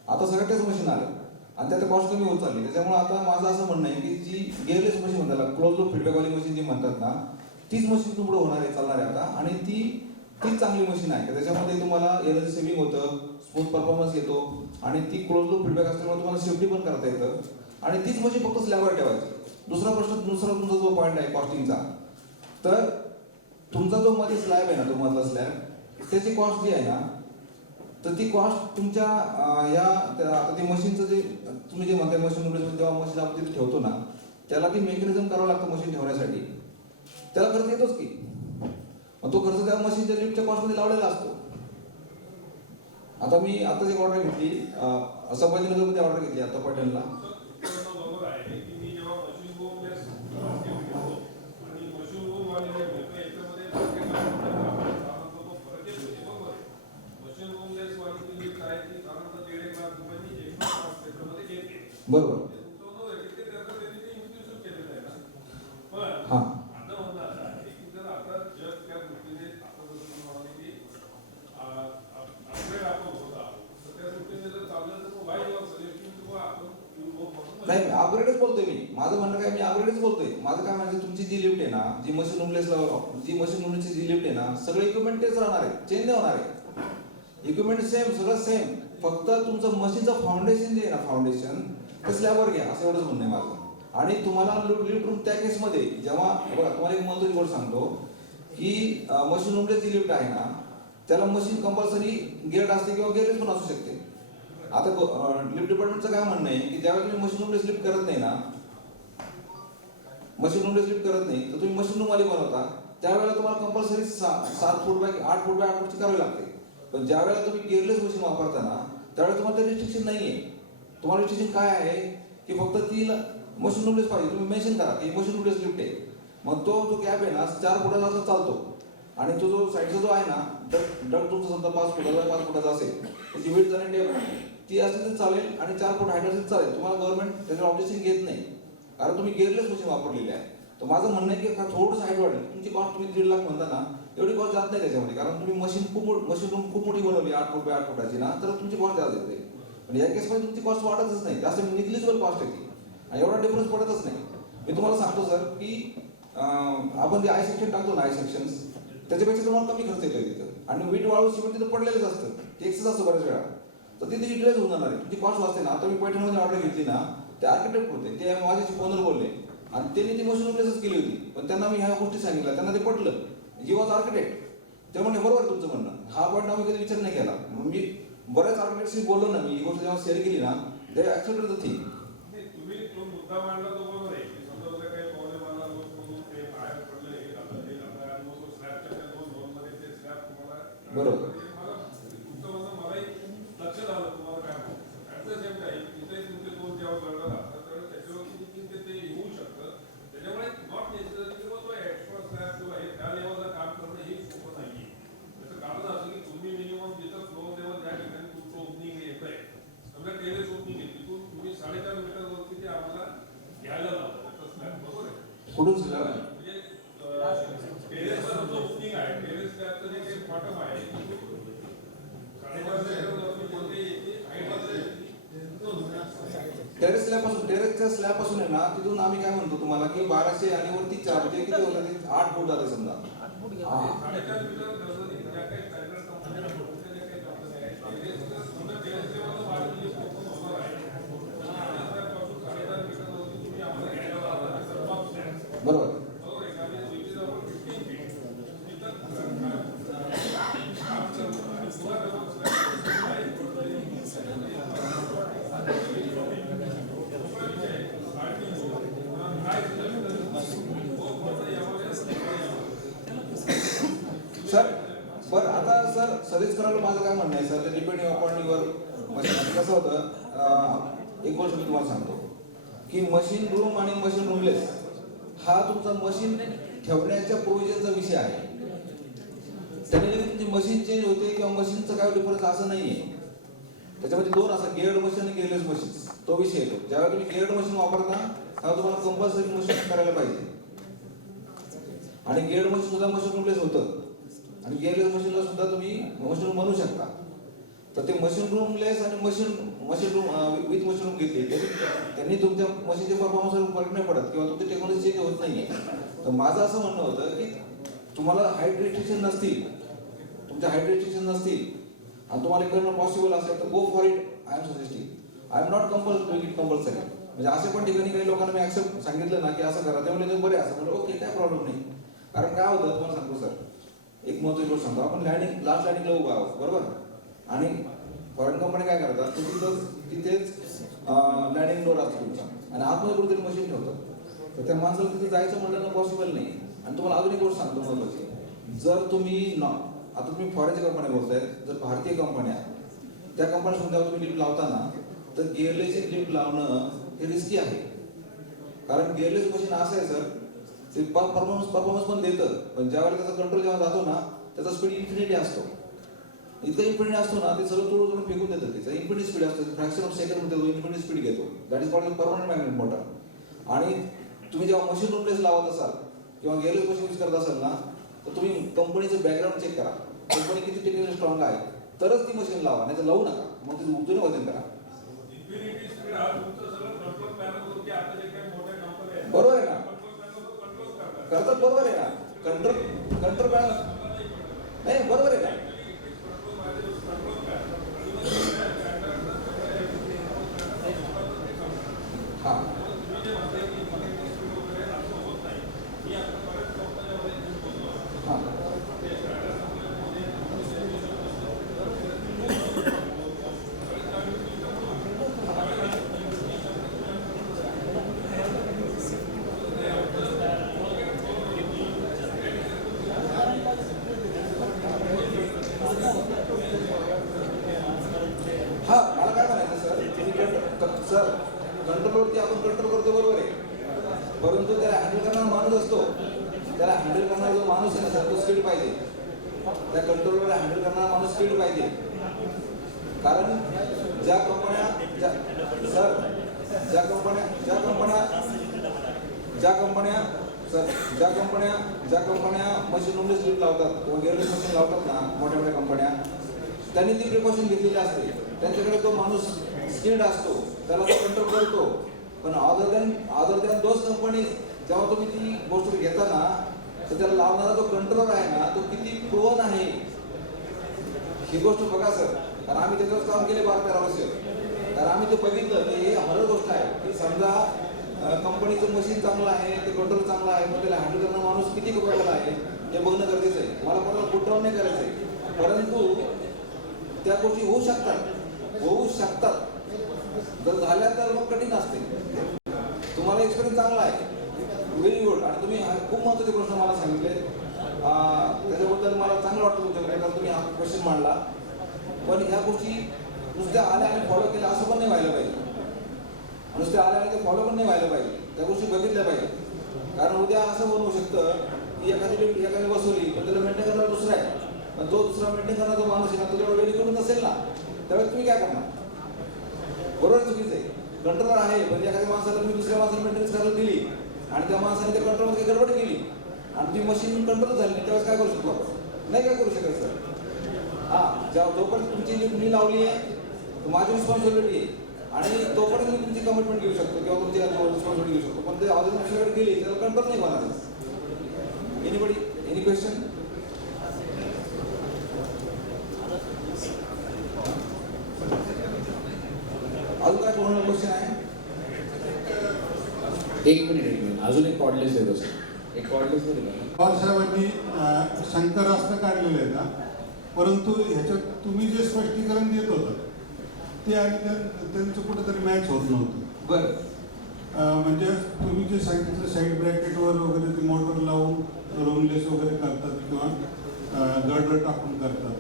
आता सगळ्या त्याच मशीन आलं आणि त्यात कॉस्ट कमी होत चालली. त्याच्यामुळे आता माझं असं म्हणणं आहे की जी गेअरलेस मशीन म्हणतात, क्लोज लूप फीडबॅकवाली मशीन जी म्हणतात ना, तीच मशीन पुढे होणार आहे, चालणार आहे आता. आणि तीच चांगली मशीन आहे. त्याच्यामध्ये तुम्हाला एनर्जी सेव्हिंग होतं, स्मूथ परफॉर्मन्स येतो आणि ती क्लोज लूप फीडबॅक असल्यामुळे तुम्हाला सेफ्टी पण करता येतं. आणि तीच मशीन फक्त स्लॅबवर ठेवायची. दुसरा तुमचा जो पॉईंट आहे कॉस्टिंगचा, तर तुमचा जो मध्ये स्लॅब आहे ना, तो मधला स्लॅब, त्याची कॉस्ट जी आहे ना, तर ती कॉस्ट तुमच्या आता ते मशीनचं जे तुम्ही जे म्हणताय मशीन जेव्हा मशीन आपण तिथे ठेवतो ना, त्याला ती मेकॅनिझम करावं लागतं मशीन ठेवण्यासाठी. त्याला खर्च येतोच की. मग तो खर्च त्या मशीनच्या लिफ्टच्या कॉस्टमध्ये लावलेला असतो. आता मी आताच एक ऑर्डर घेतली, संभाजीनगरमध्ये ऑर्डर घेतली आता पटेलला. बरोबर आहे की मी जेव्हा मशीन रूम बेस आणि मशीन रूम वाले याच्यामध्ये मशीन रूम बेस वाली जी आहे ती साधारणतः 1.5 लाख रुपयांनी एक्स्ट्रा कॉस्ट त्याच्यामध्ये घेते. बरोबर. हां. नाही, अपग्रेडच बोलतोय मी. माझं म्हणणं काय, मी अपग्रेडच बोलतोय. माझं काय म्हणजे तुमची जी लिफ्ट आहे ना, जी मशीन रूमची जी लिफ्ट आहे ना, सगळे इक्विपमेंट तेच राहणार आहे, चेंज नाही होणार आहे. इक्विपमेंट सेम, सगळं सेम. फक्त तुमचं मशीनचं फाउंडेशन जे आहे ना, फाउंडेशन ते स्लॅबवर घ्या, असं एवढंच म्हणणं आहे माझं. आणि तुम्हाला लिफ्ट रूम त्या केसमध्ये जेव्हा बघा, तुम्हाला एक महत्त्वाची गोष्ट सांगतो की मशीन रूमची जी लिफ्ट आहे ना, त्याला मशीन कंपल्सरी गेअर्ड असते किंवा गेअरलेस पण असू शकते. आता लिफ्ट डिपार्टमेंटचं काय म्हणणं आहे की ज्यावेळेस तुम्ही मशीन रूम स्लिप करत नाही ना, मशीन रूम स्लिप करत नाही, तर तुम्ही मशीन रूम वाली बनवता, त्यावेळेला तुम्हाला compulsory 7 foot by 8 foot by 8 फूटची करावी लागते. पण ज्या वेळेला तुम्ही गेअरलेस मशीन वापरता ना, त्यावेळेला तुम्हाला ते रिस्ट्रिक्शन नाही आहे. तुम्हाला रिस्ट्रिक्शन काय आहे की फक्त ती मशीन रूमलेस पाहिजे. तुम्ही मेन्शन करा की मशीन रूमलेस लिफ्ट आहे, मग तो जो गॅप आहे ना 4 फुटाचा असं चालतो. आणि तो जो साईडचा जो आहे ना, डग तुमचा समजा 5 फुटाचा 5 फुटाचा असेल, त्याची विड्थ आणि डेप्थ ती असली तरी चालेल आणि 4 फूट हाईट असेल चालेल, तुम्हाला गव्हर्नमेंट त्याच्यावर ऑब्जेक्शन घेत नाही, कारण तुम्ही गेअरलेस मशीन वापरलेली आहे. तर माझं म्हणणं आहे की थोडंसं हाईट वाढेल, तुमची कॉस्ट तुम्ही 1.5 लाख म्हणता ना, एवढी कॉस्ट जात नाही त्याच्यामध्ये, कारण तुम्ही मशीन रूम खूप मोठी बनवली 8 फूट बाय 8 फुटाची ना, तर तुमची कॉस्ट जास्त येते. पण या केसमध्ये तुमची कॉस्ट वाढतच नाही, जास्त निग्लिजिबल कॉस्ट येते आणि एवढा डिफरन्स पडतच नाही. मी तुम्हाला सांगतो सर की आपण जे आय सेक्शन टाकतो ना, आय सेक्शन्स, त्याच्यापेक्षा तुम्हाला कमी खर्च येतो तिथं, आणि वीट वाळू सिमेंट तिथं पडलेलंच असतं, ते एक्सेस असतं बऱ्याच वेळा, तर तिथे युटिलाइज होऊन जाणार आहे, तुमची कॉस्ट वाचते ना. आता मी पैठणमध्ये ऑर्डर घेतली ना, ते आर्किटेक्ट होते, ते माझ्याशी फोनवर बोलले आणि त्यांनी ती मशीन रिप्लेसच केली होती, पण त्यांना मी ह्या गोष्टी सांगितल्या, त्यांना ते पटलं, ही वॉज आर्किटेक्ट. ते म्हणजे बरोबर आहे तुमचं म्हणणं, हा पॉईंट आम्ही कधी विचार नाही केला. मी बऱ्याच आर्किटेक्टशी बोललो ना, मी ही गोष्ट जेव्हा शेअर केली ना, ते ऍक्सेप्टेड द थिंग. नाही, तुम्ही तो मुद्दा मांडला तो बरोबर आहे की समजा जर काही प्रॉब्लेम आला, रोज म्हणून ते बाहेर पडलं, हे झालं, ते झालं, आणि मग तो स्लॅबच्या त्या 2 झोनमध्ये ते स्लॅब तुम्हाला बरोबर. मला तुमचं म्हणणं मलाही लक्षात आलं तुम्हाला काय म्हणतो. ॲट द सेम टाईम तिथे तुमचे 2 जेव्हा गळतात असतात त्यावेळेस त्याच्यावरती देखील ते येऊ शकतं. त्याच्यामुळे नॉट नेसेसरी किंवा तो एक्स्ट्रा स्लॅब किंवा हे त्या लेवलला काम करणं हे सोपं नाही. त्याचं कारण असं की तुम्ही मिनिमम जिथं फ्लोर लेवल ज्या ठिकाणी तुमचं ओपनिंग येत आहे, समजा टेरेस ओपनिंग आहे, तिथून तुम्ही 4.5 मीटरवरती ते आम्हाला घ्यायला लावलं त्याचा स्लॅब, बरोबर आहे? कुठून स्लॅब? म्हणजे टेरेसचा जो ओपनिंग आहे, टेरेस स्लॅबचं जे काही बॉटम आहे, 4.5 मीटरवरती कोणते येते हाईट टेरेस स्लॅब पासून, टेरेसच्या स्लॅब पासून आहे ना, तिथून आम्ही काय म्हणतो तुम्हाला की 1200 आणि वरती 4 म्हणजे किती होतं ते 8 फूट जाते समजा. 4.5 मीटर गरजेने ज्या काही स्टँडर्ड कंपन्या कोणत्या ज्या काही कंपन्या आहेत, टेरेसचं समजा टेरेस लेवलला वाढलेली ओपन होणार आहे, त्यापासून 4.5 मीटरवरती तुम्ही आम्हाला घ्यायला लावला तर टॉप स्लॅब, बरोबर. बरोबर आहे का? म्हणजे विच इज अबाउट 15 फीट. तिथं काम करणं आणि पुन्हा डबल स्लॅब आहे. सर बरं, आता सर सजेस्ट करायला माझं काय म्हणणं आहे sir, depending upon your machine. कसं होतं, एक गोष्ट मी तुम्हाला सांगतो की मशीन रूम आणि मशीन रूमलेस हा तुमचा मशीन ठेवण्याच्या प्रोव्हिजनचा विषय आहे. त्याने तुमची मशीन चेंज होते किंवा मशीनचं काय डिफरन्स असं नाही आहे. त्याच्यामध्ये 2 असं गेअर्ड मशीन आणि गेअरलेस मशीन, तो विषय येतो. ज्यावेळेला तुम्ही गेअर्ड मशीन वापरता तेव्हा तुम्हाला कंपल्सरी मशीन करायला पाहिजे, आणि गेअर्ड मशीन सुद्धा मशीन रूमलेस होतं, आणि गेअरलेस मशीनला सुद्धा तुम्ही मशीन रूम बनवू शकता. तर ते मशीन रूमलेस आणि machine room with machine room घेतली, त्यांनी तुमच्या मशीनच्या परफॉर्मन्सवर फरक नाही पडत किंवा तुमची टेक्नॉलॉजी चेंज होत नाहीये. तर माझं असं म्हणणं होतं की तुम्हाला हाईट रिस्ट्रिक्शन नसतील, तुमच्या हाईट रिस्ट्रिक्शन नसतील आणि तुम्हाला करणं पॉसिबल असेल तर go for it. I am suggesting, I am not compulsory. म्हणजे असे पण ठिकाणी काही लोकांना मी ऍक्सेप्ट सांगितलं ना की असं करा, त्यामुळे ते बरे असं म्हणजे ओके, काय प्रॉब्लेम नाही. कारण काय होतं तुम्हाला सांगतो सर, एक महत्त्वाची गोष्ट सांगतो, आपण लास्ट लँडिंगला उभा आहोत बरोबर, आणि फॉरेन कंपनी काय करतात, तिथेच लँडिंग डोर असतो तुमचा आणि आतमध्ये कुठेतरी मशीन ठेवतात. तर त्या माणसाला तिथे जायचं म्हटलं ना पॉसिबल नाही. आणि तुम्हाला अजून एक गोष्ट सांगतो महत्त्वाची, जर तुम्ही आता तुम्ही फॉरेनच्या कंपन्या बोलताय, जर भारतीय कंपन्या त्या कंपन्या तुम्ही लिफ्ट लावताना तर गिअरलेस लिफ्ट लावणं हे रिस्की आहे. कारण गिअरलेस मशीन असं आहे सर, ते परफॉर्मन्स पण देतं, पण ज्यावेळेला त्याचा कंट्रोल जेव्हा जातो ना, त्याचा स्पीड इन्फिनिटी असतो. इतका इन्फिनिटी असतो ना, ते सगळं तोडून फेकून देतं. त्याचा इन्फिनिटी स्पीड असतो, फ्रॅक्शन ऑफ सेकंडमध्ये तो इन्फिनिटी स्पीड घेतो. That is called permanent magnet motor. आणि तुम्ही जेव्हा मशीन रूमलेस लावत असाल किंवा गिअरलेस मशीन यूज करत असाल ना, तर तुम्ही कंपनीचं बॅकग्राऊंड चेक करा, कंपनी किती टेक्निकली स्ट्रॉंग आहे, तरच ती मशीन लावा, नाही तर लावू नका. मग तुम्ही उद्योग वजन करा. इन्फिनिटी स्पीड हा तुमचं सगळं कंट्रोल पॅनलवरती आता जे काही मोठ्या कंपन्या आहेत, बरोबर आहे ना, कंट्रोल पॅनलवर कंट्रोल करतात. करतात, बरोबर आहे ना. कंट्रोल पॅनल नाही, बरोबर आहे ना. हां हां हा, मला काय म्हणायचं सर, कंट्रोलवरती आपण कंट्रोल करतो बरोबर आहे, परंतु त्याला हँडल करणारा माणूस असतो, त्याला हँडल करणारा जो माणूस आहे ना सर, तो स्किल्ड पाहिजे. त्या कंट्रोलवर हँडल करणारा माणूस स्किल्ड पाहिजे. कारण ज्या कंपन्या मशीन रूमले स्लिप लावतात किंवा गेअरलेस मशीन लावतात ना, मोठ्या मोठ्या कंपन्या, त्यांनी ती प्रिकॉशन घेतलेली असते. त्यांच्याकडे तो माणूस स्किल्ड असतो, त्याला तो कंट्रोल करतो. पण अदर दॅन दोज कंपनीज, जेव्हा तुम्ही ती गोष्ट घेता ना, तर त्याला लावणारा जो कंट्रोलर आहे ना, तो किती प्रोन आहे ही गोष्ट बघा सर. कारण आम्ही त्याच्यावर काम केले 12-13 वर्ष. कारण आम्ही ते बघितलं की हे हरळ गोष्ट आहे की समजा कंपनीचं मशीन चांगलं आहे, ते कंट्रोल चांगलं आहे, पण त्याला हँडल करणारा माणूस किती कपडला आहे हे बघणं गरजेचं आहे. मला कोणाला पुटडाऊन नाही करायचं आहे, परंतु त्या गोष्टी होऊ शकतात. जर झाल्या तर मग कठीण असते. तुम्हाला एक्सपिरियन्स चांगला आहे, व्हेरी गुड. आणि तुम्ही खूप महत्त्वाचे प्रश्न मला सांगितले, त्याच्याबद्दल मला चांगलं वाटतं तुमच्याकडे, कारण तुम्ही हा क्वेश्चन मांडला. पण ह्या गोष्टी नुसत्या आल्या आणि फॉलो केल्या असं पण नाही व्हायला पाहिजे. नुसत्या आल्या आणि ते फॉलो पण नाही व्हायला पाहिजे. त्या गोष्टी बघितल्या पाहिजे. कारण उद्या असं बनवू शकतं की एखादी बसवली, पण त्याला मेंटेन करणारा दुसरा आहे, पण तो दुसरा मेंटेन करणारा जो माणूस आहे ना, तो तेवढा वेळ करून नसेल ना, त्यावेळेस तुम्ही काय करणार? बरोबर चुकीचं आहे. कंट्रोलर आहे, म्हणजे एखाद्या माणसाला तुम्ही दुसऱ्या माणसाला मेंटेनन्स करायला दिली आणि त्या माणसाने त्या कंट्रोलमध्ये गडबड केली आणि ती मशीन कंट्रोल झाली, त्यावेळेस काय करू शकतो आपण? नाही काय करू शकत सर. जोपर्यंत तुमची लिफ्ट लावली आहे, माझी रिस्पॉन्सिबिलिटी आहे आणि तोपर्यंत मी तुमची कमिटमेंट घेऊ शकतो किंवा तुमची रिस्पॉन्सिबिलिटी घेऊ शकतो. पण ते अजून दुसऱ्याकडे गेली त्याला कंट्रोल नाही होणार. Any question? अजून काय कोणाला क्वेश्चन आहे? एक मिनिट अजून एक कॉर्डलेस देतो सर. एक कॉर्डलेस देतो. पवार साहेबांनी शंकास्त्र काढलेलं आहे ना, परंतु ह्याच्यात तुम्ही जे स्पष्टीकरण देत होता ते आणि त्यांचं कुठेतरी मॅच होत नव्हतं. बरं. म्हणजे तुम्ही जे सांगितलं साईड ब्रॅकेटवर वगैरे ते मोटर लावून रोमलेस वगैरे करतात किंवा गर्डर टाकून करतात,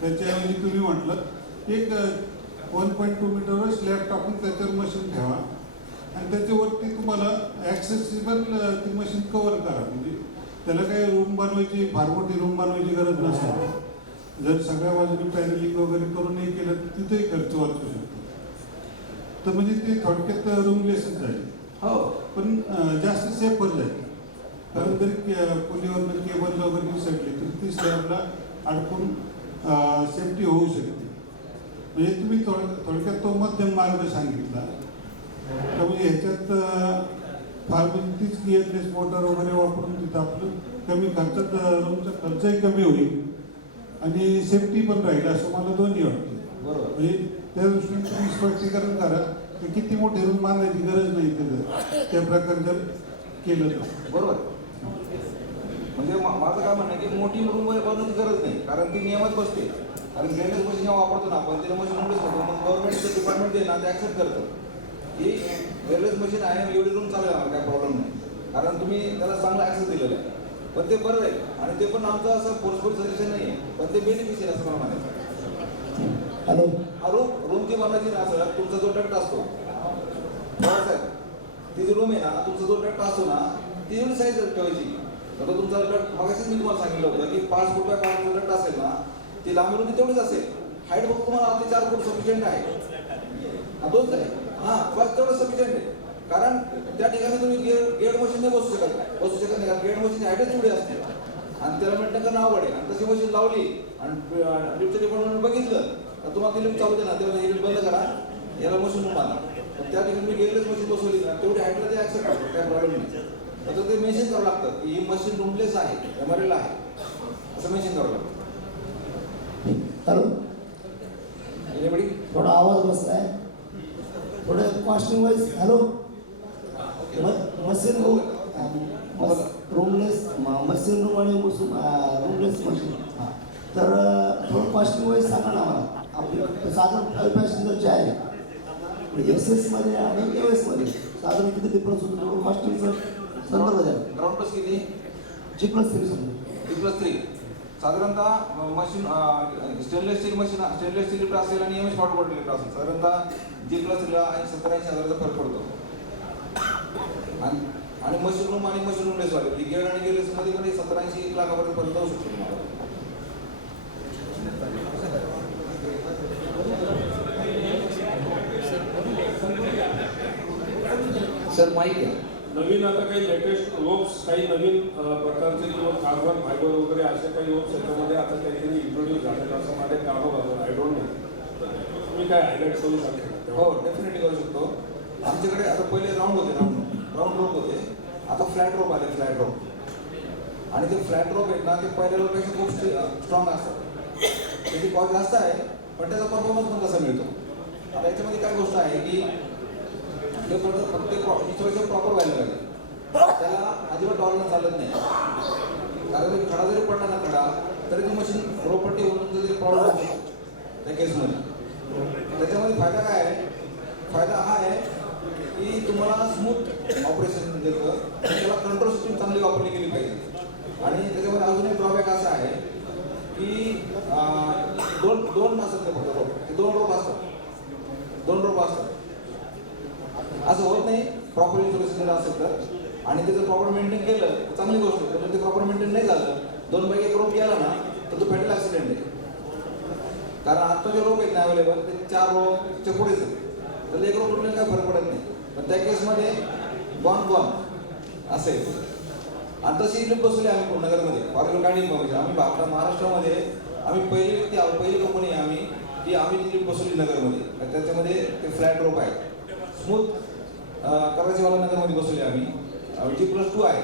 त्याच्याऐवजी तुम्ही म्हटलं एक 1.2 मीटरवर स्लॅब टाकून त्याच्यावर मशीन ठेवा आणि त्याच्यावरती तुम्हाला ॲक्सेसिबल ती मशीन कव्हर करा. म्हणजे त्याला काही रूम बनवायची, फार मोठी रूम बनवायची गरज नसते. जर सगळ्या बाजूने पॅनलिंग वगैरे करून हे केलं तर तिथेही खर्च वाचू शकतो. तर म्हणजे ते थोडक्यात रूमलेसच जाईल. हो, पण जास्त सेफर जाईल. कारण जर पुलीवरनं केबल वगैरे विसरली तर ती स्लॅबला अडकून सेफ्टी होऊ शकते. म्हणजे तुम्ही थोडक्यात तो मध्यम मार्ग सांगितला. तर म्हणजे ह्याच्यात फार म्हणजे तीच गिअरलेस मोटर वगैरे वापरून तिथं आपलं कमी खर्चात रूमचा खर्चही कमी होईल आणि सेफ्टी पण राहील असं मला दोन्ही वाटतं. बरोबर. म्हणजे त्या दृष्टीने तुम्ही स्पष्टीकरण करा की किती मोठी रूम बांधायची गरज नाही त्याचं, त्या प्रकारे जर केलं तर. बरोबर. म्हणजे माझं काय म्हणणं आहे की मोठी रूम बनवण्याची गरज नाही, कारण ती नियमात बसते. कारण ड्रेनेज मशीन जेव्हा वापरतो ना आपण, त्याला मशीन एवढंच होतो, मग गव्हर्नमेंटचं डिपार्टमेंट जे ना ते ॲक्सेप्ट करतं की ड्रेनेज मशीन आहे, एवढी रूम चालेल, आम्हाला काय प्रॉब्लेम नाही, कारण तुम्ही त्याला चांगला ॲक्सेस दिलेला आहे. पण ते बरं आहे आणि ते पण आमचं असं फोर्सफुल सजेशन नाही आहे, पण ते बेनिफिशियल असं मला म्हणायचं. हॅलो, रूमची बनवायची ना सर, तुमचा जो डक्ट असतो साहेब, ती जी रूम आहे ना, तुमचा जो डक्ट असतो ना, ती एवढी साईज ठेवायची. आता तुमचा डक्ट मगाशीच मी तुम्हाला सांगितलं होतं की 5 फूट बाय 5 फूट डक्ट असेल ना, ती लांबी रुंदी तेवढीच असेल. हाईट फक्त तुम्हाला आपली 4 फूट सफिशियंट आहे. तोच आहे. बस तेवढं सफिशियंट आहे. कारण त्या ठिकाणी तुम्ही गेड मशीन नाही बसू शकत नाही, कारण गेड मशीन हाईटच एवढी असते आणि त्याला मेंटेन करणं आवड आहे. आणि तशी मशीन लावली आणि लिफ्टच्या डिपार्टमेंट बघितलं तर तुम्हाला ती लिफ्ट चालू दे ना, तेव्हा लिफ्ट बंद करा, याला मशीन बांधा. पण त्या ठिकाणी मी गेडलेस मशीन बसवली ना, तेवढी हाईटला ते ॲक्सेप्ट करतो, काय प्रॉब्लेम नाही. तर ते मेन्शन करावं लागतं की ही मशीन रूमलेस आहे, एमआरएल आहे, असं मेन्शन करावं लागतं. Hello, anybody? थोडा आवाज बसलाय, थोडं costing wise. Hello, machine room, roomless machine room आणि रूमलेस मशीन, तर थोडं कॉस्टिंग वाईज सांगा ना मला. आपली साधारण 5 पॅसेंजरचे आहे, SS मध्ये आणि US मध्ये साधारण किती डिफरन्स होतो, थोडं कॉस्टिंगचं संदर्भ द्या. ग्राउंड प्लस किती? G+3 समजा. G+3 साधारणतः machine stainless steel machine, stainless steel lift असेल आणि MS हॉट वॉटर लिफ्ट असेल, साधारणतः G+3ला 70-80 हजाराचा फरक पडतो. आणि मशीन रूम आणि मशीन रूमलेस वाले गेड आणि गेलेस मध्ये पण 70-80 लाखापर्यंत फरक जाऊ शकतो तुम्हाला. सर माईक आहे. नवीन आता काही लेटेस्ट रोप्स काही नवीन प्रकारचे किंवा कार्बन फायबर वगैरे असे काही रोप्स याच्यामध्ये आता काहीतरी इंट्रोड्यूस झालेलं असं माझ्या कामं झालं आय डोंट नो. तुम्ही काय हायलाईट करू शकता? हो डेफिनेटली करू शकतो. आमच्याकडे आता पहिले राऊंड होते, राऊंड रोप होते, आता फ्लॅट रोप आले, फ्लॅट रोप. आणि ते फ्लॅट रोप आहेत ना ते पहिल्या रोपपेक्षा खूप स्ट्रॉंग असतात. त्याची कॉस्ट जास्त आहे पण त्याचा परफॉर्मन्स पण कसा मिळतो. आता याच्यामध्ये काय गोष्ट आहे की हे प्रत्येक इन्स्टॉलेशन प्रॉपर व्हायला पाहिजे. त्याला अजिबात टॉलरन्स चालत नाही. कारण खडा जरी पडला ना खडा तरी ती मशीन रोपट्टी होऊन जरी प्रॉब्लेम होतो त्या केसमध्ये. त्याच्यामध्ये फायदा काय आहे? फायदा हा आहे की तुम्हाला स्मूथ ऑपरेशन देतं, त्याला कंट्रोल सिस्टीम चांगली वापरली गेली पाहिजे. आणि त्याच्यामध्ये अजून एक ड्रॉबॅक असा आहे की दोन असतात ते फक्त रोप, ते दोन रोप असतात. असं होत नाही प्रॉपर इन्स्टॉलेशन केलं असेल तर. आणि त्याचं प्रॉपर मेंटेन केलं तर चांगली गोष्ट आहे. पण ते प्रॉपर मेंटेन नाही झालं, 2 पैकी 1 रोप गेला ना तर तो फॅटल ॲक्सिडेंट आहे. कारण आता जे रोप आहेत ना अवेलेबल ते 4 रोपच्या पुढेच आहेत. तर 1 रोप उठल्याने काय फरक पडत नाही. पण त्या केसमध्ये गॉन असं आहे. आणि तशी लिफ्ट बसवली आम्ही नगरमध्ये ऑर्गन गाडी आम्ही महाराष्ट्रामध्ये आम्ही पहिली कंपनी आहे आम्ही की आम्ही ती लिफ्ट बसवली नगरमध्ये. त्याच्यामध्ये ते फ्लॅट रोप आहे, स्मूथ कराचीवाला नगरमध्ये बसवली आम्ही. G+2 आहे.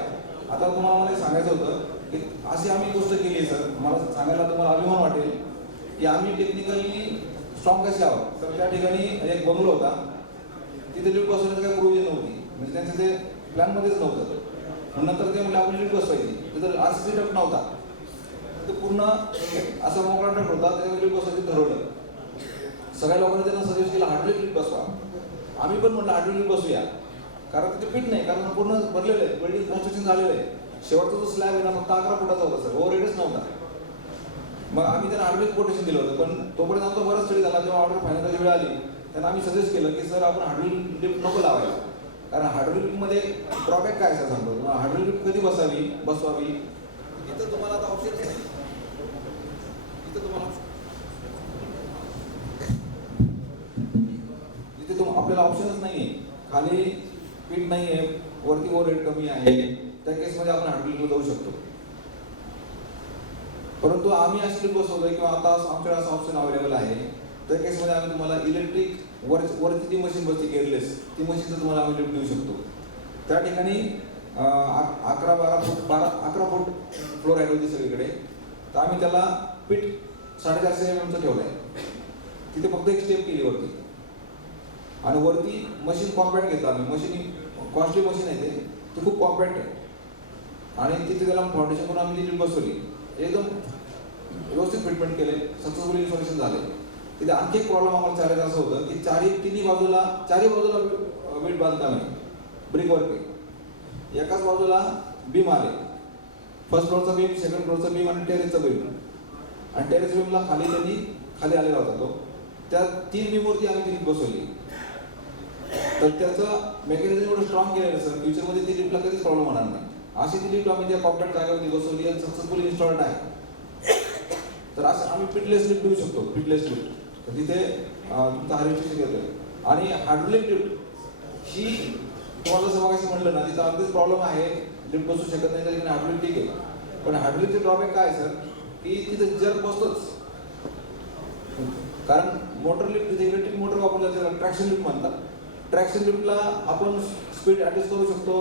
आता तुम्हाला मला सांगायचं होतं की अशी आम्ही गोष्ट केली आहे सर. मला सांगायला तुम्हाला अभिमान वाटेल की आम्ही टेक्निकली स्ट्रॉंग कसे आहोत. तर त्या ठिकाणी एक बंगलो होता, तिथे लिफ्ट बसवण्याचं काही प्रोव्हिजन नव्हती. म्हणजे त्यांचं ते प्लॅनमध्येच नव्हतं. नंतर ते म्हणजे आपली लिफ्ट बसवायची तिथं RCC डक्ट नव्हता. तो पूर्ण असा मोकळा डक्ट होता, त्याच्यावर लिफ्ट बसवायचं ठरवलं. सगळ्या लोकांनी त्यांना सजेस्ट केलं हार्डवेअर लिफ्ट बसवा. आम्ही पण म्हटलं हार्डवेअर लिफ्ट बसूया, कारण तिथे फिट नाही, कारण पूर्ण भरलेलं आहे, बिल्डिंग कन्स्ट्रक्शन झालेलं आहे. शेवटचा जो स्लॅब आहे ना फक्त 11 फुटाचा होता सर, ओव्हरहेडच नव्हता. मग आम्ही त्यांना हार्डवेअर कोटेशन दिलं होतं. पण तोपर्यंत आमचा बराच स्टडी झाला. जेव्हा ऑर्डर फायनल करायची वेळ आली त्यांना आम्ही सजेस्ट केलं की सर आपण हार्डवेअर लिफ्ट नको लावायला. कारण हार्डवेअर लिफ्टमध्ये ड्रॉबॅक काय असं सांगतो. हार्डवेअर लिफ्ट कधी बसवावी इथं तुम्हाला आता ऑप्शन नाही. आपल्याला ऑप्शनच नाही आहे. खाली फिट नाही आहे, वरती ओव्हरहेड कमी आहे, त्या केसमध्ये आपण हार्डवेअरला जाऊ शकतो. परंतु आम्ही अशी लिफ्ट बसवतोय किंवा आता आमच्याकडे असं ऑप्शन अवेलेबल आहे. त्या केसमध्ये आम्ही तुम्हाला इलेक्ट्रिक वरती जी मशीन बसते गेअरलेस ती मशीनचं तुम्हाला आम्ही लिफ्ट देऊ शकतो. त्या ठिकाणी 11 फूट फ्लोर आहे होती सगळीकडे. तर आम्ही त्याला पीठ 450 mm ठेवलं आहे. तिथे फक्त एक स्टेप केली वरती. आणि वरती मशीन कॉम्पॅक्ट घेतो आम्ही. मशीन कॉस्टली मशीन आहे ते खूप कॉम्पॅक्ट आहे. आणि तिथे त्याला फाउंडेशन करून आम्ही ती बसवली. एकदम व्यवस्थित फिटमेंट केले, सक्सेसफुल इन्स्टॉलेशन झाले. तिथे आणखी एक प्रॉब्लेम आम्हाला चालायचं असं होतं की चारही बाजूला वीट बांधकाम आहे, ब्रिक वर्क आहे. एकाच बाजूला बीम आले, फर्स्ट फ्लोअरचा बीम, सेकंड फ्लोअरचा बीम आणि टेरेसचा बीम. आणि टेरेस बीमला खाली आलेला होता तो. त्या 3 बीमवरती आम्ही ती बसवली. तर त्याचं मेकॅनिझम एवढं स्ट्रॉंग केलेलं सर, फ्युचरमध्ये ती लिफ्टला कधीच प्रॉब्लेम होणार नाही. अशी ती लिफ्ट आम्ही त्या कॉम्पॅक्ट जागेवरती बसवली आणि सक्सेसफुली इन्स्टॉल्ड आहे. तर असं आम्ही फिटलेस लिफ्ट देऊ शकतो, फिटलेस लिफ्ट. तर तिथे तुमचा हार्वेस्टिंग येतोय. आणि हार्डवेअर लिफ्ट ही तुम्हाला जसं मगाशी म्हटलं ना तिथं अगदीच प्रॉब्लेम आहे, लिफ्ट बसू शकत नाही तरी हार्डवेअर ठीक आहे. पण हार्डवेअरचे ड्रॉबॅक काय सर की तिथं जर बसतोच. कारण मोटर लिफ्ट तिथे इलेक्ट्रिक मोटर वापरलं जाते, ट्रॅक्शन लिफ्ट म्हणतात. ट्रॅक्शन लिफ्टला आपण स्पीड ॲडजस्ट करू शकतो,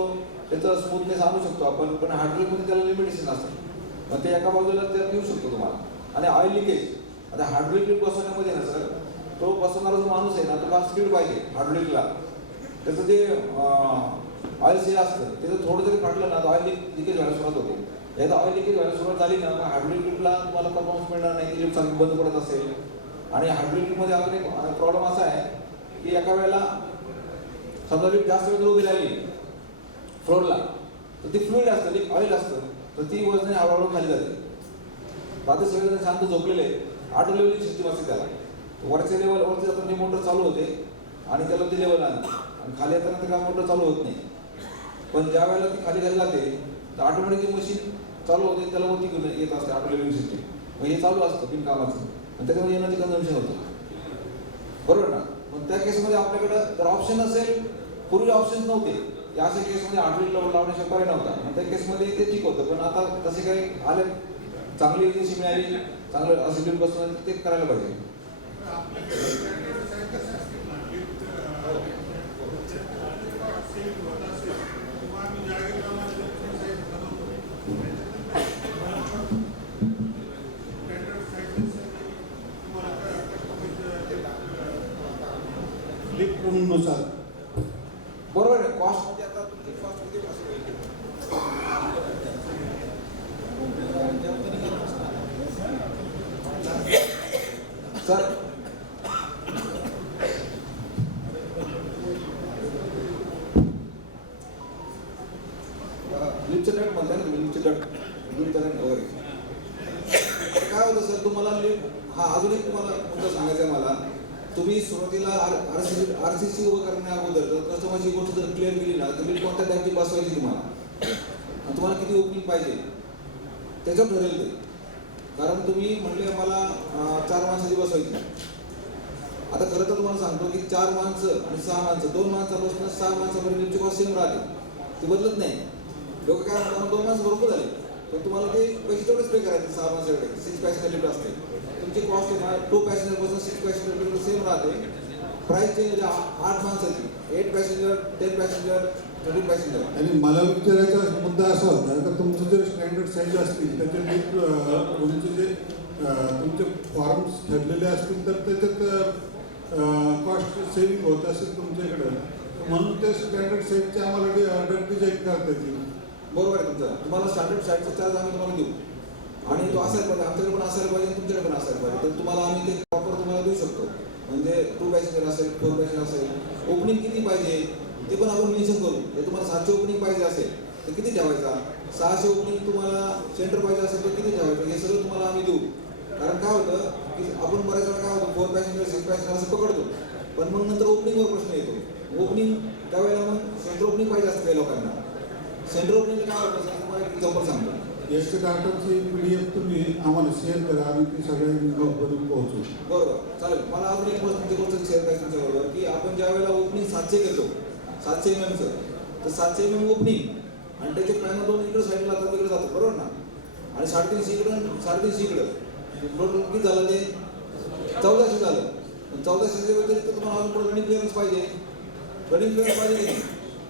त्याचं स्मूथनेस आणू शकतो आपण. पण हार्डवेअरमध्ये त्याला लिमिटेशन असतं. मग ते एका बाजूला त्याला देऊ शकतो तुम्हाला. आणि ऑइल लिकेज, आता हार्डवेअर लिफ्ट बसवण्यामध्ये ना सर तो बसवणारा जो माणूस आहे ना तो फार स्पीड पाहिजे हार्डवेअरला. त्याचं जे ऑइल सेल असतं त्याचं थोडं जरी फाटलं ना तर ऑइल लिकेज व्हायला सुरुवात होते. एकदा ऑइल लिकेज व्हायला सुरुवात झाली ना मग हार्डवेअर लिफ्टला तुम्हाला परफॉर्मन्स मिळणार नाही, ती लिफ्ट सारखी बंद पडत असेल. आणि हार्डवेअर लिफ्टमध्ये अजून एक प्रॉब्लेम असा आहे की एका वेळेला समजा लिफ्ट जास्त वेळ जर उभी राहिली फ्लोअरला तर ती फ्लुइड असतं, लिफ्ट ऑइल असतं, तर ती वजने हळूहळू खाली जाते. बाकी सगळेजण शांत झोपलेले, ऑटो लेवलिंग सिस्टीम असते त्याला. वरच्या लेवलवरती जाताना ती मोटर चालू होते आणि त्याला ती लेवल आणते. आणि खाली येताना ते काय मोटर चालू होत नाही. पण ज्या वेळेला ती खाली जाते तर ऑटोमॅटिक ती मशीन चालू होते, त्याला वरती घेऊन येत असते ऑटो लेवलिंग सिस्टीम. मग हे चालू असतं बिनकामाचं आणि त्याच्यामध्ये एनर्जी कन्झम्पशन होतं, बरोबर ना. मग त्या केसमध्ये आपल्याकडं जर ऑप्शन असेल, पूर्वी ऑप्शन्स नव्हते, या अशा केसमध्ये आठवीला लावण्याचा पर्याय नव्हता. त्या केसमध्ये ते ठीक होतं, पण आता तसे काही आले चांगली एजन्सी मिळाली, चांगलं असं बिल बसवून ते करायला पाहिजे. नुसार बरोबर आहे. कॉस्ट मध्ये आता तुमची कॉस्ट किती बसेल सर? लिफ्टचं डट म्हणताय ना तुम्ही, लिफ्टचं डट वगैरे. काय होतं सर तुम्हाला लिफ्ट अजून एक तुम्हाला मुद्दा सांगायचा आहे मला. तुम्ही सुरुवातीला आरसीसी उभं करण्या अगोदर जर कस्टमरची गोष्ट जर क्लिअर केली ना, तर लिफ्ट कोणत्या टाईपची बसवायची तुम्हाला आणि तुम्हाला किती ओपनिंग पाहिजे त्याच्यावर ठरेल ते. कारण तुम्ही म्हणले मला 4 माणसाची बसवायची. आता खरं तर तुम्हाला सांगतो की 4 माणसं आणि 6 माणसं, 2 माणसापासून 6 माणसापर्यंत लिफ्टची कॉस्ट सेम राहते, ती बदलत नाही. लोक काय म्हणतात 2 माणसं भरपूर झाले, पण तुम्हाला ते पैसे तेवढेच पे करायचे. 6 माणसाकडे 6 पॅसेंजर लिफ्ट असते. तुमची कॉस्ट आहे ना 2 पॅसेंजरपासून 6 पॅसेंजर लिफ्ट सेम राहते. प्राईस चेंज म्हणजे 8 माणसाची, 8 पॅसेंजर, 10 पॅसेंजर, 20 पॅसेंजर. आणि मला विचारायचा मुद्दा असा होता का तुमचं जे स्टँडर्ड साईज असतील त्याचे तुमचे जे तुमचे फॉर्म्स ठरलेले असतील तर त्याच्यात कॉस्ट सेविंग होत असेल तुमच्याकडं, म्हणून ते स्टँडर्ड साईजचे आम्हाला डिझाईन करता येतील. बरोबर आहे तुमचं. तुम्हाला स्टँडर्ड साईडचा चार्ज आम्ही तुम्हाला देऊ आणि तो असायला पाहिजे, आमच्याकडे पण असायला पाहिजे आणि तुमच्याकडे पण असायला पाहिजे. तर तुम्हाला आम्ही ते प्रॉपर तुम्हाला देऊ शकतो. म्हणजे 2 पॅसेंजर असेल, 4 पॅसेंजर असेल, ओपनिंग किती पाहिजे ते पण आपण मेन्शन करू. जर तुम्हाला 700 ओपनिंग पाहिजे असेल तर किती ठेवायचा, 600 ओपनिंग तुम्हाला सेंटर पाहिजे असेल तर किती ठेवायचं, हे सगळं तुम्हाला आम्ही देऊ. कारण काय होतं की आपण बऱ्याच वेळा काय होतं 4 पॅसेंजर 6 पॅसेंजर असं पकडतो, पण मग नंतर ओपनिंगवर प्रश्न येतो. ओपनिंग त्यावेळेला मग सेंटर ओपनिंग पाहिजे असतं काही लोकांना. सेंटर ओपनिंगला काय होतं सर, तुम्हाला एक एक्झाम्पल सांगतो. एसटी डाटाची PDF तुम्ही आम्हाला शेअर करा, आम्ही ती सगळ्यांपर्यंत पोहोचू. बरोबर, चालेल. मला अजून एक गोष्ट शेअर करायची तुमच्याबरोबर की आपण ज्या वेळेला ओपनिंग 700 घेतो, 700 mm तर 700 mm ओपनिंग आणि त्याचे पॅनल 2 इकडे साईडला जातात, तिकडे जातात, बरोबर ना. आणि 350 इकडं 350 इकडं, टोटल किती झालं ते 1400 झालं. 1400 व्यतिरिक्त तुम्हाला अजून पुढे रनिंग क्लिअरन्स पाहिजे. रनिंग क्लिअरन्स पाहिजे नाही.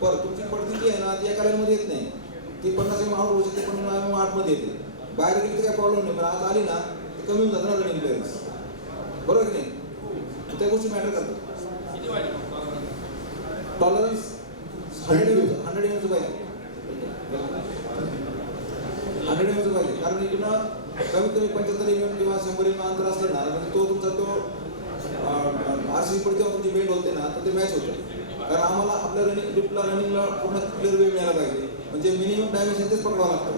बरं, तुमची पडती जी आहे ना ती एका लाईनमध्ये येत नाही, ती 50 mm आउट होऊ शकते, 50 mm आतमध्ये येते. बाहेर गेली तर काही प्रॉब्लेम नाही, पण आज आली ना ते कमी होऊन जातं ना रनिंग क्लिअरन्स, बरोबर की नाही. त्या गोष्टी मॅटर करतात. टॉलरन्स 100 mm पाहिजे, 100 mm पाहिजे. कारण इकडनं कमीत कमी 75 mm किंवा 100 mm अंतर असलं ना म्हणजे तो तुमचा तो RCB पडते जेव्हा तुमची बेंड होते ना तर ते मॅच होतं. कारण आम्हाला आपल्या लिफ्टला रनिंगला पूर्ण क्लिअर वेळ मिळायला पाहिजे, म्हणजे मिनिमम डायमेन्शन तेच पकडावं लागतं.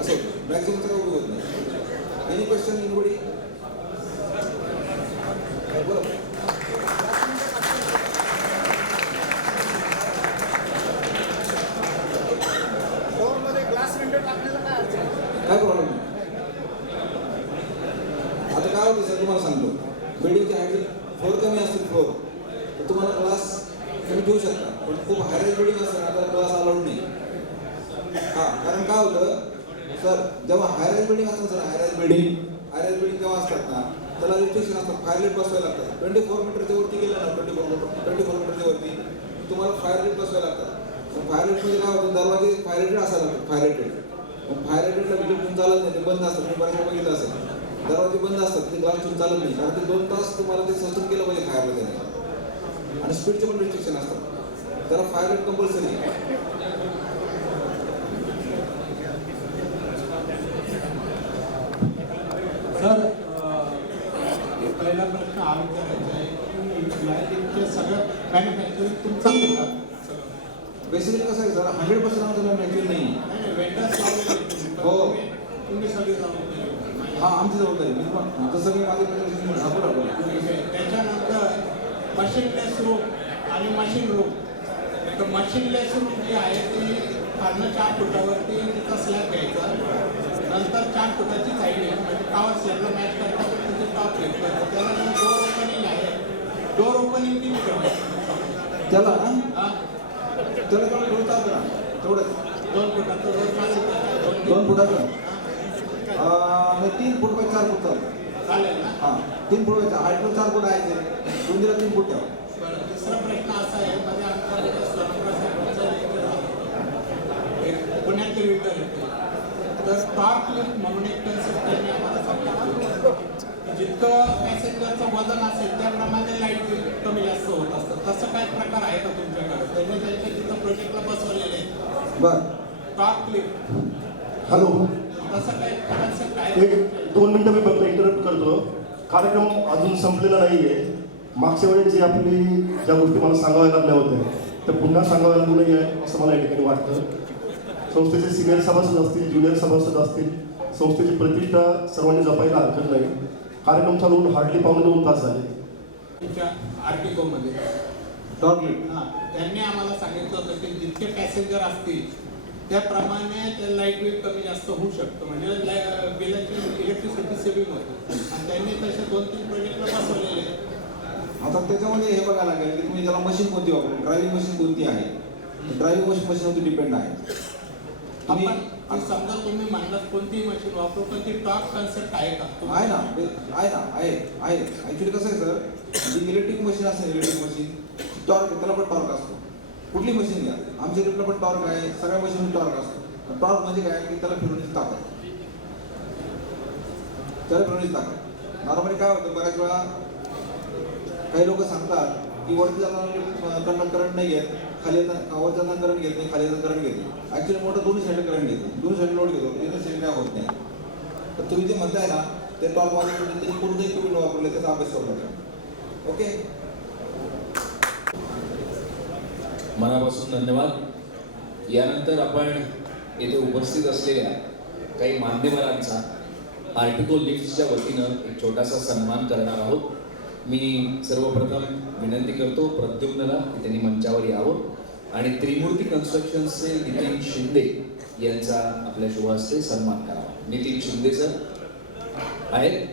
असं मॅक्झिममचा काही उपयोग होत नाही. Any question anybody? बरोबर. काय प्रॉब्लेम नाही. आता काय होतं सर तुम्हाला सांगतो, बिल्डिंगची हाईट फ्लोअर कमी असतील फ्लोअर तर तुम्हाला क्लास तुम्ही घेऊ शकता, पण खूप हायराईज बिल्डिंग असेल ना तर क्लास अलाउड नाही. कारण काय होतं सर, जेव्हा हायराईज बिल्डिंग असतात सर, हायराईज बिल्डिंग जेव्हा असतात ना त्याला रिस्ट्रिक्शन असतात, फायर रेट बसवायला लागतात. 24 मीटरच्या वरती गेलं ना 24 मीटरच्या वरती तुम्हाला फायर रेट बसवायला लागतात. फायर रेटमध्ये काय होतं, दरवाजे फायर रेट असायला लागतात. फायर रेट मग फायर रेटला विजिट ठेवून चालत नाही, ते बंद असतात. तुम्ही बऱ्याच बघितलं असेल, दरवाजे बंद असतात, ते ग्लास ठेवून चालत नाही. कारण ते 2 तास तुम्हाला ते सस्टेन केलं पाहिजे फायरला त्याने. आणि स्पीडचे पण रिस्ट्रिक्शन असतात, त्याला फायर रेट कंपल्सरी आहे. सर, पहिला प्रश्न हा विचारायचा आहे की लाईटिंगचे सगळं मॅन्युफॅक्चरिंग तुमचं आहे का? बेसिकली कसं आहे सर, 100% आमचं मॅन्युफॅक्चरिंग नाही. वेंडर्स हो, तुम्ही सगळी जबाबदारी. आमची जबाबदारी. जसं मी माझे त्याच्यानंतर मशीनलेस रूम आणि मशीन रूम. तर मशीनलेस रूम जी आहे ती खालनं 4 फुटावरती तिचा स्लॅब घ्यायचा, नंतर 4 फुटाची साईड आहे, म्हणजे टॉवर स्लॅबला मॅच करता तिथे टॉप घेत करायचं. त्याला डोर ओपनिंग आहे, डोर ओपनिंग किती ठेवायचं त्याला हां त्याला तेवढं थोडं चालतं ना तेवढंच 2 फुटाचं रोड पासिंग करताय, 2 फुटाचं नाही 3 फूट बाय 4 फूट चालतं चालेल ना? हां 3 फूट बाय 4 4 फूट आहे ते रुंदीला 3 फूट ठेवा. बरं, दुसरा प्रश्न असा आहे, मध्ये आमच्याकडे स्वतंत्र साहेबांचा एक पुण्यातील विद्यार्थी तर टॉर्क लिफ्ट म्हणून एक कन्सेप्ट त्यांनी आम्हाला सांगितलं. जितकं पॅसेंजरचं वजन असेल त्याप्रमाणे लाईट बिल कमी जास्त होत असतं. तसं काय प्रकार आहे का तुमच्याकडे? त्यांनी त्यांच्या तिथं प्रोजेक्टला बसवलेले बरं टॉर्क लिफ्ट हॅलो, तसं काय कन्सेप्ट आहे? एक 2 मिनिटं मी फक्त इंटरप्ट करतो. कार्यक्रम अजून संपलेला नाही आहे. मागच्या वेळेस जी आपली ज्या गोष्टी मला सांगाव्या लागल्या होत्या त्या पुन्हा सांगाव्या लागू नये असं मला या ठिकाणी वाटतं. संस्थेचे सिनियर सभासद असतील, ज्युनियर सभासद असतील, संस्थेची प्रतिष्ठा सर्वांनी जपायला हरकत नाही. कार्यक्रम चालू होऊन हार्डली 2.25 तास झाले. तुमच्या आर्टिकोमध्ये टॉर्कलेट हां, त्यांनी आम्हाला सांगितलं होतं की जितके पॅसेंजर असतील त्याप्रमाणे ते लाईट बिल कमी जास्त होऊ शकतं, म्हणजे बिलाची इलेक्ट्रिसिटी सेव्हिंग होते. आणि त्यांनी तसे 2-3 प्रोजेक्टला बसवलेले. आता त्याच्यामध्ये हे बघायला लागेल की तुम्ही त्याला मशीन कोणती वापरली, ड्रायव्हिंग मशीन कोणती आहे. ड्रायव्हिंग मशीनवरती डिपेंड आहे. तुम्ही आपण समजा तुम्ही म्हणलात कोणतीही मशीन वापरू, पण ती टॉर्क कन्सेप्ट आहे का? आहे ना आहे ॲक्च्युली कसं आहे सर, जी इलेक्ट्रिक मशीन असेल इलेक्ट्रिक मशीन टॉर्क त्याला पण टॉर्क असतो. कुठली मशीन घ्या, आमच्या इलेक्ट्रिकला पण टॉर्क आहे, सगळ्या मशीनमध्ये टॉर्क असतो. टॉर्क म्हणजे काय की त्याला फिरवण्याची ताकद, त्याला फिरवण्याची ताकद. नॉर्मली काय होतं बऱ्याच वेळा काही लोक सांगतात की वरती जाताना करंट नाही घेत, खाली वर जाताना करंट घेत नाही, खाली जाताना करंट घेते. ॲक्च्युली मोठं दोन्ही साईड करंट घेतो, दोन्ही साईड लोड घेतो, एकच साईड काय होत नाही. तर तुम्ही जे म्हणताय ना ते टॉर्क वाजवून त्याची कोणतं इक्विपमेंट वापरले त्याचा अभ्यास करू नका. ओके, मनापासून धन्यवाद. यानंतर आपण येथे उपस्थित असलेल्या काही मान्यवरांचा आर्टिको लिफ्टच्या वतीनं एक छोटासा सन्मान करणार आहोत. मी सर्वप्रथम विनंती करतो प्रद्युम्नला की त्यांनी मंचावर यावं आणि त्रिमूर्ती कन्स्ट्रक्शनचे नितीन शिंदे यांचा आपल्या शुभ हस्ते सन्मान करावा. नितीन शिंदे सर आहेत?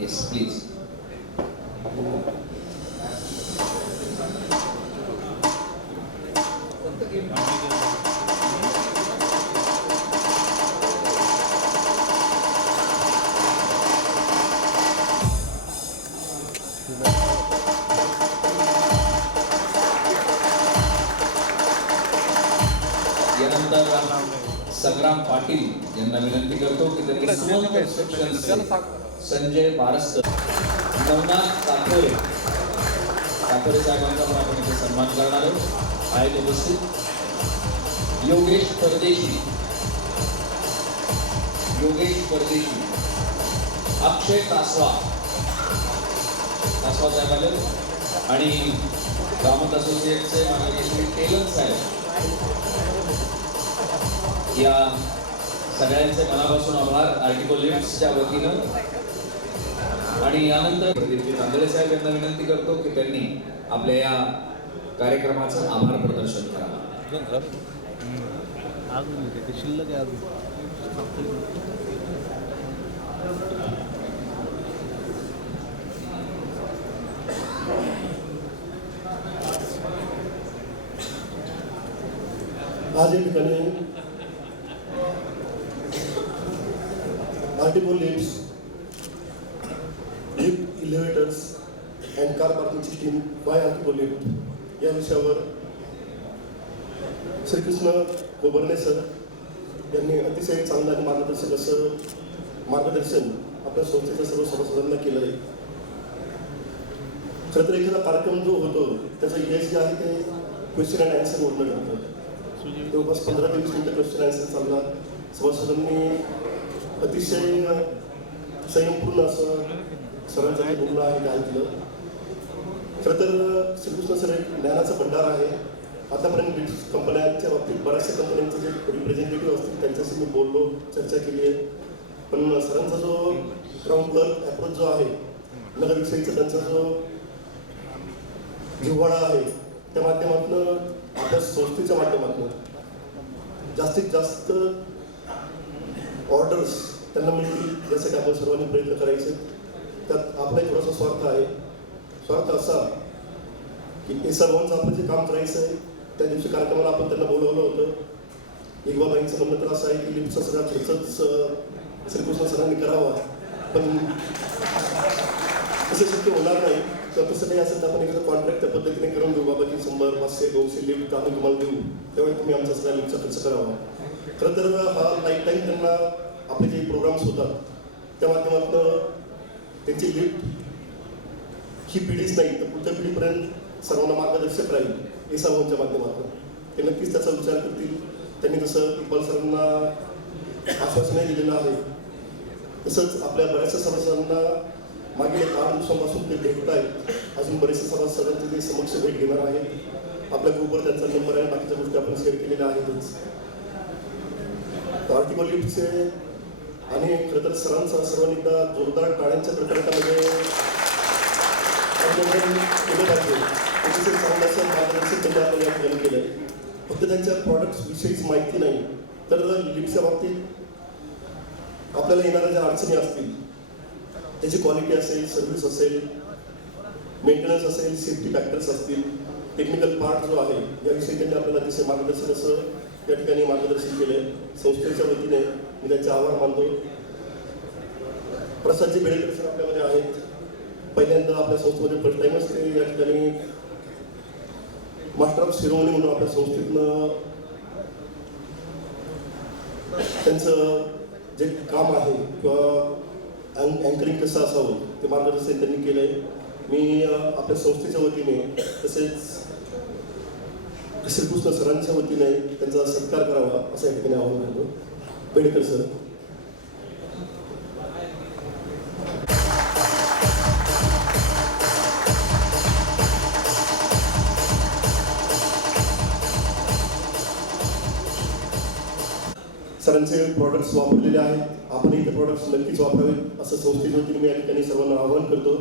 Yes please. यानंतर संग्राम पाटील यांना विनंती करतो की त्यांनी सुमन कन्स्ट्रक्शनचे संजय बारस्कर, नवनाथ काकोरे साहेबांचा पण आपण इथे सन्मान करणार आहोत. आहेत उपस्थित योगेश परदेशी, अक्षय कासवा साहेब आले आणि रामत असोसिएटचे माननीय श्री टेलन साहेब. या सगळ्यांचे मनापासून आभार आर्टिको लिफ्ट्सच्या वतीनं. आणि यानंतर प्रदीपजी तांदळे साहेब यांना विनंती करतो की त्यांनी आपल्या या कार्यक्रमाचं आभार प्रदर्शन करावं. शिल्लक आहे अजून. आज या ठिकाणी Artico lifts, lift elevators and car parking system by Artico lift या विषयावर श्रीकृष्ण गोबर्णे सर यांनी अतिशय चांगलं आणि मार्गदर्शन आपल्या संस्थेच्या सर्व सभासदांना केलं आहे. खरं तर एखादा कार्यक्रम जो होतो त्याचं यश जे आहे ते क्वेश्चन अँड आन्सर बोलणं जातं. जवळपास 15 ते 20 मिनिटं क्वेश्चन आन्सर चालला. सभासदांनी अतिशय संयमपूर्ण असं सरांचं जे बोलणं आहे ते ऐकलं. खरं तर श्रीकृष्ण सर एक ज्ञानाचा भंडार आहे. आतापर्यंत कंपन्यांच्या बाबतीत बऱ्याचशा कंपन्यांचे जे रिप्रेझेंटेटिव्ह असतील त्यांच्याशी मी बोललो, चर्चा केली आहे. पण सरांचा जो ग्राउंड वर्क अप्रोच जो आहे, नगरविषयीचा त्यांचा जो जिव्हाळा आहे, त्या माध्यमातून आपल्या संस्थेच्या माध्यमातून जास्तीत जास्त ऑर्डर्स त्यांना मिळतील यासाठी आपण सर्वांनी प्रयत्न करायचे. त्यात आपलाही थोडासा स्वार्थ आहे. स्वार्थ असा की हे सर्वांचं आपलं जे काम करायचं आहे त्या दिवशी कार्यक्रमाला आपण त्यांना बोलवलं होतं. एकबाबाईंचं म्हणणं तर असं आहे की लिफ्टचा सगळा खर्चच श्रीकृष्ण सरांनी करावा, पण तसं शक्य होणार नाही. तर तसं काही असेल तर आपण एखादं कॉन्ट्रॅक्ट त्या पद्धतीने करून देऊ, बाबा की 100, 500, 200 लिफ्ट आम्ही तुम्हाला देऊ, त्यावेळी तुम्ही आमचा सगळा लिफ्टचा खर्च करावा. खरं तर हा लाईफ टाईम त्यांना आपले जे प्रोग्राम्स होतात त्या माध्यमातून त्यांची लिफ्ट ही पिढीच नाही तर पुढच्या पिढीपर्यंत सर्वांना मार्गदर्शक राहील हे सर्वांच्या माध्यमातून. ते नक्कीच त्याचा विचार करतील. त्यांनी जसं इक्बाल सरांना आश्वासनही दिलेलं आहे, तसंच आपल्या बऱ्याचशा सदस्यांना मागील 8 दिवसांपासून ते भेटत आहेत. अजून बरेचसे सदस्य ते समक्ष भेट घेणार आहेत. आपल्या ग्रुपवर त्यांचा नंबर आहे, बाकीच्या गोष्टी आपण शेअर केलेल्या आहेतच. आर्टिकल लिफ्टचे आणि खरं तर सरांचा सर्वांनी एकदा जोरदार टाळ्यांच्या प्रकरणामध्ये अभिनंदन केलं पाहिजे. अतिशय चांगलं असं मार्गदर्शन त्यांनी आपल्याला या ठिकाणी केलं आहे. फक्त त्यांच्या प्रॉडक्ट्सविषयीच माहिती नाही तर लिफ्टच्या बाबतीत आपल्याला येणाऱ्या ज्या अडचणी असतील त्याची क्वालिटी असेल, सर्व्हिस असेल, मेंटेनन्स असेल, सेफ्टी फॅक्टर्स असतील, टेक्निकल पार्ट जो आहे याविषयी त्यांनी आपल्याला अतिशय मार्गदर्शन असं या ठिकाणी मार्गदर्शन केलं आहे. संस्थेच्या वतीने मी त्यांचे आभार मानतो. प्रसादजी बेडेकर सर आपल्यामध्ये आहेत. पहिल्यांदा आपल्या संस्थेमध्ये फर्स्ट टाइमच ते या ठिकाणी मास्टर ऑफ सेरेमनी म्हणून आपल्या संस्थेतनं त्यांचं जे काम आहे किंवा अँकरिंग कसं असावं ते मार्गदर्शन त्यांनी केलं आहे. मी आपल्या संस्थेच्या वतीने तसेच श्रीकृष्ण सरांच्या वतीने त्यांचा सत्कार करावा असं या ठिकाणी आवाहन करतो. बेडेकर सर. सरांचे प्रॉडक्ट्स वापरलेले आहेत. आपणही ते प्रॉडक्ट्स नक्कीच वापरावेत असं संस्थेच्या वतीने मी या ठिकाणी सर्वांना आवाहन करतो.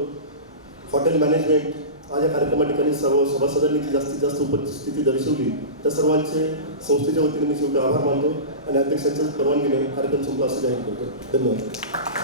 हॉटेल मॅनेजमेंट आज या कार्यक्रमा ठिकाणी सर्व सभासदांनी जास्तीत जास्त उपस्थिती दर्शवली त्या सर्वांचे संस्थेच्या वतीने मी शेवटी आभार मानतो आणि अध्यक्षांच्या परवानगीने कार्यक्रम संपला असं जाहीर करतो. धन्यवाद.